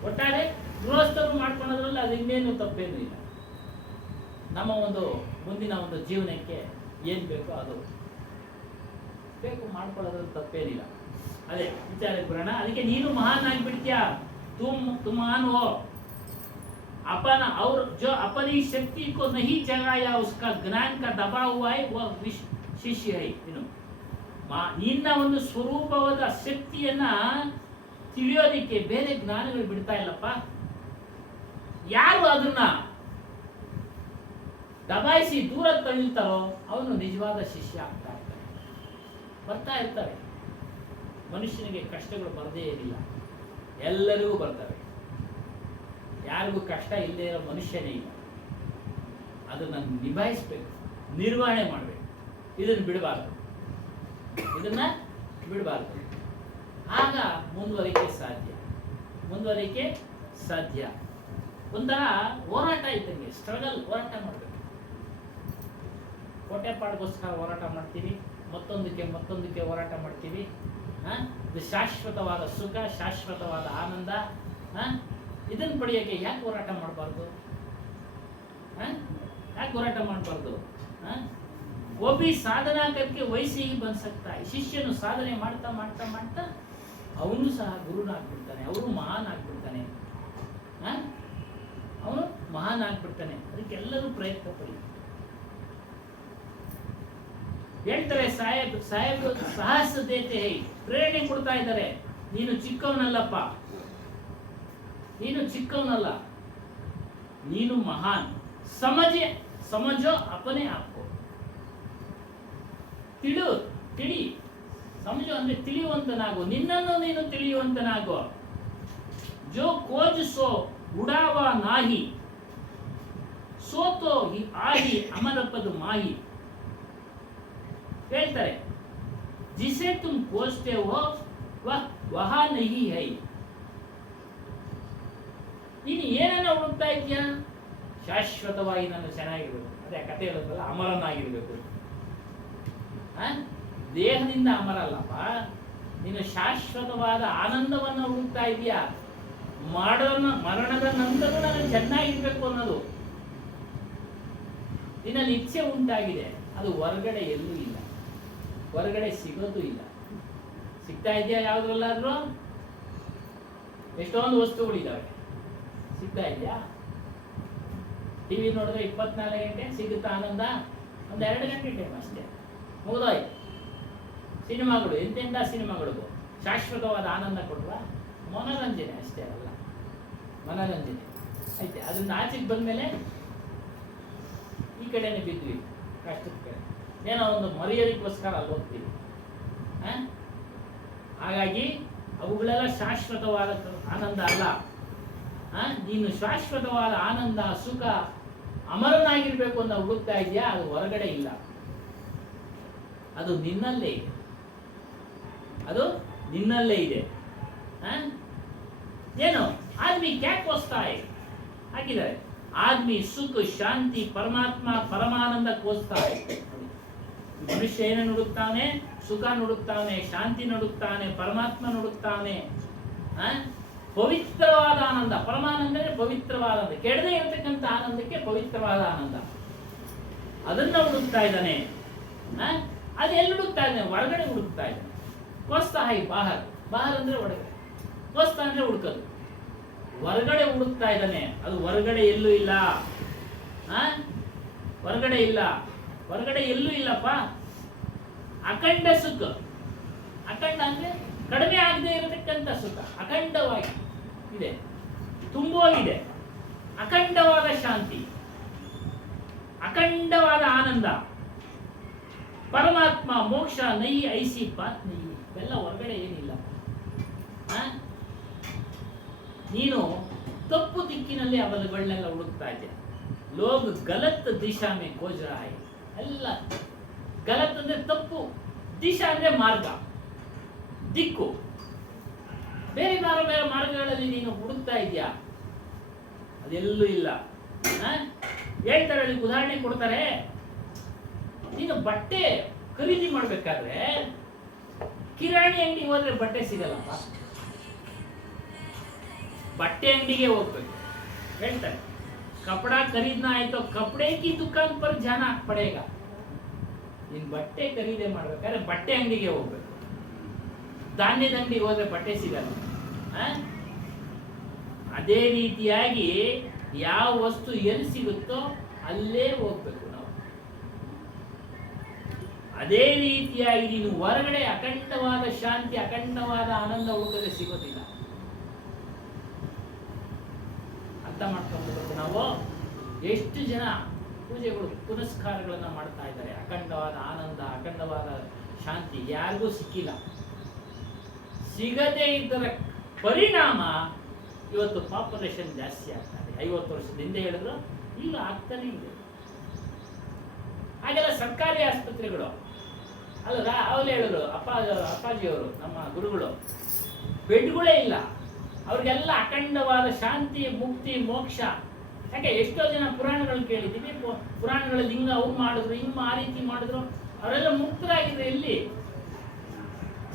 ಒಟ್ಟಾರೆ ಗೃಹಸ್ಥರು ಮಾಡ್ಕೊಳೋದ್ರಲ್ಲಿ ಅದು ಇನ್ನೇನು ತಪ್ಪೇನು ಇಲ್ಲ. ನಮ್ಮ ಒಂದು ಮುಂದಿನ ಒಂದು ಜೀವನಕ್ಕೆ ಏನ್ ಬೇಕೋ ಅದು ಬೇಕು, ಮಾಡ್ಕೊಳ್ಳೋದ್ರಲ್ಲಿ ತಪ್ಪೇನಿಲ್ಲ. ಅದೇ ವಿಚಾರಕ್ಕೆ ಬರೋಣ. ಅದಕ್ಕೆ ನೀನು ಮಹಾನ್ ಆಗಿಬಿಡ್ತೀಯಾ, ತುಮಾನ್ ಹೋ अपन और जो अपनी शक्ति को नहीं जगाया उसका ज्ञान का दबा हुआ है वह ಶಿಷ್ಯ है. ಇನ್ನು ನಿನ್ನ ಒಂದು ಸ್ವರೂಪವಾದ ಶಕ್ತಿಯನ್ನ ತಿಳಿಯೋದಿಕ್ಕೆ ಬೇರೆ ಜ್ಞಾನಗಳು ಬಿಡ್ತಾ ಇಲ್ಲಪ್ಪ. ಯಾರು ಅದನ್ನ ದಬಾಯಿಸಿ ದೂರ ತಳ್ಳಿತಾರೋ ಅವನು ನಿಜವಾದ ಶಿಷ್ಯ ಆಗ್ತಾ ಇರ್ತಾನೆ. ಬರ್ತಾ ಇರ್ತಾರೆ. ಮನುಷ್ಯನಿಗೆ ಕಷ್ಟಗಳು ಬರದೇ ಇರಲಿಲ್ಲ, ಎಲ್ಲರಿಗೂ ಬರ್ತವೆ. ಯಾರಿಗೂ ಕಷ್ಟ ಇಲ್ಲದೆ ಇರೋ ಮನುಷ್ಯನೇ ಇಲ್ಲ. ಅದನ್ನ ನಿಭಾಯಿಸ್ಬೇಕು, ನಿರ್ವಹಣೆ ಮಾಡಬೇಕು. ಇದನ್ನ ಬಿಡಬಾರ್ದು. ಆಗ ಮುಂದುವರಿಕೆ ಸಾಧ್ಯ. ಒಂಥರ ಹೋರಾಟ ಇದ್ದಂಗೆ, ಸ್ಟ್ರಗಲ್, ಹೋರಾಟ ಮಾಡಬೇಕು. ಹೊಟ್ಟೆಪಾಡಿಗೋಸ್ಕರ ಹೋರಾಟ ಮಾಡ್ತೀವಿ, ಮತ್ತೊಂದಕ್ಕೆ ಹೋರಾಟ ಮಾಡ್ತೀವಿ. ಇದು ಶಾಶ್ವತವಾದ ಸುಖ, ಶಾಶ್ವತವಾದ ಆನಂದ, ಇದನ್ನು ಪಡೆಯೋಕೆ ಯಾಕೆ ಹೋರಾಟ ಮಾಡಬಾರ್ದು? वो भी ಸಾಧನಾ करके वैसे ही बन सकता है. ಶಿಷ್ಯನು ಸಾಧನೆ ಮಾಡ್ತಾ ಮಾಡ್ತಾ ಮಾಡ್ತಾ ಅವನು ಸಹ ಗುರುನಾಗ್ಬಿಡ್ತಾನೆ, ಅವನು ಮಹಾನ್ ಆಗ್ಬಿಡ್ತಾನೆ. ಅದಕ್ಕೆಲ್ಲರೂ ಪ್ರಯತ್ನ ಪಡಿ. ಹೇಳ್ತಾರೆ ಸಾಹೇಬ್ ಸಾಹಸ ದೇತೆ ಹೈ, ಪ್ರೇರಣೆ ಕೊಡ್ತಾ ಇದ್ದಾರೆ. ನೀನು ಚಿಕ್ಕವನಲ್ಲಪ್ಪ, ನೀನು ಮಹಾನ್. ಸಮಜೋ ಅಪನೆ ಆಪ್ಕೋ. ತಿಳಿ. ಸಮಜೋ ಅಂದ್ರೆ ತಿಳಿಯುವಂತನಾಗು, ನಿನ್ನನ್ನು ನೀನು ತಿಳಿಯುವಂತನಾಗು. ಜೋ ಕೋಜ್ ಸೋ ಉಡಾವ ನಾಹಿ, ಸೋತೋ ಆಹಿ ಅಮರಪದು ಮಾಹಿ. ಹೇಳ್ತಾರೆ, ಜಿಸೆ ತುಮ್ ಕೋಜ್ತೆ ಹೋ ವಹ ನಹಿ ಹೈ. ನೀನು ಏನನ್ನ ಹುಡುಕ್ತಾ ಇದೆಯಾ? ಶಾಶ್ವತವಾಗಿ ನಾನು ಚೆನ್ನಾಗಿರ್ಬೇಕು. ಅದೇ ಕಥೆ ಹೇಳೋದಲ್ಲ, ಅಮರನಾಗಿರ್ಬೇಕು. ದೇಹದಿಂದ ಅಮರ ಅಲ್ಲಪ್ಪ, ನೀನು ಶಾಶ್ವತವಾದ ಆನಂದವನ್ನು ಹುಡುಕ್ತಾ ಇದೆಯಾ? ಮರಣದ ನಂತರ ನಾನು ಚೆನ್ನಾಗಿರ್ಬೇಕು ಅನ್ನೋದು ನಿನ್ನಲ್ಲಿ ಇಚ್ಛೆ ಉಂಟಾಗಿದೆ. ಅದು ಹೊರಗಡೆ ಎಲ್ಲೂ ಇಲ್ಲ, ಹೊರಗಡೆ ಸಿಗೋದು ಇಲ್ಲ. ಸಿಗ್ತಾ ಇದೆಯಾ? ಯಾವ್ದ್ರಲ್ಲಾದ್ರೂ ಎಷ್ಟೊಂದು ವಸ್ತುಗಳಿದ್ದಾವೆ, ಸಿಗ್ತಾ ಇದೆಯಾ? ಟಿವಿ ನೋಡಿದ್ರೆ 24 ಗಂಟೆ ಸಿಗುತ್ತಾ ಆನಂದ? ಒಂದು 2 ಗಂಟೆ ಟೈಮ್ ಅಷ್ಟೇ, ಮುಗಿದೋಯ್ತು. ಸಿನಿಮಾಗಳು, ಎಂತೆಂಥ ಸಿನಿಮಾಗಳು ಶಾಶ್ವತವಾದ ಆನಂದ ಕೊಡುವ? ಮನೋರಂಜನೆ ಅಷ್ಟೇ ಅಲ್ಲ, ಮನೋರಂಜನೆ ಐತೆ. ಅದನ್ನ ಆಚೆಗೆ ಬಂದ್ಮೇಲೆ ಈ ಕಡೆನೆ ಬಿದ್ವಿ, ಕಷ್ಟದ ಕಡೆ. ಏನೋ ಒಂದು ಮರ್ಯಾದೆಗೋಸ್ಕರ ಅಲ್ಲಿ ಹೋಗ್ತೀವಿ. ಹಾಗಾಗಿ ಅವುಗಳೆಲ್ಲ ಶಾಶ್ವತವಾದ ಆನಂದ ಅಲ್ಲ. ನೀನು ಶಾಶ್ವತವಾದ ಆನಂದ, ಸುಖ, ಅಮರನಾಗಿರ್ಬೇಕು ಅಂತ ಹುಡುಕ್ತಾ ಇದೆಯಾ? ಅದು ಹೊರಗಡೆ ಇಲ್ಲ, ಅದು ನಿನ್ನಲ್ಲೇ ಇದೆ. ಏನು ಆದ್ಮಿ ಕ್ಯಾಕ್ ವಸ್ತಾಯ್ ಹಾಕಿದ್ದಾರೆ. ಆದ್ಮಿ ಸುಖ ಶಾಂತಿ ಪರಮಾತ್ಮ ಪರಮಾನಂದ ಕೋಸ್ತಾರೆ. ಮನುಷ್ಯ ಏನನ್ನು ಹುಡುಕ್ತಾನೆ? ಸುಖ ಹುಡುಕ್ತಾನೆ, ಶಾಂತಿ ಹುಡುಕ್ತಾನೆ, ಪರಮಾತ್ಮ ಹುಡುಕ್ತಾನೆ, ಪವಿತ್ರವಾದ ಆನಂದ. ಪರಮಾನಂದ ಅಂದ್ರೆ ಪವಿತ್ರವಾದ ಆನಂದ, ಕೆಡದೇ ಇರತಕ್ಕಂಥ ಆನಂದಕ್ಕೆ ಪವಿತ್ರವಾದ ಆನಂದ, ಅದನ್ನ ಹುಡುಕ್ತಾ ಇದ್ದಾನೆ. ಅದೆಲ್ಲ ಹುಡುಕ್ತಾ ಇದ್ದಾನೆ? ಹೊರಗಡೆ ಹುಡುಕ್ತಾ ಇದ್ದಾನೆ. ಕೋಸ್ತಾ ಹೈ ಬಾಹರ್, ಬಾಹರ್ ಅಂದ್ರೆ ಒಳಗಡೆ, ಕೋಸ್ತಾ ಅಂದ್ರೆ ಹುಡುಕೋದು. ಹೊರಗಡೆ ಹುಡುಕ್ತಾ ಇದ್ದಾನೆ, ಅದು ಹೊರಗಡೆ ಎಲ್ಲೂ ಇಲ್ಲ. ಹೊರಗಡೆ ಇಲ್ಲ, ಹೊರಗಡೆ ಎಲ್ಲೂ ಇಲ್ಲಪ್ಪ. ಅಖಂಡ ಸುಖ, ಅಖಂಡ ಅಂದ್ರೆ ಕಡಿಮೆ ಆಗದೆ ಇರತಕ್ಕಂಥ ಸುಖ, ಅಖಂಡವಾಗಿ ಇದೆ, ತುಂಬೋಗಿದೆ. ಅಖಂಡವಾದ ಶಾಂತಿ, ಅಖಂಡವಾದ ಆನಂದ, ಪರಮಾತ್ಮ ಮೋಕ್ಷ ನೈ ಐಸಿ ಪಾತ್ ನೈ, ಇವೆಲ್ಲ ಹೊರಗಡೆ ಏನಿಲ್ಲ. ನೀನು ತಪ್ಪು ದಿಕ್ಕಿನಲ್ಲಿ ಅವಲುಗಳನ್ನೆಲ್ಲ ಹುಡುಕ್ತಾ ಇದ್ದೆ. ಲೋಗ್ ಗಲತ್ ದಿಶಾ ಮೇ ಖೋಜ್ ರಹಾ ಹೈ. ಎಲ್ಲ ಗಲತ್ ಅಂದ್ರೆ ತಪ್ಪು, ದಿಶಾ ಅಂದ್ರೆ ಮಾರ್ಗ, ದಿಕ್ಕು. ಬೇರೆ ಬೇರೆ ಮಾರ್ಗಗಳಲ್ಲಿ ನೀನು ಹುಡುಕ್ತಾ ಇದೆಯಾ, ಅದೆಲ್ಲೂ ಇಲ್ಲ. ಹೇಳ್ತಾರೆ, ಅದಕ್ಕೆ ಉದಾಹರಣೆ ಕೊಡ್ತಾರೆ. ನೀನು ಬಟ್ಟೆ ಖರೀದಿ ಮಾಡ್ಬೇಕಾದ್ರೆ ಕಿರಾಣಿ ಅಂಗಡಿ ಹೋದ್ರೆ ಬಟ್ಟೆ ಸಿಗಲ್ಲಪ್ಪ, ಬಟ್ಟೆ ಅಂಗಡಿಗೆ ಹೋಗ್ಬೇಕು. ಹೇಳ್ತಾರೆ ಕಪड़ा खरीदना है तो कपड़े की दुकान पर जाना पड़ेगा. ನೀನು ಬಟ್ಟೆ ಖರೀದಿ ಮಾಡ್ಬೇಕಾದ್ರೆ ಬಟ್ಟೆ ಅಂಗಡಿಗೆ ಹೋಗ್ಬೇಕು. ಧಾನ್ಯದ ಅಂಗಡಿಗೆ ಹೋದ್ರೆ ಬಟ್ಟೆ ಸಿಗಲ್ಲ. ಅದೇ ರೀತಿಯಾಗಿ ಯಾವ ವಸ್ತು ಎಲ್ಲಿ ಸಿಗುತ್ತೋ ಅಲ್ಲೇ ಹೋಗ್ಬೇಕು ನಾವು. ಅದೇ ರೀತಿಯಾಗಿ ನೀನು ಹೊರಗಡೆ ಅಖಂಡವಾದ ಶಾಂತಿ, ಅಖಂಡವಾದ ಆನಂದ ಹುಡುಕದೆ ಸಿಗೋದಿಲ್ಲ. ಅರ್ಥ ಮಾಡ್ಕೊಳ್ಬೇಕು ನಾವು. ಎಷ್ಟು ಜನ ಪೂಜೆಗಳು ಪುನಸ್ಕಾರಗಳನ್ನ ಮಾಡ್ತಾ ಇದ್ದಾರೆ, ಅಖಂಡವಾದ ಆನಂದ, ಅಖಂಡವಾದ ಶಾಂತಿ ಯಾರಿಗೂ ಸಿಕ್ಕಿಲ್ಲ. ಸಿಗದೇ ಇದ್ದರ ಪರಿಣಾಮ ಇವತ್ತು ಪಾಪ್ಯುಲೇಷನ್ ಜಾಸ್ತಿ ಆಗ್ತದೆ. 50 ವರ್ಷದ ಹಿಂದೆ ಹೇಳಿದ್ರು, ಈಗ ಆಗ್ತಾನೆ ಇದೆ. ಹಾಗೆಲ್ಲ ಸರ್ಕಾರಿ ಆಸ್ಪತ್ರೆಗಳು ಅಲ್ಲ, ಅವ್ರು ಹೇಳಿದ್ರು, ಅಪ್ಪಾಜಿಯವರು ನಮ್ಮ ಗುರುಗಳು, ಬೆಡ್ಗಳೇ ಇಲ್ಲ ಅವ್ರಿಗೆಲ್ಲ. ಅಖಂಡವಾದ ಶಾಂತಿ, ಮುಕ್ತಿ, ಮೋಕ್ಷ. ಯಾಕೆ ಎಷ್ಟೋ ಜನ ಪುರಾಣಗಳು ಕೇಳಿದ್ದೀವಿ, ಪುರಾಣಗಳಲ್ಲಿ ಹಿಂಗ ಅವ್ರು ಮಾಡಿದ್ರು, ಹಿಂಗ ಆ ರೀತಿ ಮಾಡಿದ್ರು, ಅವರೆಲ್ಲ ಮುಕ್ತರಾಗಿದ್ರೆ ಎಲ್ಲಿ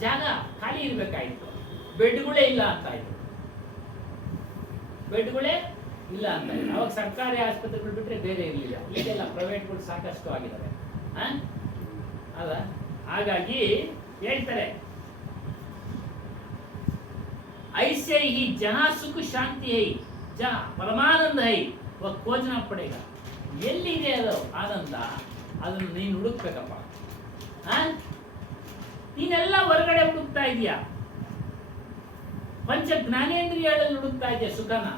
ಜಾಗ ಖಾಲಿ ಇರ್ಬೇಕಾಯ್ತು. ಬೆಡ್ಗಳೇ ಇಲ್ಲ ಅಂತ ಇದ್ರು, ಬೆಡ್ಗಳೇ ಇಲ್ಲ ಅಂತ ಇದ್ರು. ಅವಾಗ ಸರ್ಕಾರಿ ಆಸ್ಪತ್ರೆಗಳು ಬಿಟ್ರೆ ಬೇರೆ ಇರಲಿಲ್ಲ. ಈಗೆಲ್ಲ ಪ್ರೈವೇಟ್ಗಳು ಸಾಕಷ್ಟು ಆಗಿದ್ದಾರೆ ಅಲ್ಲ. ಹಾಗಾಗಿ ಹೇಳ್ತಾರೆ, ऐसे ही जहाँ सुख शांति है, जहाँ परमानंद है, वह खोजना पड़ेगा. ಎಲ್ಲಿದೆ ಅದು ಆನಂದ, ಅದನ್ನು ನೀನು ಹುಡುಕ್ಬೇಕಪ್ಪ. ನೀನೆಲ್ಲ ಹೊರಗಡೆ ಹುಡುಕ್ತಾ ಇದೀಯಾ, ಪಂಚ ಜ್ಞಾನೇಂದ್ರಿಯಗಳಲ್ಲಿ ಹುಡುಕ್ತಾ ಇದೆಯಾ ಸುಖನ,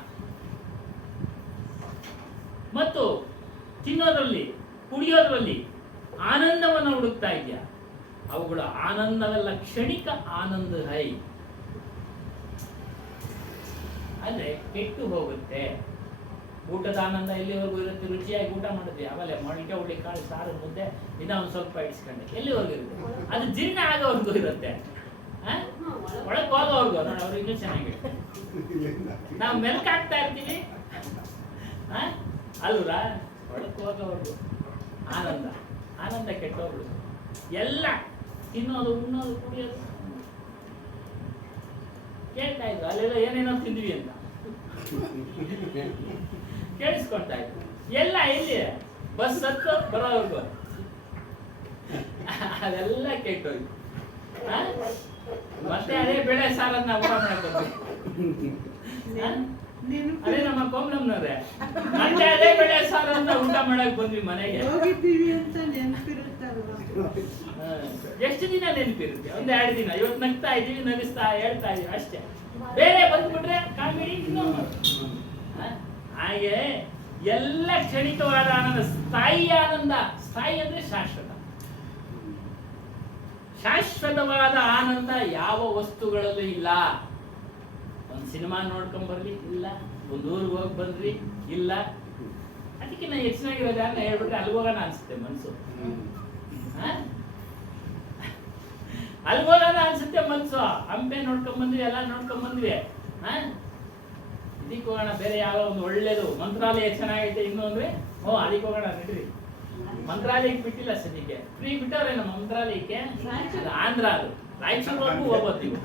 ಮತ್ತು ತಿನ್ನೋದ್ರಲ್ಲಿ, ಕುಡಿಯೋದ್ರಲ್ಲಿ ಆನಂದವನ್ನು ಹುಡುಕ್ತಾ ಇದೆಯಾ. ಅವುಗಳ ಆನಂದವೆಲ್ಲ ಕ್ಷಣಿಕ ಆನಂದ ಹೈ, ಅಂದ್ರೆ ಕೆಟ್ಟು ಹೋಗುತ್ತೆ. ಊಟದ ಆನಂದ ಎಲ್ಲಿವರೆಗೂ ಇರುತ್ತೆ? ರುಚಿಯಾಗಿ ಊಟ ಮಾಡಿದ್ವಿ, ಆಮೇಲೆ ಮೊಳಕೆ ಹುಳಿ ಕಾಳು ಸಾರು ಮುದ್ದೆ ದಿನ ಒಂದು ಸ್ವಲ್ಪ ಇಡಿಸ್ಕೊಂಡೆ, ಎಲ್ಲಿವರೆಗೂ ಇರುತ್ತೆ? ಅದು ಜೀರ್ಣ ಆಗೋವರೆಗೂ ಇರುತ್ತೆ, ಒಳಗೆ ಹೋಗೋವರೆಗೂ. ನೋಡಿ, ಅವ್ರು ಇನ್ನೂ ಚೆನ್ನಾಗಿರುತ್ತೆ. ನಾವು ಮೆಲ್ಕ್ ಹಾಕ್ತಾ ಇರ್ತೀವಿ ಅಲ್ವಾ, ಒಳಗೆ ಹೋಗೋವರೆಗೂ ಆನಂದ, ಆನಂದ ಕೆಟ್ಟೋಗ್ಬಿಡುದು. ಎಲ್ಲ ತಿನ್ನೋದು, ಉಣ್ಣೋದು, ಕುಡಿಯೋದು. ಕೇಳ್ತಾ ಇದ್ರು ಅಲ್ಲೆಲ್ಲ ಏನೇನೋ ತಿಂದ್ವಿ ಅಂತ ಕೇಳಿಸ್ಕೊಳ್ತಾ ಇದ್ರು. ಎಲ್ಲ ಎಲ್ಲಿ ಬಸ್ ಹತ್ತು ಬರೋವರೆಗೂ ಅದೆಲ್ಲ ಕೆಟ್ಟೋಯ್ತು. ಮತ್ತೆ ಅದೇ ಬೆಳೆ ಸಾರನ್ನ ಊಟ ಮಾಡ್ಕೊತೀವಿ. ಅದೇ ನಮ್ಮ ಕೋಮಲಮ್ನವ್ರೆ, ಮತ್ತೆ ಅದೇ ಬೆಳೆ ಸಾರನ್ನ ಊಟ ಮಾಡಕ್ ಬಂದ್ವಿ ಮನೆಗೆ. ಎಷ್ಟು ದಿನ ನೆನಪಿರುತ್ತೆ? 1-2 ದಿನ. ಇವತ್ತು ನಗ್ತಾ ಇದೀವಿ, ನಗಿಸ್ತಾ ಹೇಳ್ತಾ ಇದೀವಿ ಅಷ್ಟೇ. ಬೇರೆ ಬಂದ್ಬಿಟ್ರೆ ಕಾಮಿಡಿ. ಹಾಗೆ ಎಲ್ಲ ಕ್ಷಣಿಕವಾದ ಆನಂದ, ಸ್ಥಾಯಿ ಆನಂದ. ಸ್ಥಾಯಿ ಅಂದ್ರೆ ಶಾಶ್ವತ. ಶಾಶ್ವತವಾದ ಆನಂದ ಯಾವ ವಸ್ತುಗಳಲ್ಲೂ ಇಲ್ಲ. ಒಂದು ಸಿನಿಮಾ ನೋಡ್ಕೊಂಡ್ ಬರ್ಲಿ ಇಲ್ಲ, ಒಂದು ಊರಿಗೆ ಹೋಗಿ ಬಂದ್ರಿ ಇಲ್ಲ. ಅದಕ್ಕೆ ನಾನು ಹೆಚ್ಚಿನಾಗಿರೋದು ಯಾರನ್ನ ಹೇಳ್ಬಿಟ್ರೆ ಅಲ್ಲಿ ಹೋಗೋಣ ಅನ್ಸುತ್ತೆ ಮನ್ಸು. ಅಲ್ಲಿ ಹೋಗೋಣ ಅನ್ಸುತ್ತೆ ಮನ್ಸು. ಹಂಪೆ ನೋಡ್ಕೊಂಡ್ ಬಂದ್ವಿ, ಎಲ್ಲ ನೋಡ್ಕೊಂಡ್ ಬಂದ್ವಿ. ಇದಕ್ಕೆ ಹೋಗೋಣ, ಬೇರೆ ಯಾವ ಒಂದು ಒಳ್ಳೇದು ಮಂತ್ರಾಲಯ ಚೆನ್ನಾಗೈತೆ ಇನ್ನು ಅಂದ್ರೆ ಅದಕ್ಕೆ ಹೋಗೋಣ ನಡ್ರಿ. ಮಂತ್ರಾಲಯಕ್ಕೆ ಬಿಟ್ಟಿಲ್ಲ ಸದ್ಯಕ್ಕೆ, ಫ್ರೀ ಬಿಟ್ಟವ್ರೆ ನಮ್ಮ ಮಂತ್ರಾಲಯಕ್ಕೆ. ಅದು ಆಂಧ್ರ, ಅದು ರಾಯಚೂರ್ವರೆಗೂ ಹೋಗೋದು ನೀವು.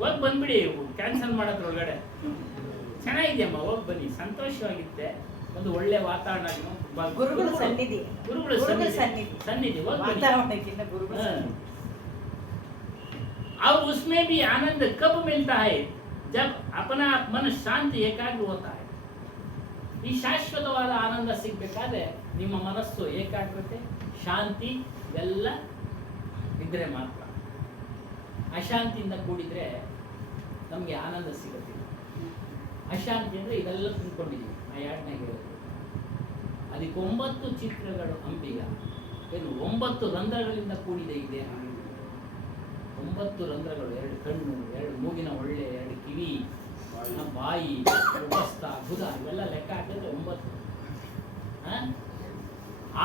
ಹೋಗಿ ಬಂದ್ಬಿಡಿ, ಕ್ಯಾನ್ಸಲ್ ಮಾಡೋದ್ರೊಳಗಡೆ. ಚೆನ್ನಾಗಿದೆಯಮ್ಮ, ಹೋಗಿ ಬನ್ನಿ, ಸಂತೋಷವಾಗಿರುತ್ತೆ. ಒಂದು ಒಳ್ಳೆ ವಾತಾವರಣ, ಗುರುಗಳ ಸನ್ನಿಧಿ, ಗುರುಗಳ ಸನ್ನಿಧಿ ಹೋಗಿ ಬನ್ನಿ. ವಾತಾವರಣಕ್ಕಿಂತ ಗುರುಗಳ ಸನ್ನಿಧಿ. और उसमें भी आनंद कब मिलता है? जब अपना मन शांत एकाग्र होता है. ಈ ಶಾಶ್ವತವಾದ ಆನಂದ ಸಿಗ್ಬೇಕಾದ್ರೆ ನಿಮ್ಮ ಮನಸ್ಸು ಏಕಾಗ್ರತೆ, ಶಾಂತಿ ಇವೆಲ್ಲ ಇದ್ರೆ ಮಾತ್ರ. ಅಶಾಂತಿಯಿಂದ ಕೂಡಿದ್ರೆ ನಮಗೆ ಆನಂದ ಸಿಗುತ್ತಿಲ್ಲ. ಅಶಾಂತಿ ಅಂದ್ರೆ ಇದೆಲ್ಲ ತುಂಬಿಕೊಂಡಿದ್ದೀವಿ. ನಾ ಯಾಡ್ನಾಗ ಹೇಳೋದು ಅದಕ್ಕೆ 9 ಚಿತ್ರಗಳು ಅಂಬಿಗ, ಏನು 9 ರಂಧ್ರಗಳಿಂದ ಕೂಡಿದೆ ಇದೆ. 9 ರಂಧ್ರಗಳು, 2 ಕಣ್ಣು, 2 ಮೂಗಿನ ಒಳ್ಳೆ, 2 ಕಿವಿ, ಬಾಯಿ, ಉಪಸ್ಥ, ಬುಧ, ಇವೆಲ್ಲ ಲೆಕ್ಕ ಹಾಕಿದ್ರೆ 9.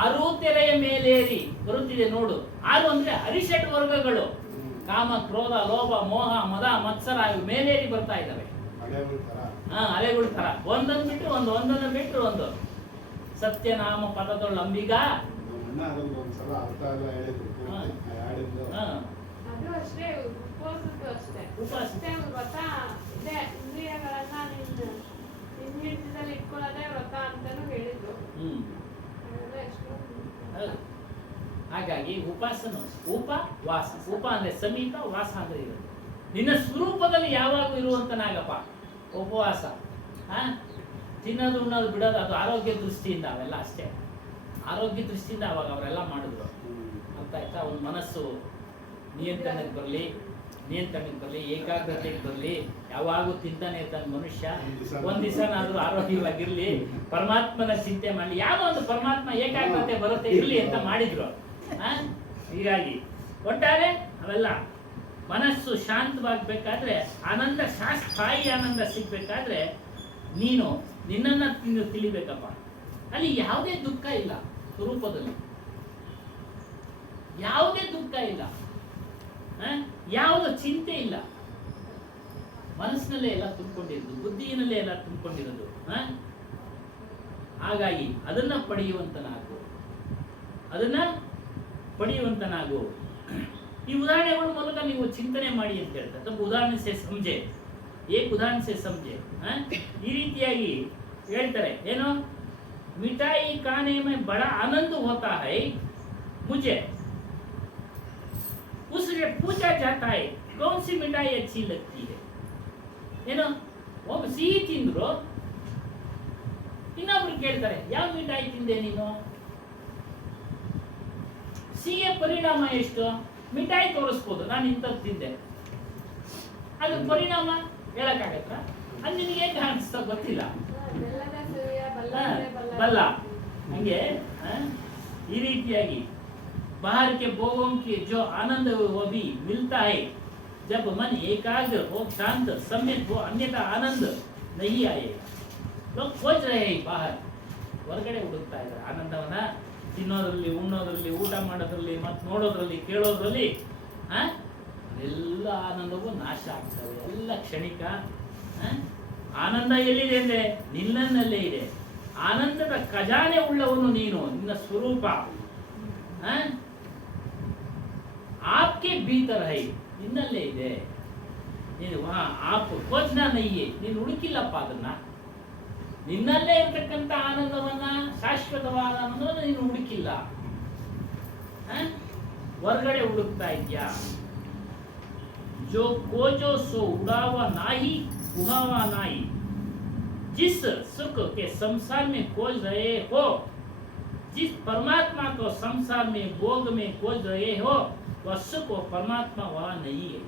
6 ತೆರೆಯ ಮೇಲೇರಿ ಬರುತ್ತಿದೆ ನೋಡು. 6 ಅಂದ್ರೆ ಅರಿಷಡ್ ವರ್ಗಗಳು, ಕಾಮ, ಕ್ರೋಧ, ಲೋಭ, ಮೋಹ, ಮದ, ಮತ್ಸರ, ಇವು ಮೇಲೇರಿ ಬರ್ತಾ ಇದ್ದಾವೆ. ಅಲೆಗಳ ತರ ಒಂದೊಂದು ಬಿಟ್ಟು ಒಂದು, ಒಂದೊಂದು ಬಿಟ್ಟು ಒಂದು. ಸತ್ಯನಾಮ ಪದದೊಳ್ಳು ಅಂಬಿಗ. ಒಂದ್ಸಲ ಅರ್ಥ ಎಲ್ಲ ಹೇಳಿದ್ರು. ಅದು ಅಷ್ಟೇ, ಉಪವಾಸದ್ದು ಅಷ್ಟೇ. ಅಷ್ಟೇ ವ್ರತ ಇದೆ, ಇಂದ್ರಿಯಗಳನ್ನ ನಿನ್ನ ಹಿಡಿತದಲ್ಲಿ ಇಟ್ಕೊಳ್ಳೋದೇ ವ್ರತ ಅಂತಾನು ಹೇಳಿದ್ರು. ಅದೆಲ್ಲ ಎಷ್ಟು ಹಾಗಾಗಿ ಉಪಾಸನ, ಉಪವಾಸ. ಉಪ ಅಂದ್ರೆ ಸಮೀಪ, ವಾಸ ಅಂದ್ರೆ ಇರೋದು. ನಿನ್ನ ಸ್ವರೂಪದಲ್ಲಿ ಯಾವಾಗೂ ಇರುವಂತನಾಗಪ್ಪ ಉಪವಾಸ. ತಿನ್ನೋದು ಉಣ್ಣೋದು ಬಿಡೋದು ಅದು ಆರೋಗ್ಯ ದೃಷ್ಟಿಯಿಂದ, ಅವೆಲ್ಲ ಅಷ್ಟೇ ಆರೋಗ್ಯ ದೃಷ್ಟಿಯಿಂದ ಅವಾಗ ಅವರೆಲ್ಲ ಮಾಡಿದ್ರು. ಅರ್ಥ ಆಯ್ತಾ? ಒಂದು ಮನಸ್ಸು ನಿಯಂತ್ರಣಕ್ಕೆ ಬರಲಿ, ಏಕಾಗ್ರತೆಗೆ ಬರಲಿ. ಯಾವಾಗೂ ತಿಂತಾನೆ ಇರ್ತಾನೆ ಮನುಷ್ಯ. ಒಂದ್ ದಿವಸನಾದ್ರೂ ಆರೋಗ್ಯವಾಗಿರ್ಲಿ, ಪರಮಾತ್ಮನ ಚಿಂತೆ ಮಾಡಲಿ. ಯಾವ ಒಂದು ಪರಮಾತ್ಮ ಏಕಾಗ್ರತೆ ಬರುತ್ತೆ ಇರ್ಲಿ ಅಂತ ಮಾಡಿದ್ರು. ಹೀಗಾಗಿ ಒಟ್ಟಾರೆ ಅವೆಲ್ಲ ಮನಸ್ಸು ಶಾಂತವಾಗಬೇಕಾದ್ರೆ, ಆನಂದ, ಸ್ಥಾಯಿ ಆನಂದ ಸಿಗ್ಬೇಕಾದ್ರೆ ನೀನು ನಿನ್ನನ್ನ ತಿಳಿಬೇಕಪ್ಪ. ಅಲ್ಲಿ ಯಾವುದೇ ದುಃಖ ಇಲ್ಲ, ಸ್ವರೂಪದಲ್ಲಿ ಯಾವುದೇ ದುಃಖ ಇಲ್ಲ, ಯಾವುದೋ ಚಿಂತೆ ಇಲ್ಲ. ಮನಸ್ಸಿನಲ್ಲೇ ಎಲ್ಲ ತುಂಬಿಕೊಂಡಿರೋದು, ಬುದ್ಧಿಯಲ್ಲೇ ಎಲ್ಲ ತುಂಬಿಕೊಂಡಿರೋದು. ಹಾಗಾಗಿ ಅದನ್ನ ಪಡೆಯುವಂತನಾಗು. ಈ ಉದಾಹರಣೆಗಳ ಮೂಲಕ ನೀವು ಚಿಂತನೆ ಮಾಡಿ ಅಂತ ಹೇಳ್ತಾರೆ. ತಪ್ಪು ಉದಾಹರಣೆ ಸೇ ಸಮझे, ಏಕ್ ಉದಾಹರಣೆ ಸೇ ಸಮझे. ಈ ರೀತಿಯಾಗಿ ಹೇಳ್ತಾರೆ. ಏನು? मिठाई खाने में बड़ा आनंद होता है मुझे. उससे पूछा जाता है कौन सी मिठाई अच्छी लगती है. ಏನು? ಒಬ್ಬ ಸಿಹಿ ತಿಂದ್ರು, ಇನ್ನೊಬ್ರು ಕೇಳ್ತಾರೆ ಯಾವ ಮಿಠಾಯಿ ತಿಂದೆ ನೀನು? ಸಿಹಿಯ ಪರಿಣಾಮ ಎಷ್ಟು? ಮಿಠಾಯಿ ತೋರಿಸ್ಬೋದು, ನಾನು ಇಂಥದ್ದು ತಿಂದೆ. ಅದ್ರ ಪರಿಣಾಮ ಹೇಳಕ್ಕಾಗತ್ತಾ? ಅದು ನಿನಗೆ ಹೇಗೆ ಅನಿಸ್ತಾ ಗೊತ್ತಿಲ್ಲ. ಬಲ್ಲ ಹಂಗೆ ಈ ರೀತಿಯಾಗಿ बाहर के भोगों के जो आनंद वो भी मिलता है जब मन एकाग्र हो, शांत, सम्यक हो, अन्यथा आनंद नहीं आएगा. लोग खोज रहे हैं बाहर, ಹೊರಗಡೆ ಹುಡುಕ್ತಾ ಇದ್ದಾರೆ ಆನಂದವನ್ನ. ತಿನ್ನೋದ್ರಲ್ಲಿ, ಉಣ್ಣೋದ್ರಲ್ಲಿ, ಊಟ ಮಾಡೋದ್ರಲ್ಲಿ, ಮತ್ತೆ ನೋಡೋದ್ರಲ್ಲಿ, ಕೇಳೋದ್ರಲ್ಲಿ ಎಲ್ಲ ಆನಂದವೂ ನಾಶ ಆಗ್ತವೆ. ಎಲ್ಲ ಕ್ಷಣಿಕ. ಆನಂದ ಎಲ್ಲಿದೆ ಅಂದ್ರೆ ನಿನ್ನಲ್ಲೇ ಇದೆ. ಆನಂದದ ಖಜಾನೆ ಉಳ್ಳವನು ನೀನು, ನಿನ್ನ ಸ್ವರೂಪ ಆಪ್ಕೆ ಭೀತರ ಹೈ, ನಿನ್ನಲ್ಲೇ ಇದೆ. ನೀನು ಆಪ್ ಖೋಜ್ನಾ ನಯ್ಯೆ, ನೀನು ಹುಡುಕಿಲ್ಲಪ್ಪ ಅದನ್ನ. ನಿನ್ನಲ್ಲೇ ಇರ್ತಕ್ಕಂಥ ಆನಂದವನ್ನ, ಶಾಶ್ವತವಾದ ಆನಂದವನ್ನ ನೀನು ಹುಡುಕಿಲ್ಲ, ಹೊರಗಡೆ ಹುಡುಕ್ತಾ ಇದ್ಯಾ. ಜೋ ಕೋಜೋ ಸೋ ಉಡಾವ ನಾಯಿ उड़ावा नाई, जिस सुख के संसार में खोज रहे हो, जिस परमात्मा को संसार में भोग में खोज रहे हो, वह सुख और परमात्मा वह नहीं है.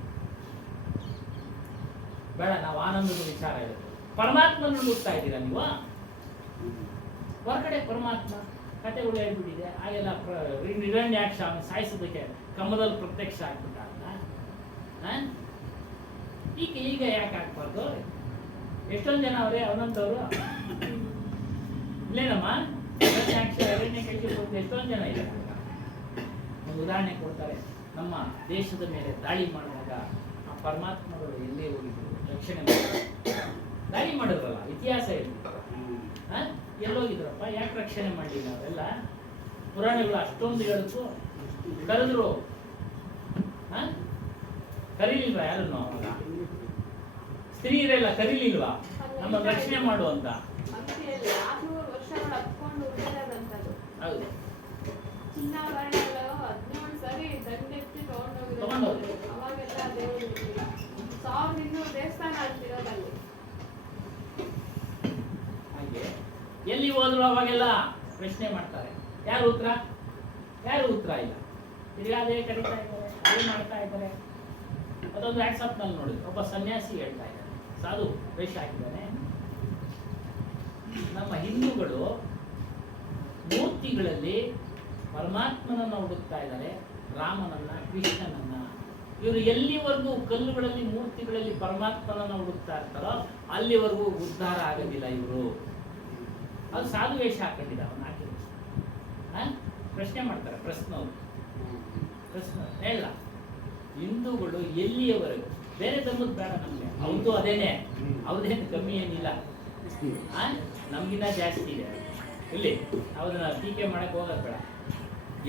ಬೇಡ, ನಾವು ಆನಂದದ ವಿಚಾರ ಇರುತ್ತೆ. ಪರಮಾತ್ಮನ ಹುಡುಕ್ತಾ ಇದ್ದೀರಾ ನೀವು. ಹೊರಗಡೆ ಪರಮಾತ್ಮ ಕಥೆಗಳು ಹೇಳ್ಬಿಟ್ಟಿದೆ. ಹಾಗೆಲ್ಲ ನಿರಣ್ಯಾಕ್ಷ ಸಾಯಿಸೋದಕ್ಕೆ ಕಮಲದಲ್ಲಿ ಪ್ರತ್ಯಕ್ಷ ಆಗ್ಬಿಟ್ಟ. ಈಗ ಯಾಕೆ ಆಗ್ಬಾರ್ದು? ಎಷ್ಟೊಂದು ಜನ ಅವರೇ ಅವನಂತವ್ರು ಇಲ್ಲೇನಮ್ಮ, ಎಷ್ಟೊಂದು ಜನ ಇದೆ. ಒಂದು ಉದಾಹರಣೆ ಕೊಡ್ತಾರೆ. ನಮ್ಮ ದೇಶದ ಮೇಲೆ ದಾಳಿ ಮಾಡಿದಾಗ ಆ ಪರಮಾತ್ಮಗಳು ಎಲ್ಲೇ ಹೋಗಿದ್ರು, ರಕ್ಷಣೆ ಮಾಡಿದ್ರು. ದಾಳಿ ಮಾಡಿದ್ರಲ್ಲ, ಇತಿಹಾಸ ಹೇಳಿ ಎಲ್ಲೋಗಿದ್ರಪ್ಪ, ಯಾಕೆ ರಕ್ಷಣೆ ಮಾಡಲಿಲ್ಲ ಅವೆಲ್ಲ ಪುರಾಣಗಳು ಅಷ್ಟೊಂದು ಹೇಳಿದ್ರು, ಕರೆದ್ರು ಕರೀಲಿಲ್ವಾ ಯಾರನ್ನು? ಅವಾಗ ಸ್ತ್ರೀಯರೆಲ್ಲ ಕರೀಲಿಲ್ವಾ ನಮ್ಮ ರಕ್ಷಣೆ ಮಾಡು ಅಂತ? ಹಂಪಿಯಲ್ಲಿ 600 ವರ್ಷಗಳು ಹತ್ಕೊಂಡು ಉಳಿದಿರೋದಂಥದ್ದು. ಹೌದು, ಚಿನ್ನಾಭರಣಗಳು 17 ಸರಿ ದಂಡೆತ್ತಿ ತಗೊಂಡೋಗಿರೋದು. ತಗೊಂಡೋದ್ರು. ಅವಾಗೆಲ್ಲ ದೇವರು 1200 ದೇವಸ್ಥಾನ ಅಂತಿರೋದಲ್ಲಿ. ಹಾಗೆ ಎಲ್ಲಿ ಹೋದ್ರು ಅವಾಗೆಲ್ಲ ಪ್ರಶ್ನೆ ಮಾಡ್ತಾರೆ, ಯಾರು ಉತ್ತರ ಇಲ್ಲ. ತಿರ್ಗಾ ಅದೇ ಕರೀತಾ ಇದ್ದಾರೆ, ಅದೇ ಮಾಡ್ತಾ ಇದ್ದಾರೆ. ಅದೊಂದು ವಾಟ್ಸಪ್ನಲ್ಲಿ ನೋಡಿದ್ರು, ಒಬ್ಬ ಸನ್ಯಾಸಿ ಹೇಳ್ತಾ ಇದ್ದಾರೆ, ಸಾಧು ವೇಷ ಹಾಕಿದ್ದಾನೆ, ನಮ್ಮ ಹಿಂದೂಗಳು ಮೂರ್ತಿಗಳಲ್ಲಿ ಪರಮಾತ್ಮನನ್ನ ಹುಡುಕ್ತಾ ಇದ್ದಾರೆ, ರಾಮನನ್ನ, ಕೃಷ್ಣನನ್ನ. ಇವರು ಎಲ್ಲಿವರೆಗೂ ಕಲ್ಲುಗಳಲ್ಲಿ ಮೂರ್ತಿಗಳಲ್ಲಿ ಪರಮಾತ್ಮನನ್ನ ಹುಡುಕ್ತಾ ಇರ್ತಾರೋ ಅಲ್ಲಿವರೆಗೂ ಉದ್ಧಾರ ಆಗೋದಿಲ್ಲ ಇವರು. ಅದು ಸಾಧು ವೇಷ ಹಾಕೊಂಡಿದ್ದ ಅವನು ಹಾಕಿದ್ರು. ಪ್ರಶ್ನೆ ಮಾಡ್ತಾರೆ, ಪ್ರಶ್ನೆ ಹೇಳ, ಹಿಂದೂಗಳು ಎಲ್ಲಿಯವರೆಗೂ, ಬೇರೆ ಧರ್ಮದ ಬೇಡ ನಮಗೆ, ಅವ್ರದ್ದು ಅದೇನೆ, ಅವ್ರದ್ದೇನು ಕಮ್ಮಿ ಏನಿಲ್ಲ, ನಮ್ಗಿನ್ನ ಜಾಸ್ತಿ ಇದೆ ಇಲ್ಲಿ, ಅವ್ರನ್ನ ಟೀಕೆ ಮಾಡಕ್ಕೆ ಹೋಗೋದು ಬೇಡ.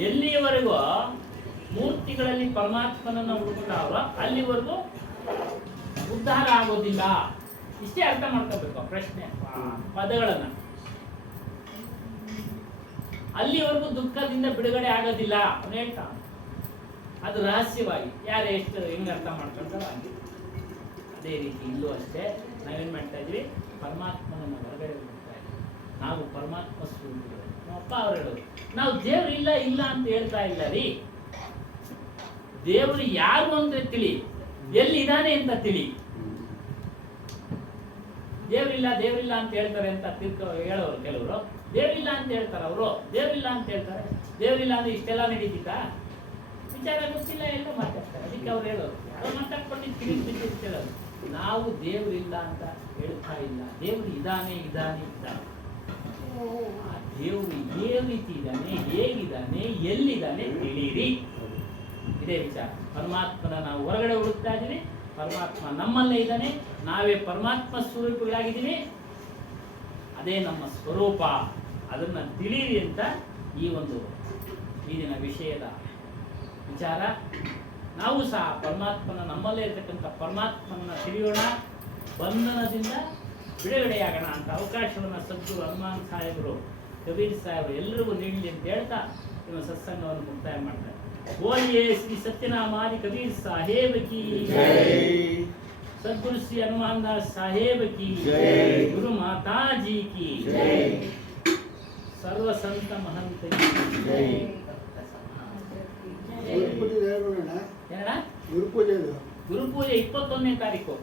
ಎಲ್ಲಿಯವರೆಗೂ ಮೂರ್ತಿಗಳಲ್ಲಿ ಪರಮಾತ್ಮನನ್ನ ಹುಡುಕ್ತಾವ್ರೋ ಅಲ್ಲಿವರೆಗೂ ಉದ್ಧಾರ ಆಗೋದಿಲ್ಲ. ಇಷ್ಟೇ ಅರ್ಥ ಮಾಡ್ಕೋಬೇಕು ಪ್ರಶ್ನೆ ಪದಗಳನ್ನ. ಅಲ್ಲಿವರೆಗೂ ದುಃಖದಿಂದ ಬಿಡುಗಡೆ ಆಗೋದಿಲ್ಲ ಅವನು ಹೇಳ್ತಾ. ಅದು ರಹಸ್ಯವಾಗಿ ಯಾರು ಎಷ್ಟು ಹೆಂಗೆ ಅರ್ಥ ಮಾಡ್ಕೊಂತಾರೋ ಹಾಗೆ. ಅದೇ ರೀತಿ ಇಲ್ಲೂ ಅಷ್ಟೇ ನಾವೇನು ಮಾಡ್ತಾ ಇದ್ವಿ, ಪರಮಾತ್ಮನನ್ನು ಹೊರಗಡೆ ಬಿಡ್ತಾ ಇದ್ವಿ. ನಾವು ಪರಮಾತ್ಮ ಸ್ವರೂಪಿಗಳು. ನಮ್ಮ ಅಪ್ಪ ಅವ್ರು ಹೇಳೋದು, ನಾವು ದೇವ್ರು ಇಲ್ಲ ಅಂತ ಹೇಳ್ತಾ ಇಲ್ಲ ರೀ, ದೇವರು ಯಾರು ಅಂತ ತಿಳಿ, ಎಲ್ಲಿದ್ದಾನೆ ಅಂತ ತಿಳಿ. ದೇವ್ರಿಲ್ಲ ಅಂತ ಹೇಳ್ತಾರೆ ಅಂತ ಹೇಳೋರು ಕೆಲವರು. ದೇವ್ರಿಲ್ಲ ಅಂತ ಹೇಳ್ತಾರೆ ಅವರು, ದೇವ್ರಿಲ್ಲ ಅಂತ ಹೇಳ್ತಾರೆ. ದೇವ್ರಿಲ್ಲ ಅಂದ್ರೆ ಇಷ್ಟೆಲ್ಲ ನಡೀತಿತ್ತಾ? ವಿಚಾರ ಗೊತ್ತಿಲ್ಲ, ಎಲ್ಲ ಮಾತಾಡ್ತಾರೆ. ಅದಕ್ಕೆ ಅವ್ರು ಹೇಳೋರು, ಯಾರು ಮಾತಾಡ್ಕೊಂಡು ತಿಳಿದು ನಾವು ದೇವ್ರಿಲ್ಲ ಅಂತ ಹೇಳ್ತಾ ಇಲ್ಲ, ದೇವ್ರು ಇದ್ದಾನೆ. ಆ ದೇವ್ರು ಯಾವ ರೀತಿ ಇದ್ದಾನೆ, ಹೇಗಿದ್ದಾನೆ, ಎಲ್ಲಿದ್ದಾನೆ ತಿಳಿಯಿರಿ. ಇದೇ ವಿಚಾರ. ಪರಮಾತ್ಮನ ನಾವು ಹೊರಗಡೆ ಹುಡುಕ್ತಾ ಇದ್ದೀವಿ, ಪರಮಾತ್ಮ ನಮ್ಮಲ್ಲೇ ಇದ್ದಾನೆ, ನಾವೇ ಪರಮಾತ್ಮ ಸ್ವರೂಪಗಳಾಗಿದ್ದೀವಿ, ಅದೇ ನಮ್ಮ ಸ್ವರೂಪ. ಅದನ್ನು ತಿಳಿಯಿರಿ ಅಂತ ಈ ಒಂದು ಈಗಿನ ವಿಷಯದ ವಿಚಾರ. ನಾವು ಸಹ ಪರಮಾತ್ಮನ, ನಮ್ಮಲ್ಲೇ ಇರತಕ್ಕಂಥ ಪರಮಾತ್ಮನ ತಿಳಿಯೋಣ, ಬಂಧನದಿಂದ ಬಿಡುಗಡೆಯಾಗೋಣ ಅಂತ ಅವಕಾಶವನ್ನು ಸದ್ಗುರು ಹನುಮಾನ್ ಸಾಹೇಬರು, ಕಬೀರ್ ಸಾಹೇಬರು ಎಲ್ಲರಿಗೂ ನೀಡಲಿ ಅಂತ ಹೇಳ್ತಾ ಇನ್ನು ಸತ್ಸಂಗವನ್ನು ಮುಕ್ತಾಯ ಮಾಡ್ತಾರೆ. बोलिए श्री सत्यनामादि कबीर साहेब की जय, सद्गुरु श्री हनुमान दास साहेब की जय, गुरु माता जी की जय, सर्व संत महंत की जय. ಗುರುಪೂಜೆ 21ನೇ ತಾರೀಕು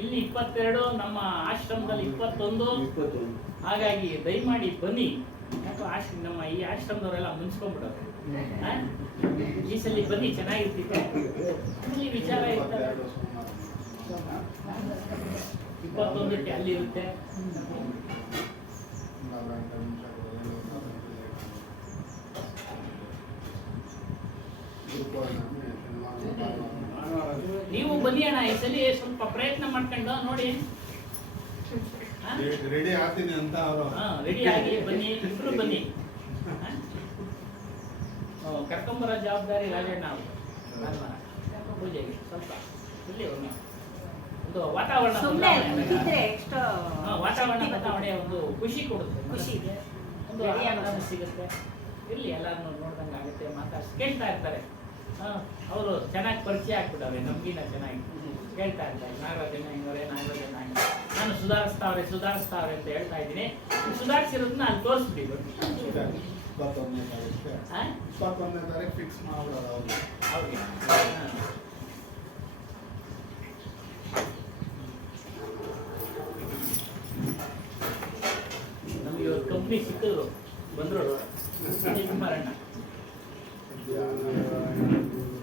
ಇಲ್ಲಿ, 22 ನಮ್ಮ ಆಶ್ರಮದಲ್ಲಿ 21. ಹಾಗಾಗಿ ದಯಮಾಡಿ ಬನ್ನಿ. ಯಾಕೋ ನಮ್ಮ ಈ ಆಶ್ರಮದವರೆಲ್ಲ ಮುನ್ಸ್ಕೊಂಡ್ಬಿಡೋರು, ಈ ಸಲ ಬನ್ನಿ, ಚೆನ್ನಾಗಿರ್ತಿತ್ತು. ಇಲ್ಲಿ ವಿಚಾರ ಇರ್ತಾರೆ. 21ಕ್ಕೆ ಅಲ್ಲಿ ಇರುತ್ತೆ. ನೀವು ಬನ್ನಿ ಅಣ್ಣ, ಈ ಸಲ ಸ್ವಲ್ಪ ಪ್ರಯತ್ನ ಮಾಡ್ಕೊಂಡು ನೋಡಿ. ರೆಡಿ ಆಗ್ತೀನಿ ಅಂತ ಅವರು ರೆಡಿ ಆಗಿ ಬನ್ನಿ, ಇಬ್ರು ಬನ್ನಿ. ಕರ್ಕೊಂಬರೋ ಜವಾಬ್ದಾರಿ ರಾಜಣ್ಣ ಅವರು ಪೂಜೆಗೆ. ಸ್ವಲ್ಪ ಇಲ್ಲಿ ಒಂದು ವಾತಾವರಣ ಬದಲಾವಣೆ ಒಂದು ಖುಷಿ ಕೊಡುತ್ತೆ, ಖುಷಿಗೆ ಒಂದು ಆನಂದ ಸಿಗುತ್ತೆ. ಇಲ್ಲಿ ಎಲ್ಲರನ್ನೂ ನೋಡ್ದಂಗೆ ಆಗುತ್ತೆ, ಮಾತಾಡ್ಸಿ ಕೇಳ್ತಾ ಇರ್ತಾರೆ. ಅವರು ಚೆನ್ನಾಗಿ ಪರಿಚಯ ಆಗ್ಬಿಟ್ಟವ್ರೆ, ನಮ್ಗಿನ್ನ ಚೆನ್ನಾಗಿ ಕೇಳ್ತಾ ಇರ್ತಾರೆ. ನಾಗರಾಜನ ಹಿಂಗವ್ರೆ, ನಾಗರಾಜನ ಹಿಂಗೆ, ನಾನು ಸುಧಾರಿಸ್ತಾವ್ರೆ ಅಂತ ಹೇಳ್ತಾ ಇದ್ದೀನಿ. ಸುಧಾರಿಸಿರೋದನ್ನ ಅಲ್ಲಿ ತೋರಿಸ್ಬಿಡಿ. 21ನೇ ತಾರೀಕು ಫಿಕ್ಸ್ ಮಾಡ್ಬಿಡೋದು ಅವ್ರಿಗೆ. ನಮಗೆ ಇವತ್ತು ಕಂಪ್ನಿ ಸಿಕ್ಕಿದ್ರು, ಬಂದ್ರು ಕುಮಾರಣ್ಣ.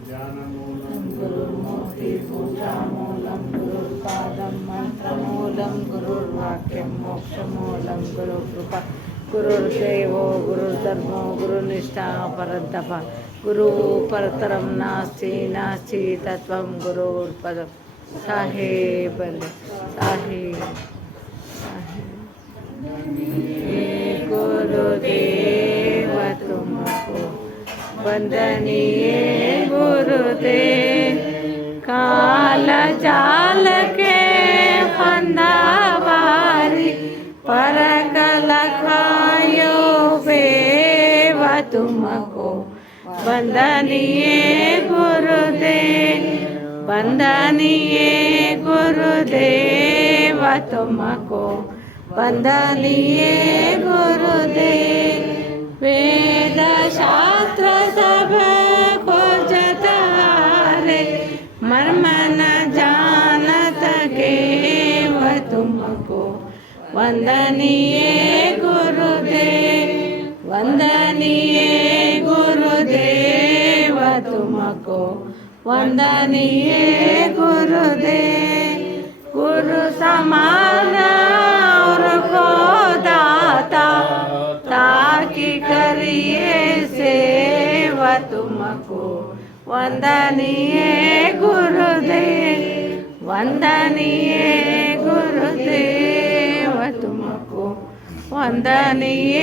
ಜ್ಞಾನಮೂಲಂ ಗುರುರ್ಮೂರ್ತಿ ಪೂಜಾಮೂಲಂ ಗುರುರ್ಪಾದಂ ಮಂತ್ರಮೂಲಂ ಗುರುರ್ವಾಕ್ಯಂ ಮೋಕ್ಷಮೂಲಂ ಗುರುಕೃಪಾ ಗುರುರ್ದೇವೋ ಗುರುರ್ಧರ್ಮೋ ಗುರುನಿಷ್ಠಾ ಪರಂತಪ ಗುರು ಪರತರಂ ನಾಸ್ತಿ ತತ್ವಂ ಗುರುರ್ಪದಂ साहेब साहेब गुरुदेव तुमको वंदनीय गुरुदेव काल जाल के फंदावारी पर कल खायो बेव तुमको वंदनीय गुरुदेव वंदनीय गुरुदेव तुमको वंदनीय गुरुदेव वेद शास्त्र सब खोजत रे मर्म न जानत केव तुमको वंदनीय गुरुदेव वंदनीय गुरुदेव तुमको वंदनीय गुरुदेव गुरु समान और को दाता ताकि करिए सेवा तुमको वंदनीय गुरुदेव वंदनीय गुरुदेव तुमको वंदनीय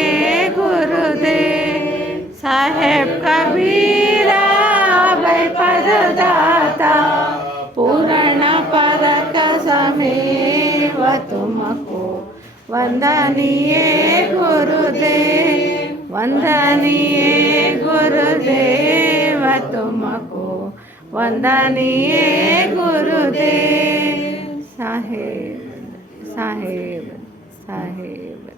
गुरुदेव साहेब कबीरा भय पद दाता पूर्ण परक समेव तुमको वंदनीय गुरुदेव वंदनीय गुरुदेव तुमको वंदनीय गुरुदेव साहेब साहेब साहेब